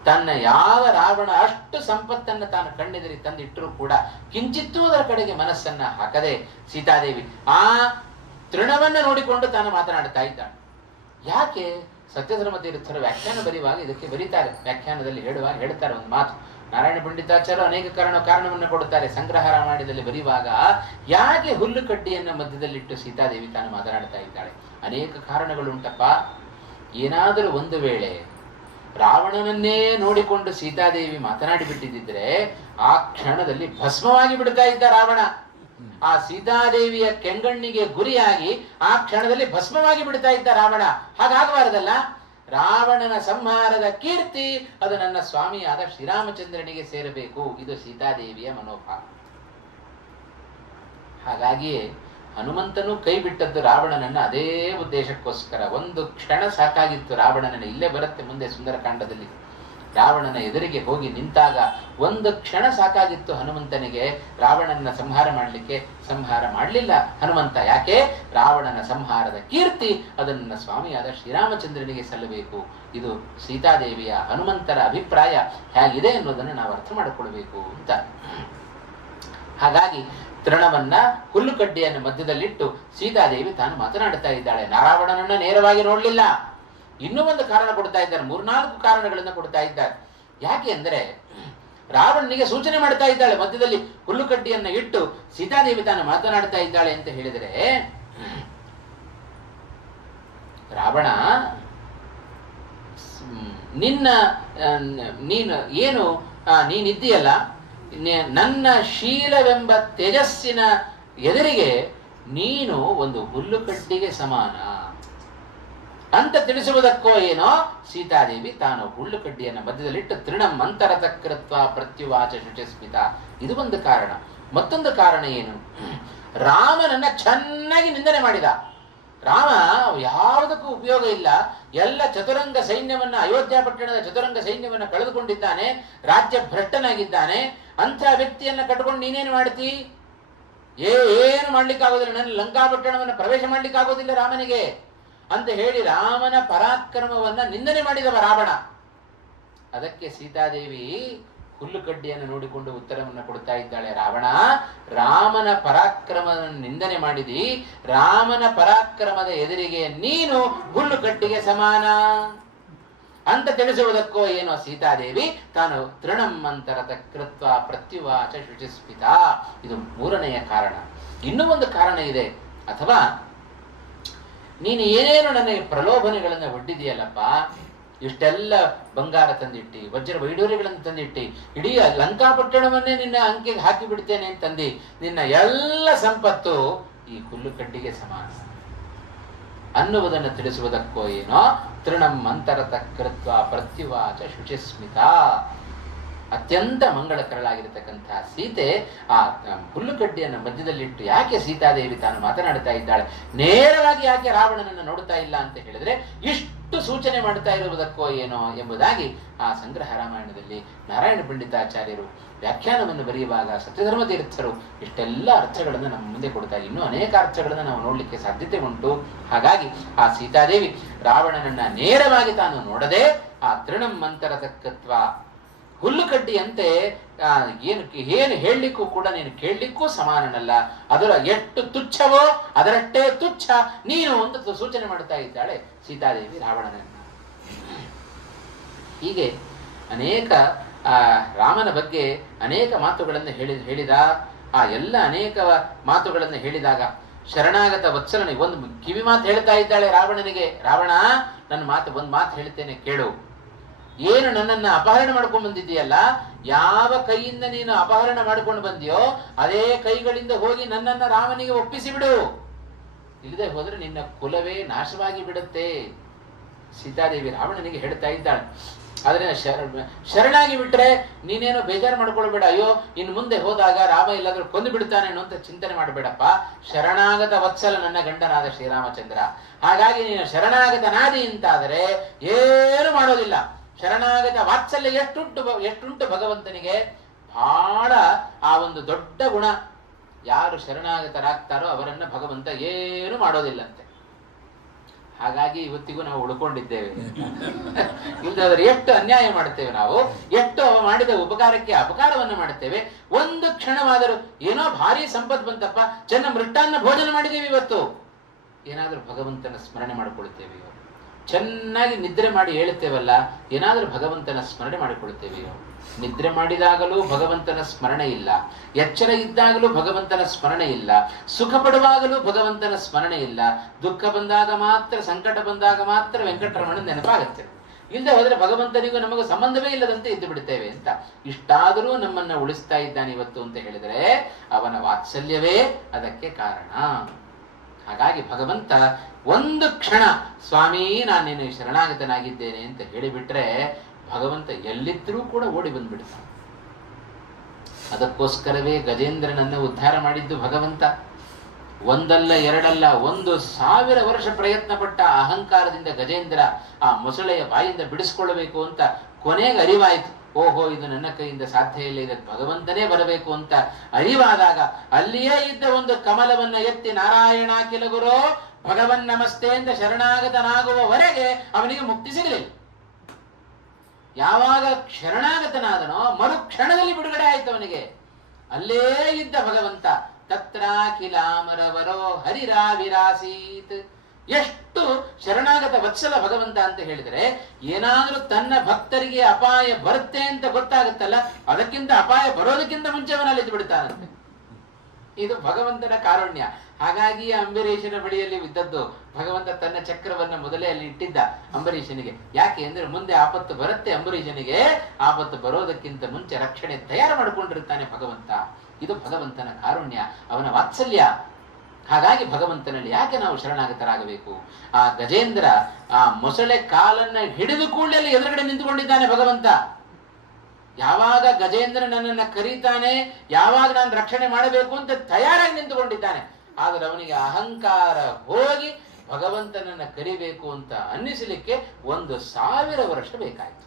ತನ್ನ ಯಾವ ರಾವಣ ಅಷ್ಟು ಸಂಪತ್ತನ್ನು ತಾನು ಕಣ್ಣೆದುರಿ ತಂದಿಟ್ಟರೂ ಕೂಡ ಕಿಂಚಿತ್ತೂ ಅದರ ಕಡೆಗೆ ಮನಸ್ಸನ್ನ ಹಾಕದೆ ಸೀತಾದೇವಿ ಆ ತೃಣವನ್ನು ನೋಡಿಕೊಂಡು ತಾನು ಮಾತನಾಡ್ತಾ ಇದ್ದಾಳೆ. ಯಾಕೆ? ಸತ್ಯಧರ್ಮ ತೀರ್ಥರು ವ್ಯಾಖ್ಯಾನ ಬರೆಯುವಾಗ ಇದಕ್ಕೆ ಬರೀತಾರೆ. ವ್ಯಾಖ್ಯಾನದಲ್ಲಿ ಹೇಳ್ತಾರೆ ಒಂದು ಮಾತು. ನಾರಾಯಣ ಪಂಡಿತಾಚಾರ್ಯರು ಅನೇಕ ಕಾರಣವನ್ನು ಕೊಡುತ್ತಾರೆ. ಸಂಗ್ರಹ ರಾಮಾಯಣದಲ್ಲಿ ಬರೆಯುವಾಗ ಯಾಕೆ ಹುಲ್ಲು ಕಡ್ಡಿಯನ್ನ ಮಧ್ಯದಲ್ಲಿಟ್ಟು ಸೀತಾದೇವಿ ತಾನು ಮಾತನಾಡ್ತಾ ಇದ್ದಾಳೆ? ಅನೇಕ ಕಾರಣಗಳುಂಟಪ್ಪ. ಏನಾದರೂ ಒಂದು ವೇಳೆ ರಾವಣನನ್ನೇ ನೋಡಿಕೊಂಡು ಸೀತಾದೇವಿ ಮಾತನಾಡಿ ಬಿಟ್ಟಿದ್ದರೆ ಆ ಕ್ಷಣದಲ್ಲಿ ಭಸ್ಮವಾಗಿ ಬಿಡ್ತಾ ಇದ್ದ ರಾವಣ. ಆ ಸೀತಾದೇವಿಯ ಕೆಂಗಣ್ಣಿಗೆ ಗುರಿಯಾಗಿ ಆ ಕ್ಷಣದಲ್ಲಿ ಭಸ್ಮವಾಗಿ ಬಿಡ್ತಾ ಇದ್ದ ರಾವಣ. ಹಾಗಾಗಬಾರದಲ್ಲ. ರಾವಣನ ಸಂಹಾರದ ಕೀರ್ತಿ ಅದು ನನ್ನ ಸ್ವಾಮಿಯಾದ ಶ್ರೀರಾಮಚಂದ್ರನಿಗೆ ಸೇರಬೇಕು. ಇದು ಸೀತಾದೇವಿಯ ಮನೋಭಾವ. ಹಾಗಾಗಿಯೇ ಹನುಮಂತನು ಕೈ ಬಿಟ್ಟದ್ದು ರಾವಣನನ್ನ ಅದೇ ಉದ್ದೇಶಕ್ಕೋಸ್ಕರ. ಒಂದು ಕ್ಷಣ ಸಾಕಾಗಿತ್ತು ರಾವಣನನ್ನ. ಇಲ್ಲೇ ಬರುತ್ತೆ ಮುಂದೆ ಸುಂದರಕಾಂಡದಲ್ಲಿ. ರಾವಣನ ಎದುರಿಗೆ ಹೋಗಿ ನಿಂತಾಗ ಒಂದು ಕ್ಷಣ ಸಾಕಾಗಿತ್ತು ಹನುಮಂತನಿಗೆ ರಾವಣನ ಸಂಹಾರ ಮಾಡಲಿಕ್ಕೆ. ಸಂಹಾರ ಮಾಡಲಿಲ್ಲ ಹನುಮಂತ. ಯಾಕೆ? ರಾವಣನ ಸಂಹಾರದ ಕೀರ್ತಿ ಅದನ್ನ ಸ್ವಾಮಿಯಾದ ಶ್ರೀರಾಮಚಂದ್ರನಿಗೆ ಸಲ್ಲಬೇಕು. ಇದು ಸೀತಾದೇವಿಯ ಹನುಮಂತರ ಅಭಿಪ್ರಾಯ ಹೇಗಿದೆ ಅನ್ನೋದನ್ನು ನಾವು ಅರ್ಥ ಮಾಡಿಕೊಳ್ಬೇಕು ಅಂತ. ಹಾಗಾಗಿ ತೃಣವನ್ನ ಹುಲ್ಲು ಕಡ್ಡಿಯನ್ನು ಮಧ್ಯದಲ್ಲಿಟ್ಟು ಸೀತಾದೇವಿ ತಾನು ಮಾತನಾಡುತ್ತಾ ಇದ್ದಾಳೆ. ರಾವಣನನ್ನ ನೇರವಾಗಿ ನೋಡಲಿಲ್ಲ. ಇನ್ನೂ ಒಂದು ಕಾರಣ ಕೊಡ್ತಾ ಇದ್ದಾರೆ. 3-4 ಕಾರಣಗಳನ್ನ ಕೊಡ್ತಾ ಇದ್ದಾರೆ. ಯಾಕೆ ಅಂದರೆ ರಾವಣನಿಗೆ ಸೂಚನೆ ಮಾಡ್ತಾ ಇದ್ದಾಳೆ. ಮಧ್ಯದಲ್ಲಿ ಹುಲ್ಲು ಕಡ್ಡಿಯನ್ನ ಇಟ್ಟು ಸೀತಾದೇವಿ ತಾನು ಮಾತನಾಡ್ತಾ ಇದ್ದಾಳೆ ಅಂತ ಹೇಳಿದರೆ, ರಾವಣ ನೀನಿದ್ದೀಯಲ್ಲ, ನನ್ನ ಶೀಲವೆಂಬ ತೇಜಸ್ಸಿನ ಎದುರಿಗೆ ನೀನು ಒಂದು ಹುಲ್ಲು ಕಡ್ಡಿಗೆ ಸಮಾನ ಅಂತ ತಿಳಿಸುವುದಕ್ಕೋ ಏನೋ ಸೀತಾದೇವಿ ತಾನು ಹುಲ್ಲು ಕಡ್ಡಿಯನ್ನು ಮಧ್ಯದಲ್ಲಿಟ್ಟು ತೃಣಂ ಅಂತರತಕೃತ್ವ ಪ್ರತ್ಯುವಾಚ ಶುಚಿಸ್ಮಿತ. ಇದು ಒಂದು ಕಾರಣ. ಮತ್ತೊಂದು ಕಾರಣ ಏನು? ರಾಮನನ್ನ ಚೆನ್ನಾಗಿ ನಿಂದನೆ ಮಾಡಿದ. ರಾಮ ಯಾವುದಕ್ಕೂ ಉಪಯೋಗ ಇಲ್ಲ. ಎಲ್ಲ ಚತುರಂಗ ಸೈನ್ಯವನ್ನ, ಅಯೋಧ್ಯ ಪಟ್ಟಣದ ಚತುರಂಗ ಸೈನ್ಯವನ್ನ ಕಳೆದುಕೊಂಡಿದ್ದಾನೆ. ರಾಜ್ಯ ಭ್ರಷ್ಟನಾಗಿದ್ದಾನೆ. ಅಂಥ ವ್ಯಕ್ತಿಯನ್ನ ಕಟ್ಕೊಂಡು ನೀನೇನು ಮಾಡ್ತಿ? ಏನು ಮಾಡ್ಲಿಕ್ಕಾಗೋದಿಲ್ಲ. ನನ್ನ ಲಂಕಾಪಟ್ಟಣವನ್ನು ಪ್ರವೇಶ ಮಾಡ್ಲಿಕ್ಕಾಗೋದಿಲ್ಲ ರಾಮನಿಗೆ ಅಂತ ಹೇಳಿ ರಾಮನ ಪರಾಕ್ರಮವನ್ನ ನಿಂದನೆ ಮಾಡಿದವ ರಾವಣ. ಅದಕ್ಕೆ ಸೀತಾದೇವಿ ಹುಲ್ಲು ಕಡ್ಡಿಯನ್ನು ನೋಡಿಕೊಂಡು ಉತ್ತರವನ್ನು ಕೊಡ್ತಾ ಇದ್ದಾಳೆ. ರಾವಣ, ರಾಮನ ಪರಾಕ್ರಮವನ್ನು ನಿಂದನೆ ಮಾಡಿದಿ. ರಾಮನ ಪರಾಕ್ರಮದ ಎದುರಿಗೆ ನೀನು ಹುಲ್ಲು ಕಡ್ಡಿಗೆ ಸಮಾನ ಅಂತ ತಿಳಿಸುವುದಕ್ಕೋ ಏನೋ ಸೀತಾದೇವಿ ತಾನು ತೃಣಂ ಅಂತರತ ಕೃತ್ವ ಪ್ರತ್ಯುವಾಚ ಶುಚಿಸ್ಮಿತ. ಇದು 3ನೆಯ ಕಾರಣ. ಇನ್ನೂ ಒಂದು ಕಾರಣ ಇದೆ. ಅಥವಾ ನೀನು ಏನೇನು ನನಗೆ ಪ್ರಲೋಭನೆಗಳನ್ನು ಒಡ್ಡಿದೆಯಲ್ಲಪ್ಪ, ಇಷ್ಟೆಲ್ಲ ಬಂಗಾರ ತಂದಿಟ್ಟಿ, ವಜ್ರ ವೈಡೂರ್ಯಗಳನ್ನು ತಂದಿಟ್ಟಿ, ಇಡೀ ಲಂಕಾಪಟ್ಟಣವನ್ನೇ ನಿನ್ನ ಅಂಕೆಗೆ ಹಾಕಿ ಬಿಡ್ತೇನೆ ಅಂತಂದು ನಿನ್ನ ಎಲ್ಲ ಸಂಪತ್ತು ಈ ಹುಲ್ಲು ಕಡ್ಡಿಗೆ ಸಮಾನ ಅನ್ನುವುದನ್ನು ತಿಳಿಸುವುದಕ್ಕೋ ಏನೋ ತೃಣಂ ಅಂತರತ ಕೃತ್ವ ಪ್ರತ್ಯುವಾಚ ಶುಚಿಸ್ಮಿತ. ಅತ್ಯಂತ ಮಂಗಳಕರಳಾಗಿರತಕ್ಕಂತಹ ಸೀತೆ ಆ ಹುಲ್ಲುಕಡ್ಡಿಯನ್ನು ಮಧ್ಯದಲ್ಲಿಟ್ಟು ಯಾಕೆ ಸೀತಾದೇವಿ ತಾನು ಮಾತನಾಡ್ತಾ ಇದ್ದಾಳೆ? ನೇರವಾಗಿ ಯಾಕೆ ರಾವಣನನ್ನು ನೋಡ್ತಾ ಇಲ್ಲ ಅಂತ ಹೇಳಿದ್ರೆ ಇಷ್ಟು ಸೂಚನೆ ಮಾಡ್ತಾ ಇರುವುದಕ್ಕೋ ಏನೋ ಎಂಬುದಾಗಿ ಆ ಸಂಗ್ರಹ ರಾಮಾಯಣದಲ್ಲಿ ನಾರಾಯಣ ಪಂಡಿತಾಚಾರ್ಯರು ವ್ಯಾಖ್ಯಾನವನ್ನು ಬರೆಯುವಾಗ ಸತ್ಯಧರ್ಮ ತೀರ್ಥರು ಇಷ್ಟೆಲ್ಲ ಅರ್ಥಗಳನ್ನು ನಮ್ಮ ಮುಂದೆ ಕೊಡ್ತಾರೆ. ಇನ್ನೂ ಅನೇಕ ಅರ್ಥಗಳನ್ನು ನಾವು ನೋಡಲಿಕ್ಕೆ ಸಾಧ್ಯತೆ ಉಂಟು. ಹಾಗಾಗಿ ಆ ಸೀತಾದೇವಿ ರಾವಣನನ್ನ ನೇರವಾಗಿ ತಾನು ನೋಡದೆ ಆ ತೃಣಂ ಅಂತರತಕ್ಕತ್ವ ಹುಲ್ಲುಕಡ್ಡಿಯಂತೆ ಏನು ಹೇಳಲಿಕ್ಕೂ ಕೂಡ ನೀನು ಕೇಳಲಿಕ್ಕೂ ಸಮಾನನಲ್ಲ, ಅದರ ಎಷ್ಟು ತುಚ್ಛವೋ ಅದರಷ್ಟೇ ತುಚ್ಛ ನೀನು ಅಂತ ಸೂಚನೆ ಮಾಡ್ತಾ ಇದ್ದಾಳೆ ಸೀತಾದೇವಿ ರಾವಣನನ್ನ. ಹೀಗೆ ಅನೇಕ ರಾಮನ ಬಗ್ಗೆ ಅನೇಕ ಮಾತುಗಳನ್ನು ಹೇಳಿದ ಆ ಎಲ್ಲ ಅನೇಕ ಮಾತುಗಳನ್ನು ಹೇಳಿದಾಗ ಶರಣಾಗತ ವತ್ಸಲನಿಗೆ ಒಂದು ಕಿವಿ ಮಾತು ಹೇಳ್ತಾ ಇದ್ದಾಳೆ ರಾವಣನಿಗೆ. ರಾವಣ, ನನ್ನ ಒಂದು ಮಾತು ಹೇಳ್ತೇನೆ ಕೇಳು. ಏನು ನನ್ನನ್ನ ಅಪಹರಣ ಮಾಡ್ಕೊಂಡು ಬಂದಿದ್ದೀಯಲ್ಲ, ಯಾವ ಕೈಯಿಂದ ನೀನು ಅಪಹರಣ ಮಾಡ್ಕೊಂಡು ಬಂದಿಯೋ ಅದೇ ಕೈಗಳಿಂದ ಹೋಗಿ ನನ್ನನ್ನ ರಾಮನಿಗೆ ಒಪ್ಪಿಸಿ ಬಿಡು. ಇಲ್ಲದೆ ಹೋದ್ರೆ ನಿನ್ನ ಕುಲವೇ ನಾಶವಾಗಿ ಬಿಡುತ್ತೆ. ಸೀತಾದೇವಿ ರಾವಣನಿಗೆ ಹೇಳ್ತಾ ಇದ್ದಾಳೆ. ಆದ್ರೆ ಶರಣಾಗಿ ಬಿಟ್ರೆ ನೀನೇನೋ ಬೇಜಾರು ಮಾಡ್ಕೊಳ್ಬೇಡ. ಅಯ್ಯೋ ಇನ್ನು ಮುಂದೆ ಹೋದಾಗ ರಾಮ ಇಲ್ಲಾದ್ರೂ ಕೊಂದು ಬಿಡ್ತಾನೇನೋ ಅಂತ ಚಿಂತನೆ ಮಾಡಬೇಡಪ್ಪ. ಶರಣಾಗತ ವತ್ಸಲ ನನ್ನ ಗಂಡನಾದ ಶ್ರೀರಾಮಚಂದ್ರ. ಹಾಗಾಗಿ ನೀನು ಶರಣಾಗತನಾದಿ ಅಂತಾದರೆ ಏನು ಮಾಡೋದಿಲ್ಲ. ಶರಣಾಗತ ವಾತ್ಸಲ್ಯ ಎಷ್ಟುಂಟು ಭಗವಂತನಿಗೆ. ಬಹಳ ಆ ಒಂದು ದೊಡ್ಡ ಗುಣ. ಯಾರು ಶರಣಾಗತರಾಗ್ತಾರೋ ಅವರನ್ನ ಭಗವಂತ ಏನು ಮಾಡೋದಿಲ್ಲಂತೆ. ಹಾಗಾಗಿ ಇವತ್ತಿಗೂ ನಾವು ಉಳ್ಕೊಂಡಿದ್ದೇವೆ. ಇಲ್ಲದಾದ್ರೆ ಎಷ್ಟು ಅನ್ಯಾಯ ಮಾಡುತ್ತೇವೆ ನಾವು, ಎಷ್ಟು ಅವ ಮಾಡಿದ ಉಪಕಾರಕ್ಕೆ ಅಪಕಾರವನ್ನು ಮಾಡುತ್ತೇವೆ. ಒಂದು ಕ್ಷಣವಾದರೂ ಏನೋ ಭಾರಿ ಸಂಪತ್ತು ಬಂತಪ್ಪ, ಚೆನ್ನ ಮೃಷ್ಟಾನ್ನ ಭೋಜನ ಮಾಡಿದ್ದೇವೆ ಇವತ್ತು, ಏನಾದ್ರೂ ಭಗವಂತನ ಸ್ಮರಣೆ ಮಾಡಿಕೊಳ್ತೇವೆ. ಚೆನ್ನಾಗಿ ನಿದ್ರೆ ಮಾಡಿ ಹೇಳುತ್ತೇವಲ್ಲ, ಏನಾದ್ರೂ ಭಗವಂತನ ಸ್ಮರಣೆ ಮಾಡಿಕೊಳ್ತೇವೆ. ನಿದ್ರೆ ಮಾಡಿದಾಗಲೂ ಭಗವಂತನ ಸ್ಮರಣೆ ಇಲ್ಲ, ಎಚ್ಚರ ಇದ್ದಾಗಲೂ ಭಗವಂತನ ಸ್ಮರಣೆ ಇಲ್ಲ, ಸುಖ ಪಡುವಾಗಲೂ ಭಗವಂತನ ಸ್ಮರಣೆ ಇಲ್ಲ. ದುಃಖ ಬಂದಾಗ ಮಾತ್ರ, ಸಂಕಟ ಬಂದಾಗ ಮಾತ್ರ ವೆಂಕಟರಮಣ ನೆನಪಾಗತ್ತೆ. ಇಲ್ಲದೆ ಹೋದ್ರೆ ಭಗವಂತನಿಗೂ ನಮಗೂ ಸಂಬಂಧವೇ ಇಲ್ಲದಂತೆ ಇದ್ದು ಬಿಡ್ತೇವೆ ಅಂತ. ಇಷ್ಟಾದರೂ ನಮ್ಮನ್ನ ಉಳಿಸ್ತಾ ಇದ್ದಾನೆ ಇವತ್ತು ಅಂತ ಹೇಳಿದರೆ ಅವನ ವಾತ್ಸಲ್ಯವೇ ಅದಕ್ಕೆ ಕಾರಣ. ಹಾಗಾಗಿ ಭಗವಂತ ಒಂದು ಕ್ಷಣ ಸ್ವಾಮಿ ನಾನು ನೀನು ಶರಣಾಗತನಾಗಿದ್ದೇನೆ ಅಂತ ಹೇಳಿಬಿಟ್ರೆ ಭಗವಂತ ಎಲ್ಲಿದ್ದರೂ ಕೂಡ ಓಡಿ ಬಂದ್ಬಿಡ್ತಾನೆ. ಅದಕ್ಕೋಸ್ಕರವೇ ಗಜೇಂದ್ರನನ್ನು ಉದ್ಧಾರ ಮಾಡಿದ್ದು ಭಗವಂತ. ಒಂದಲ್ಲ ಎರಡಲ್ಲ, 1000 ವರ್ಷ ಪ್ರಯತ್ನ ಪಟ್ಟ ಅಹಂಕಾರದಿಂದ ಗಜೇಂದ್ರ ಆ ಮೊಸಳೆಯ ಬಾಯಿಂದ ಬಿಡಿಸ್ಕೊಳ್ಳಬೇಕು ಅಂತ ಕೊನೆಗೆ ಅರಿವಾಯಿತು. ಓಹೋ ಇದು ನನ್ನ ಕೈಯಿಂದ ಸಾಧ್ಯ ಇಲ್ಲ, ಇದಕ್ಕೆ ಭಗವಂತನೇ ಬರಬೇಕು ಅಂತ ಅರಿವಾದಾಗ ಅಲ್ಲಿಯೇ ಇದ್ದ ಒಂದು ಕಮಲವನ್ನ ಎತ್ತಿ ನಾರಾಯಣ ಕಿಲ ಗುರು ಭಗವನ್ ನಮಸ್ತೆ ಅಂತ ಶರಣಾಗತನಾಗುವವರೆಗೆ ಅವನಿಗೆ ಮುಕ್ತಿ ಸಿಗಲಿಲ್ಲ. ಯಾವಾಗ ಶರಣಾಗತನಾದನೋ ಮರುಕ್ಷಣದಲ್ಲಿ ಬಿಡುಗಡೆ ಆಯ್ತು ಅವನಿಗೆ. ಅಲ್ಲೇ ಇದ್ದ ಭಗವಂತ. ತತ್ರಾಖಿಲಾಮರವರೋ ಹರಿರಾವಿರಾಸೀತ್. ಎಷ್ಟು ಶರಣಾಗತ ವತ್ಸಲ ಭಗವಂತ ಅಂತ ಹೇಳಿದರೆ, ಏನಾದ್ರೂ ತನ್ನ ಭಕ್ತರಿಗೆ ಅಪಾಯ ಬರುತ್ತೆ ಅಂತ ಗೊತ್ತಾಗುತ್ತಲ್ಲ, ಅದಕ್ಕಿಂತ ಅಪಾಯ ಬರೋದಕ್ಕಿಂತ ಮುಂಚೆ ಅವನಲ್ಲಿ ಬಿಡ್ತಾನಂತೆ. ಇದು ಭಗವಂತನ ಕಾರುಣ್ಯ. ಹಾಗಾಗಿ ಅಂಬರೀಷನ ಬಳಿಯಲ್ಲಿ ಇದ್ದದ್ದು ಭಗವಂತ ತನ್ನ ಚಕ್ರವನ್ನ ಮೊದಲೇ ಅಲ್ಲಿ ಇಟ್ಟಿದ್ದ ಅಂಬರೀಷನಿಗೆ. ಯಾಕೆ ಅಂದ್ರೆ ಮುಂದೆ ಆಪತ್ತು ಬರುತ್ತೆ ಅಂಬರೀಷನಿಗೆ, ಆಪತ್ತು ಬರೋದಕ್ಕಿಂತ ಮುಂಚೆ ರಕ್ಷಣೆ ತಯಾರು ಮಾಡಿಕೊಂಡಿರ್ತಾನೆ ಭಗವಂತ. ಇದು ಭಗವಂತನ ಕಾರುಣ್ಯ, ಅವನ ವಾತ್ಸಲ್ಯ. ಹಾಗಾಗಿ ಭಗವಂತನಲ್ಲಿ ಯಾಕೆ ನಾವು ಶರಣಾಗತರಾಗಬೇಕು? ಆ ಗಜೇಂದ್ರ ಆ ಮೊಸಳೆ ಕಾಲನ್ನ ಹಿಡಿದು ಕೂಡಲೇ ಎದುರುಗಡೆ ನಿಂತುಕೊಂಡಿದ್ದಾನೆ ಭಗವಂತ. ಯಾವಾಗ ಗಜೇಂದ್ರ ನನ್ನನ್ನು ಕರೀತಾನೆ, ಯಾವಾಗ ನಾನು ರಕ್ಷಣೆ ಮಾಡಬೇಕು ಅಂತ ತಯಾರಾಗಿ ನಿಂತುಕೊಂಡಿದ್ದಾನೆ. ಆದರೆ ಅವನಿಗೆ ಅಹಂಕಾರ ಹೋಗಿ ಭಗವಂತನನ್ನ ಕರಿಬೇಕು ಅಂತ ಅನ್ನಿಸಲಿಕ್ಕೆ 1000 ವರ್ಷ ಬೇಕಾಯಿತು.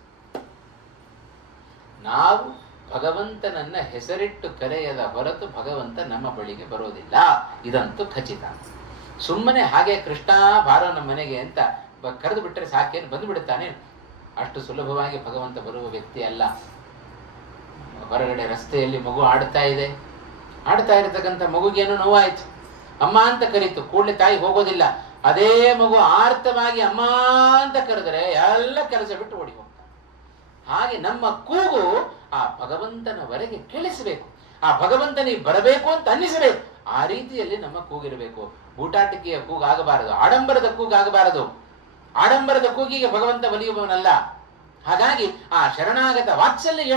ನಾವು ಭಗವಂತನನ್ನ ಹೆಸರಿಟ್ಟು ಕರೆಯದ ಹೊರತು ಭಗವಂತ ನಮ್ಮ ಬಳಿಗೆ ಬರೋದಿಲ್ಲ, ಇದಂತೂ ಖಚಿತ. ಸುಮ್ಮನೆ ಹಾಗೆ ಕೃಷ್ಣ ಬಾರೋ ನಮ್ಮ ಮನೆಗೆ ಅಂತ ಕರೆದು ಬಿಟ್ಟರೆ ಸಾಕೇನು ಬಂದು ಬಿಡುತ್ತಾನೆ? ಅಷ್ಟು ಸುಲಭವಾಗಿ ಭಗವಂತ ಬರುವ ವ್ಯಕ್ತಿ ಅಲ್ಲ. ಹೊರಗಡೆ ರಸ್ತೆಯಲ್ಲಿ ಮಗು ಆಡ್ತಾ ಇರತಕ್ಕಂಥ ಮಗುಗೇನೋ ನೋವಾಯ್ತು, ಅಮ್ಮ ಅಂತ ಕರೀತು, ಕೂಡಲೇ ತಾಯಿ ಹೋಗೋದಿಲ್ಲ. ಅದೇ ಮಗು ಆರ್ತವಾಗಿ ಅಮ್ಮ ಅಂತ ಕರೆದರೆ ಎಲ್ಲ ಕೆಲಸ ಬಿಟ್ಟು ಓಡಿ ಹೋಗ್ತಾನೆ. ಹಾಗೆ ನಮ್ಮ ಕೂಗು ಆ ಭಗವಂತನವರೆಗೆ ಕೇಳಿಸಬೇಕು, ಆ ಭಗವಂತನಿಗೆ ಬರಬೇಕು ಅಂತ ಅನ್ನಿಸಬೇಕು. ಆ ರೀತಿಯಲ್ಲಿ ನಮ್ಮ ಕೂಗಿರಬೇಕು. ಬೂಟಾಟಿಕೆಯ ಕೂಗಾಗಬಾರದು, ಆಡಂಬರದ ಕೂಗಾಗಬಾರದು. ಆಡಂಬರದ ಕೂಗಿಗೆ ಭಗವಂತ ಒಲಿಯುವವನಲ್ಲ. ಹಾಗಾಗಿ ಆ ಶರಣಾಗತ ವಾತ್ಸಲ್ಯ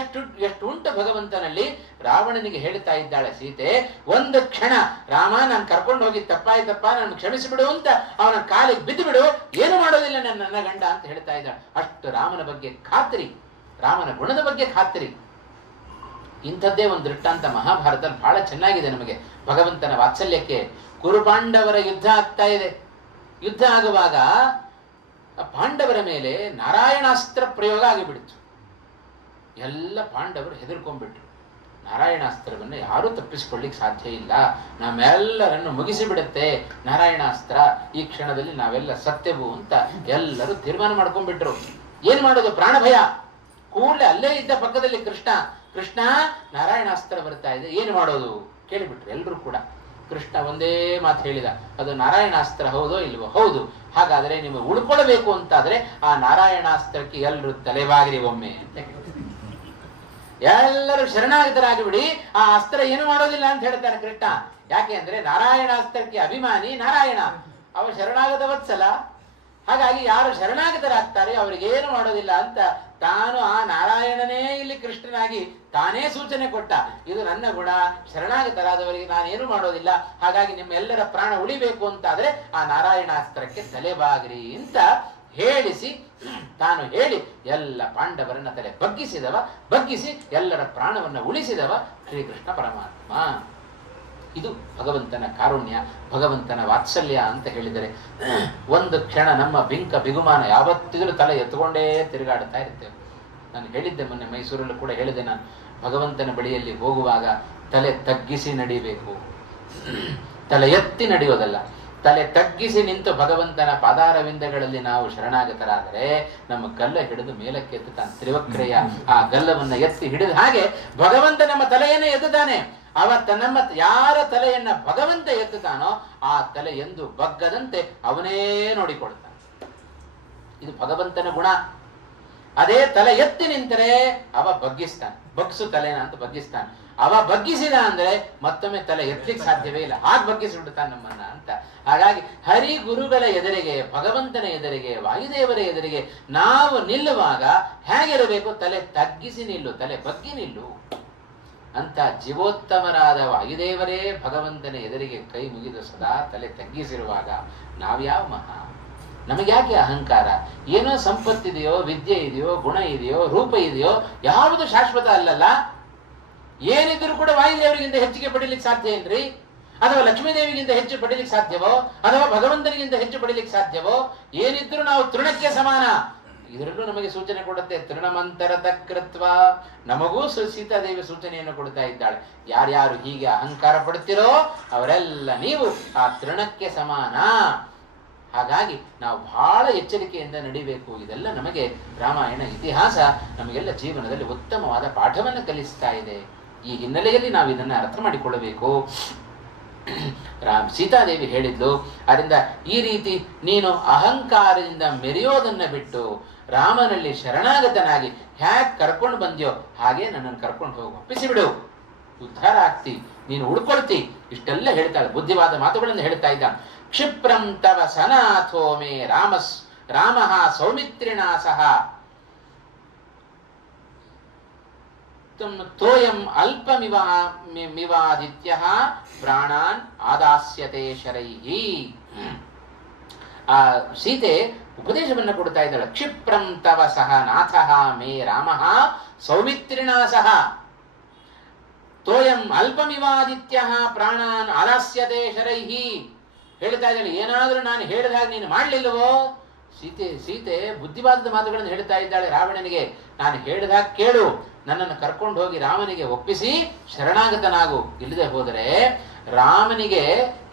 ಎಷ್ಟು ಉಂಟು ಭಗವಂತನಲ್ಲಿ. ರಾವಣನಿಗೆ ಹೇಳ್ತಾ ಇದ್ದಾಳೆ ಸೀತೆ, ಒಂದು ಕ್ಷಣ ರಾಮ ನಾನು ಕರ್ಕೊಂಡು ಹೋಗಿ ತಪ್ಪಾಯ್ತಪ್ಪ, ನಾನು ಕ್ಷಮಿಸಿಬಿಡು ಅಂತ ಅವನ ಕಾಲಿಗೆ ಬಿದ್ದು ಬಿಡು, ಏನು ಮಾಡೋದಿಲ್ಲ ನನ್ನ ಗಂಡ ಅಂತ ಹೇಳ್ತಾ ಇದ್ದಾಳೆ. ಅಷ್ಟು ರಾಮನ ಬಗ್ಗೆ ಖಾತ್ರಿ, ರಾಮನ ಗುಣದ ಬಗ್ಗೆ ಖಾತ್ರಿ. ಇಂಥದ್ದೇ ಒಂದು ದೃಷ್ಟಾಂತ ಮಹಾಭಾರತದಲ್ಲಿ ಬಹಳ ಚೆನ್ನಾಗಿದೆ ನಮಗೆ ಭಗವಂತನ ವಾತ್ಸಲ್ಯಕ್ಕೆ. ಕುರುಪಾಂಡವರ ಯುದ್ಧ ಆಗ್ತಾ ಇದೆ. ಯುದ್ಧ ಆಗುವಾಗ ಪಾಂಡವರ ಮೇಲೆ ನಾರಾಯಣಾಸ್ತ್ರ ಪ್ರಯೋಗ ಆಗಿಬಿಡ್ತು. ಎಲ್ಲ ಪಾಂಡವರು ಹೆದರ್ಕೊಂಡ್ಬಿಟ್ರು. ನಾರಾಯಣಾಸ್ತ್ರವನ್ನು ಯಾರೂ ತಪ್ಪಿಸಿಕೊಳ್ಳಿಕ್ಕೆ ಸಾಧ್ಯ ಇಲ್ಲ, ನಮ್ಮೆಲ್ಲರನ್ನು ಮುಗಿಸಿಬಿಡುತ್ತೆ ನಾರಾಯಣಾಸ್ತ್ರ, ಈ ಕ್ಷಣದಲ್ಲಿ ನಾವೆಲ್ಲ ಸತ್ಯವು ಅಂತ ಎಲ್ಲರೂ ತೀರ್ಮಾನ ಮಾಡ್ಕೊಂಡ್ಬಿಟ್ರು. ಏನ್ ಮಾಡೋದು? ಪ್ರಾಣ ಭಯ. ಕೂಡಲೇ ಅಲ್ಲೇ ಇದ್ದ ಪಕ್ಕದಲ್ಲಿ ಕೃಷ್ಣ ನಾರಾಯಣಾಸ್ತ್ರ ಬರ್ತಾ ಇದೆ, ಏನು ಮಾಡೋದು ಕೇಳಿಬಿಟ್ರು ಎಲ್ಲರೂ ಕೂಡ. ಕೃಷ್ಣ ಒಂದೇ ಮಾತು ಹೇಳಿದ, ಅದು ನಾರಾಯಣಾಸ್ತ್ರ ಹೌದೋ ಇಲ್ವೋ? ಹೌದು. ಹಾಗಾದ್ರೆ ನೀವು ಉಳ್ಕೊಳ್ಬೇಕು ಅಂತಾದ್ರೆ ಆ ನಾರಾಯಣಾಸ್ತ್ರಕ್ಕೆ ಎಲ್ಲರೂ ತಲೆಬಾಗಿರಿ ಒಮ್ಮೆ ಅಂತ ಎಲ್ಲರೂ ಶರಣಾಗತರಾಗಿ ಬಿಡಿ, ಆ ಅಸ್ತ್ರ ಏನು ಮಾಡೋದಿಲ್ಲ ಅಂತ ಹೇಳ್ತಾನೆ ಕೃಷ್ಣ. ಯಾಕೆ ಅಂದ್ರೆ ನಾರಾಯಣಾಸ್ತ್ರಕ್ಕೆ ಅಭಿಮಾನಿ ನಾರಾಯಣ, ಅವ ಶರಣಾಗತ ವತ್ಸಲ. ಹಾಗಾಗಿ ಯಾರು ಶರಣಾಗತರಾಗ್ತಾರೆ ಅವರಿಗೇನು ಮಾಡೋದಿಲ್ಲ ಅಂತ ತಾನು ಆ ನಾರಾಯಣನೇ ಇಲ್ಲಿ ಕೃಷ್ಣನಾಗಿ ತಾನೇ ಸೂಚನೆ ಕೊಟ್ಟ. ಇದು ನನ್ನ ಗುಣ, ಶರಣಾಗತರಾದವರಿಗೆ ನಾನೇನು ಮಾಡೋದಿಲ್ಲ, ಹಾಗಾಗಿ ನಿಮ್ಮೆಲ್ಲರ ಪ್ರಾಣ ಉಳಿಬೇಕು ಅಂತಾದ್ರೆ ಆ ನಾರಾಯಣಾಸ್ತ್ರಕ್ಕೆ ತಲೆಬಾಗ್ರಿ ಅಂತ ಹೇಳಿಸಿ ತಾನು ಹೇಳಿ ಎಲ್ಲ ಪಾಂಡವರನ್ನ ತಲೆ ಬಗ್ಗಿಸಿ ಎಲ್ಲರ ಪ್ರಾಣವನ್ನು ಉಳಿಸಿದವ ಶ್ರೀಕೃಷ್ಣ ಪರಮಾತ್ಮ. ಇದು ಭಗವಂತನ ಕಾರುಣ್ಯ, ಭಗವಂತನ ವಾತ್ಸಲ್ಯ ಅಂತ ಹೇಳಿದರೆ ಒಂದು ಕ್ಷಣ ನಮ್ಮ ಬಿಗುಮಾನ ಯಾವತ್ತಿದ್ರೂ ತಲೆ ಎತ್ತುಕೊಂಡೇ ತಿರುಗಾಡ್ತಾ ಇರ್ತೇವೆ. ನಾನು ಹೇಳಿದ್ದೆ ಮೊನ್ನೆ ಮೈಸೂರಲ್ಲೂ ಕೂಡ ಹೇಳಿದೆ, ನಾನು ಭಗವಂತನ ಬಳಿಯಲ್ಲಿ ಹೋಗುವಾಗ ತಲೆ ತಗ್ಗಿಸಿ ನಡಿಬೇಕು, ತಲೆ ಎತ್ತಿ ನಡೆಯೋದಲ್ಲ. ತಲೆ ತಗ್ಗಿಸಿ ನಿಂತು ಭಗವಂತನ ಪಾದಾರವಿಂದಗಳಲ್ಲಿ ನಾವು ಶರಣಾಗತರಾದರೆ ನಮ್ಮ ಗಲ್ಲ ಹಿಡಿದು ಮೇಲಕ್ಕೆ ಎತ್ತುತ್ತಾನೆ. ತ್ರಿವಕ್ರೆಯ ಆ ಗಲ್ಲವನ್ನ ಎತ್ತಿ ಹಿಡಿದ ಹಾಗೆ ಭಗವಂತ ನಮ್ಮ ತಲೆಯನ್ನೇ ಎತ್ತುತ್ತಾನೆ. ನಮ್ಮ ಯಾರ ತಲೆಯನ್ನ ಭಗವಂತ ಎತ್ತುತ್ತಾನೋ ಆ ತಲೆ ಎಂದು ಬಗ್ಗದಂತೆ ಅವನೇ ನೋಡಿಕೊಳ್ತಾನೆ. ಇದು ಭಗವಂತನ ಗುಣ. ಅದೇ ತಲೆ ಎತ್ತಿ ನಿಂತರೆ ಅವ ಬಗ್ಗಿಸ್ತಾನೆ, ಬಗ್ಸು ತಲೆನ ಅಂತ ಬಗ್ಗಿಸ್ತಾನೆ. ಅವ ಬಗ್ಗಿಸಿದ ಅಂದ್ರೆ ಮತ್ತೊಮ್ಮೆ ತಲೆ ಎತ್ತಲಿಕ್ಕೆ ಸಾಧ್ಯವೇ ಇಲ್ಲ, ಹಾಗೆ ಬಗ್ಗಿಸಿ ಬಿಡ್ತಾನೆ ನಮ್ಮನ್ನ ಅಂತ. ಹಾಗಾಗಿ ಹರಿ ಗುರುಗಳ ಎದುರಿಗೆ, ಭಗವಂತನ ಎದುರಿಗೆ, ವಾಯುದೇವರ ಎದುರಿಗೆ ನಾವು ನಿಲ್ಲುವಾಗ ಹೇಗಿರಬೇಕು? ತಲೆ ತಗ್ಗಿಸಿ ನಿಲ್ಲು, ತಲೆ ಬಗ್ಗಿ ನಿಲ್ಲು ಅಂತ ಜೀವೋತ್ತಮರಾದ ವಾಯುದೇವರೇ ಭಗವಂತನ ಎದುರಿಗೆ ಕೈ ಮುಗಿದು ಸದಾ ತಲೆ ತಗ್ಗಿಸಿರುವಾಗ ನಾವ್ಯಾವ ಮಹಾ? ನಮಗ್ಯಾಕೆ ಅಹಂಕಾರ? ಏನೋ ಸಂಪತ್ತಿದೆಯೋ, ವಿದ್ಯೆ ಇದೆಯೋ, ಗುಣ ಇದೆಯೋ, ರೂಪ ಇದೆಯೋ, ಯಾವುದು ಶಾಶ್ವತ ಅಲ್ಲಲ್ಲ. ಏನಿದ್ರು ಕೂಡ ವಾಯುದೇವರಿಗಿಂತ ಹೆಚ್ಚಿಗೆ ಪಡೀಲಿಕ್ಕೆ ಸಾಧ್ಯ ಏನ್ರಿ? ಅಥವಾ ಲಕ್ಷ್ಮೀದೇವಿಗಿಂತ ಹೆಚ್ಚು ಪಡೀಲಿಕ್ಕೆ ಸಾಧ್ಯವೋ? ಅಥವಾ ಭಗವಂತನಿಗಿಂತ ಹೆಚ್ಚು ಪಡೀಲಿಕ್ಕೆ ಸಾಧ್ಯವೋ? ಏನಿದ್ರು ನಾವು ತೃಣಕ್ಕೆ ಸಮಾನ. ಇದರಲ್ಲೂ ನಮಗೆ ಸೂಚನೆ ಕೊಡುತ್ತೆ, ತೃಣಮಂತರದ ಕೃತ್ವ. ನಮಗೂ ಸೀತಾದೇವಿ ಸೂಚನೆಯನ್ನು ಕೊಡ್ತಾ ಇದ್ದಾಳೆ. ಯಾರ್ಯಾರು ಹೀಗೆ ಅಹಂಕಾರ ಪಡುತ್ತೀರೋ ಅವರೆಲ್ಲ ನೀವು ಆ ತೃಣಕ್ಕೆ ಸಮಾನ. ಹಾಗಾಗಿ ನಾವು ಬಹಳ ಎಚ್ಚರಿಕೆಯಿಂದ ನಡಿಬೇಕು. ಇದೆಲ್ಲ ನಮಗೆ ರಾಮಾಯಣ ಇತಿಹಾಸ ನಮಗೆಲ್ಲ ಜೀವನದಲ್ಲಿ ಉತ್ತಮವಾದ ಪಾಠವನ್ನು ಕಲಿಸ್ತಾ ಇದೆ. ಈ ಹಿನ್ನೆಲೆಯಲ್ಲಿ ನಾವು ಇದನ್ನ ಅರ್ಥ ಮಾಡಿಕೊಳ್ಳಬೇಕು. ಸೀತಾದೇವಿ ಹೇಳಿದ್ಲು, ಅದರಿಂದ ಈ ರೀತಿ ನೀನು ಅಹಂಕಾರದಿಂದ ಮೆರೆಯೋದನ್ನ ಬಿಟ್ಟು ರಾಮನಲ್ಲಿ ಶರಣಾಗತನಾಗಿ ಹ್ಯಾಕ್ ಕರ್ಕೊಂಡು ಬಂದ್ಯೋ ಹಾಗೆ ನನ್ನನ್ನು ಕರ್ಕೊಂಡು ಹೋಗು, ಒಪ್ಪಿಸಿಬಿಡು, ಉದ್ಧಾರ ಆಗ್ತಿ, ನೀನು ಉಳ್ಕೊಳ್ತಿ. ಇಷ್ಟೆಲ್ಲ ಹೇಳ್ತಾಳೆ, ಬುದ್ಧಿವಾದ ಮಾತುಗಳನ್ನು ಹೇಳ್ತಾ ಇದ್ದ. ಕ್ಷಿಪ್ರಂ ತವ ಸನಾಥೋ ಮೇ ರಾಮ ಸೌಮಿತ್ರಿಣಾ ಸಹ ತೋಯಂ ಅಲ್ಪಮಿವಾದಿತ್ಯ ಪ್ರಾಣಾನ್ ಆದಾಸ್ಯತೆ ಶರೈಹಿ. ಆ ಸೀತೆ ಉಪದೇಶವನ್ನು ಕೊಡ್ತಾ ಇದ್ದಾಳೆ. ಕ್ಷಿಪ್ರಂ ತವ ಸಹ ನಾಥಃ ಮೇ ರಾಮಃ ಸೌಮಿತ್ರಿಣಾ ಸಹ ತೋಯಂ ಅಲ್ಪಮಿವಾದಿತ್ಯ ಪ್ರಾಣಾನ್ ಆದಾಸ್ಯತೆ ಶರೈಹಿ. ಹೇಳ್ತಾ ಇದ್ದಾಳೆ, ಏನಾದ್ರೂ ನಾನು ಹೇಳಿದ ಹಾಗೆ ನೀನು ಮಾಡ್ಲಿಲ್ಲವೋ? ಸೀತೆ ಬುದ್ಧಿವಾದದ ಮಾತುಗಳನ್ನು ಹೇಳ್ತಾ ಇದ್ದಾಳೆ ರಾವಣನಿಗೆ. ನಾನು ಹೇಳಿದ ಹಾಗೆ ಕೇಳು, ನನ್ನನ್ನು ಕರ್ಕೊಂಡು ಹೋಗಿ ರಾಮನಿಗೆ ಒಪ್ಪಿಸಿ ಶರಣಾಗತನಾಗು. ಇಲ್ಲದೆ ಹೋದರೆ ರಾಮನಿಗೆ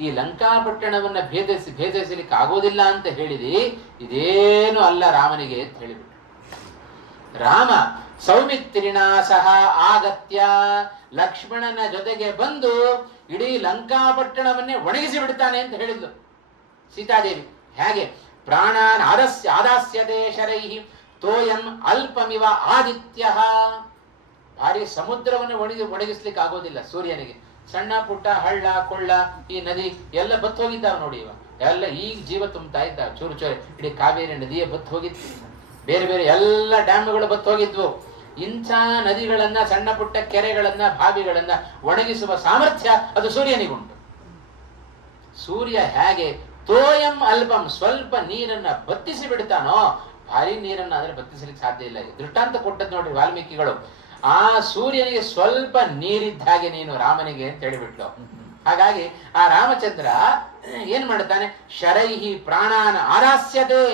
ಈ ಲಂಕಾಪಟ್ಟಣವನ್ನ ಭೇದಿಸಲಿಕ್ಕೆ ಆಗೋದಿಲ್ಲ ಅಂತ ಹೇಳಿದಿ, ಇದೇನು ಅಲ್ಲ ರಾಮನಿಗೆ ಅಂತ ಹೇಳಿಬಿಟ್ಟು. ರಾಮ ಸೌಮಿತ್ರಿಣಾ ಸಹ ಆಗತ್ಯ ಲಕ್ಷ್ಮಣನ ಜೊತೆಗೆ ಬಂದು ಇಡೀ ಲಂಕಾಪಟ್ಟಣವನ್ನೇ ಒಣಗಿಸಿ ಬಿಡ್ತಾನೆ ಅಂತ ಹೇಳಿದ್ಲು ಸೀತಾದೇವಿ. ಹೇಗೆ? ಪ್ರಾಣಾನ್ ಆದಾಸ್ಯತೆ ಶರೈಹಿ ತೋಯಂ ಅಲ್ಪಮಿವ ಆದಿತ್ಯ. ಭಾರಿ ಸಮುದ್ರವನ್ನು ಒಣಗಿಸ್ಲಿಕ್ಕೆ ಆಗೋದಿಲ್ಲ ಸೂರ್ಯನಿಗೆ. ಸಣ್ಣ ಪುಟ್ಟ ಹಳ್ಳ ಕೊಳ್ಳ ಈ ನದಿ ಎಲ್ಲ ಬತ್ತು ಹೋಗಿದ್ದಾವೆ ನೋಡಿ. ಇವ ಎಲ್ಲ ಈಗ ಜೀವ ತುಂಬ್ತಾ ಇದ್ದಾವೆ ಚೂರು ಚೂರು. ಇಡೀ ಕಾವೇರಿ ನದಿಯೇ ಬತ್ತು ಹೋಗಿತ್ತು, ಬೇರೆ ಬೇರೆ ಎಲ್ಲ ಡ್ಯಾಮ್ಗಳು ಬತ್ತು ಹೋಗಿದ್ವು. ಇಂಥ ನದಿಗಳನ್ನ, ಸಣ್ಣ ಪುಟ್ಟ ಕೆರೆಗಳನ್ನ, ಬಾವಿಗಳನ್ನ ಒಣಗಿಸುವ ಸಾಮರ್ಥ್ಯ ಅದು ಸೂರ್ಯನಿಗುಂಟು. ಸೂರ್ಯ ಹೇಗೆ ತೋಯಂ ಅಲ್ಪಂ ಸ್ವಲ್ಪ ನೀರನ್ನ ಬತ್ತಿಸಿ ಬಿಡ್ತಾನೋ, ಭಾರಿ ನೀರನ್ನ ಆದ್ರೆ ಬತ್ತಿಸಲಿಕ್ಕೆ ಸಾಧ್ಯ ಇಲ್ಲ. ದೃಷ್ಟಾಂತ ಕೊಟ್ಟದ್ ನೋಡ್ರಿ ವಾಲ್ಮೀಕಿಗಳು. ಆ ಸೂರ್ಯನಿಗೆ ಸ್ವಲ್ಪ ನೀರಿದ್ದ ಹಾಗೆ ನೀನು ರಾಮನಿಗೆ ಅಂತ ಹೇಳಿಬಿಟ್ಲು. ಹಾಗಾಗಿ ಆ ರಾಮಚಂದ್ರ ಏನ್ ಮಾಡ್ತಾನೆ? ಶರೈಹಿ ಪ್ರಾಣಾನ ಆದಾಸ್ಯತೆ.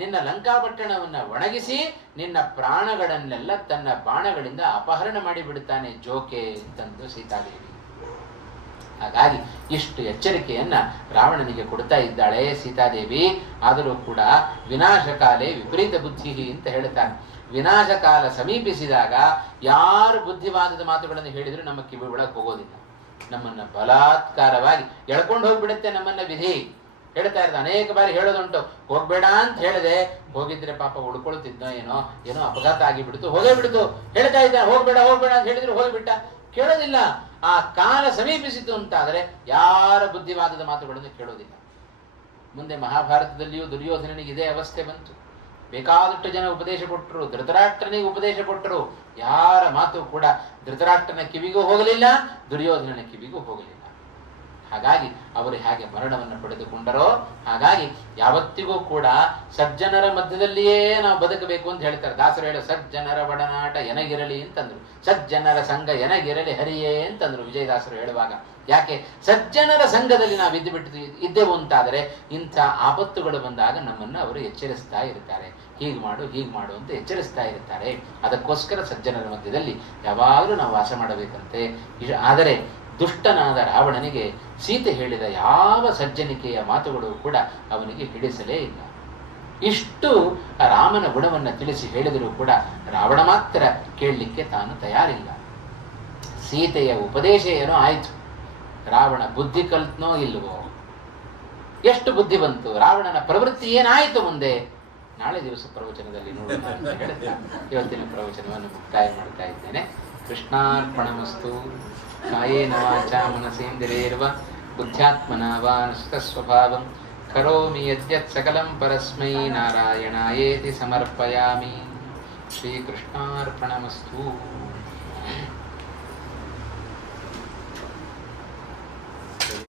ನಿನ್ನ ಲಂಕಾಪಟ್ಟಣವನ್ನ ಒಣಗಿಸಿ ನಿನ್ನ ಪ್ರಾಣಗಳನ್ನೆಲ್ಲ ತನ್ನ ಬಾಣಗಳಿಂದ ಅಪಹರಣ ಮಾಡಿ ಬಿಡುತ್ತಾನೆ ಜೋಕೆ ತಂದು ಸೀತಾದೇವಿ. ಹಾಗಾಗಿ ಇಷ್ಟು ಎಚ್ಚರಿಕೆಯನ್ನ ರಾವಣನಿಗೆ ಕೊಡ್ತಾ ಇದ್ದಾಳೆ ಸೀತಾದೇವಿ. ಆದರೂ ಕೂಡ ವಿನಾಶಕಾಲೇ ವಿಪರೀತ ಬುದ್ಧಿ ಅಂತ ಹೇಳ್ತಾನೆ. ವಿನಾಶಕಾಲ ಸಮೀಪಿಸಿದಾಗ ಯಾರು ಬುದ್ಧಿವಾದದ ಮಾತುಗಳನ್ನು ಹೇಳಿದ್ರು ನಮ್ಮ ಕಿವಿ ಒಳಗೆ ಹೋಗೋದಿಲ್ಲ. ನಮ್ಮನ್ನ ಬಲಾತ್ಕಾರವಾಗಿ ಎಳ್ಕೊಂಡು ಹೋಗ್ಬಿಡುತ್ತೆ ನಮ್ಮನ್ನ ವಿಧಿ. ಹೇಳ್ತಾ ಇರ್ತ ಅನೇಕ ಬಾರಿ ಹೇಳೋದುಂಟು, ಹೋಗ್ಬೇಡ ಅಂತ ಹೇಳಿದೆ, ಹೋಗಿದ್ರೆ ಪಾಪ ಉಳ್ಕೊಳ್ತಿದ್ನೋ ಏನೋ ಅಪಘಾತ ಆಗಿಬಿಡ್ತು, ಹೋಗೇ ಬಿಡ್ತು. ಹೇಳ್ತಾ ಇದ್ದ ಹೋಗ್ಬೇಡ ಅಂತ ಹೇಳಿದ್ರು ಹೋಗ್ಬಿಟ್ಟ. ಕೇಳೋದಿಲ್ಲ. ಆ ಕಾಲ ಸಮೀಪಿಸಿತು ಅಂತಾದರೆ ಯಾರ ಬುದ್ಧಿವಾದದ ಮಾತುಗಳನ್ನು ಕೇಳೋದಿಲ್ಲ. ಮುಂದೆ ಮಹಾಭಾರತದಲ್ಲಿಯೂ ದುರ್ಯೋಧನನಿಗೆ ಇದೇ ಅವಸ್ಥೆ ಬಂತು. ಬೇಕಾದಷ್ಟು ಜನ ಉಪದೇಶ ಕೊಟ್ಟರು, ಧೃತರಾಷ್ಟ್ರನಿಗೆ ಉಪದೇಶ ಕೊಟ್ಟರು, ಯಾರ ಮಾತು ಕೂಡ ಧೃತರಾಷ್ಟ್ರನ ಕಿವಿಗೂ ಹೋಗಲಿಲ್ಲ, ದುರ್ಯೋಧನನ ಕಿವಿಗೂ ಹೋಗಲಿಲ್ಲ. ಹಾಗಾಗಿ ಅವರು ಹೇಗೆ ಮರಣವನ್ನು ಪಡೆದುಕೊಂಡರೋ ಹಾಗಾಗಿ ಯಾವತ್ತಿಗೂ ಕೂಡ ಸಜ್ಜನರ ಮಧ್ಯದಲ್ಲಿಯೇ ನಾವು ಬದುಕಬೇಕು ಅಂತ ಹೇಳ್ತಾರೆ. ದಾಸರು ಹೇಳೋ ಸಜ್ಜನರ ಒಡನಾಟ ಎನಗಿರಲಿ ಅಂತಂದ್ರು, ಸಜ್ಜನರ ಸಂಘ ಎನಗಿರಲಿ ಹರಿಯೇ ಅಂತಂದ್ರು ವಿಜಯದಾಸರು ಹೇಳುವಾಗ. ಯಾಕೆ ಸಜ್ಜನರ ಸಂಘದಲ್ಲಿ ನಾವು ಇದ್ದೆವು ಅಂತಾದರೆ ಇಂಥ ಆಪತ್ತುಗಳು ಬಂದಾಗ ನಮ್ಮನ್ನು ಅವರು ಎಚ್ಚರಿಸ್ತಾ ಇರ್ತಾರೆ. ಹೀಗೆ ಮಾಡು ಅಂತ ಎಚ್ಚರಿಸ್ತಾ ಇರ್ತಾರೆ. ಅದಕ್ಕೋಸ್ಕರ ಸಜ್ಜನರ ಮಧ್ಯದಲ್ಲಿ ಯಾವಾಗಲೂ ನಾವು ವಾಸ ಮಾಡಬೇಕಂತೆ. ಆದರೆ ದುಷ್ಟನಾದ ರಾವಣನಿಗೆ ಸೀತೆ ಹೇಳಿದ ಯಾವ ಸಜ್ಜನಿಕೆಯ ಮಾತುಗಳು ಕೂಡ ಅವನಿಗೆ ಹಿಡಿಸಲೇ ಇಲ್ಲ. ಇಷ್ಟು ರಾಮನ ಗುಣವನ್ನು ತಿಳಿಸಿ ಹೇಳಿದರೂ ಕೂಡ ರಾವಣ ಮಾತ್ರ ಕೇಳಲಿಕ್ಕೆ ತಾನು ತಯಾರಿಲ್ಲ. ಸೀತೆಯ ಉಪದೇಶ ಏನೋ ಆಯಿತು, ರಾವಣ ಬುದ್ಧಿ ಕಲ್ತನೋ ಇಲ್ವೋ, ಎಷ್ಟು ಬುದ್ಧಿ ಬಂತು, ರಾವಣನ ಪ್ರವೃತ್ತಿ ಏನಾಯಿತು ಮುಂದೆ ನಾಳೆ ದಿವಸ ಪ್ರವಚನದಲ್ಲಿ ನೋಡೋಣ ಅಂತ ಹೇಳ್ತಾ ಇವತ್ತಿನ ಪ್ರವಚನವನ್ನು ಮುಕ್ತಾಯ ಮಾಡ್ತಾ ಇದ್ದೇನೆ. ಕೃಷ್ಣಾರ್ಪಣಮಸ್ತು. ಕಾಯೇನ ವಾಚಾ ಮನಸೇಂದ್ರಿಯೈರ್ವಾ ಬುದ್ಧ್ಯಾತ್ಮನಾ ವಾ ಅನುಸೃತ ಸ್ವಭಾವಂ ಕರೋಮಿ ಯದ್ಯತ್ ಸಕಲಂ ಪರಸ್ಮೈ ನಾರಾಯಣಾಯೇತಿ ಸಮರ್ಪಯಾಮಿ. ಶ್ರೀಕೃಷ್ಣಾರ್ಪಣಮಸ್ತು.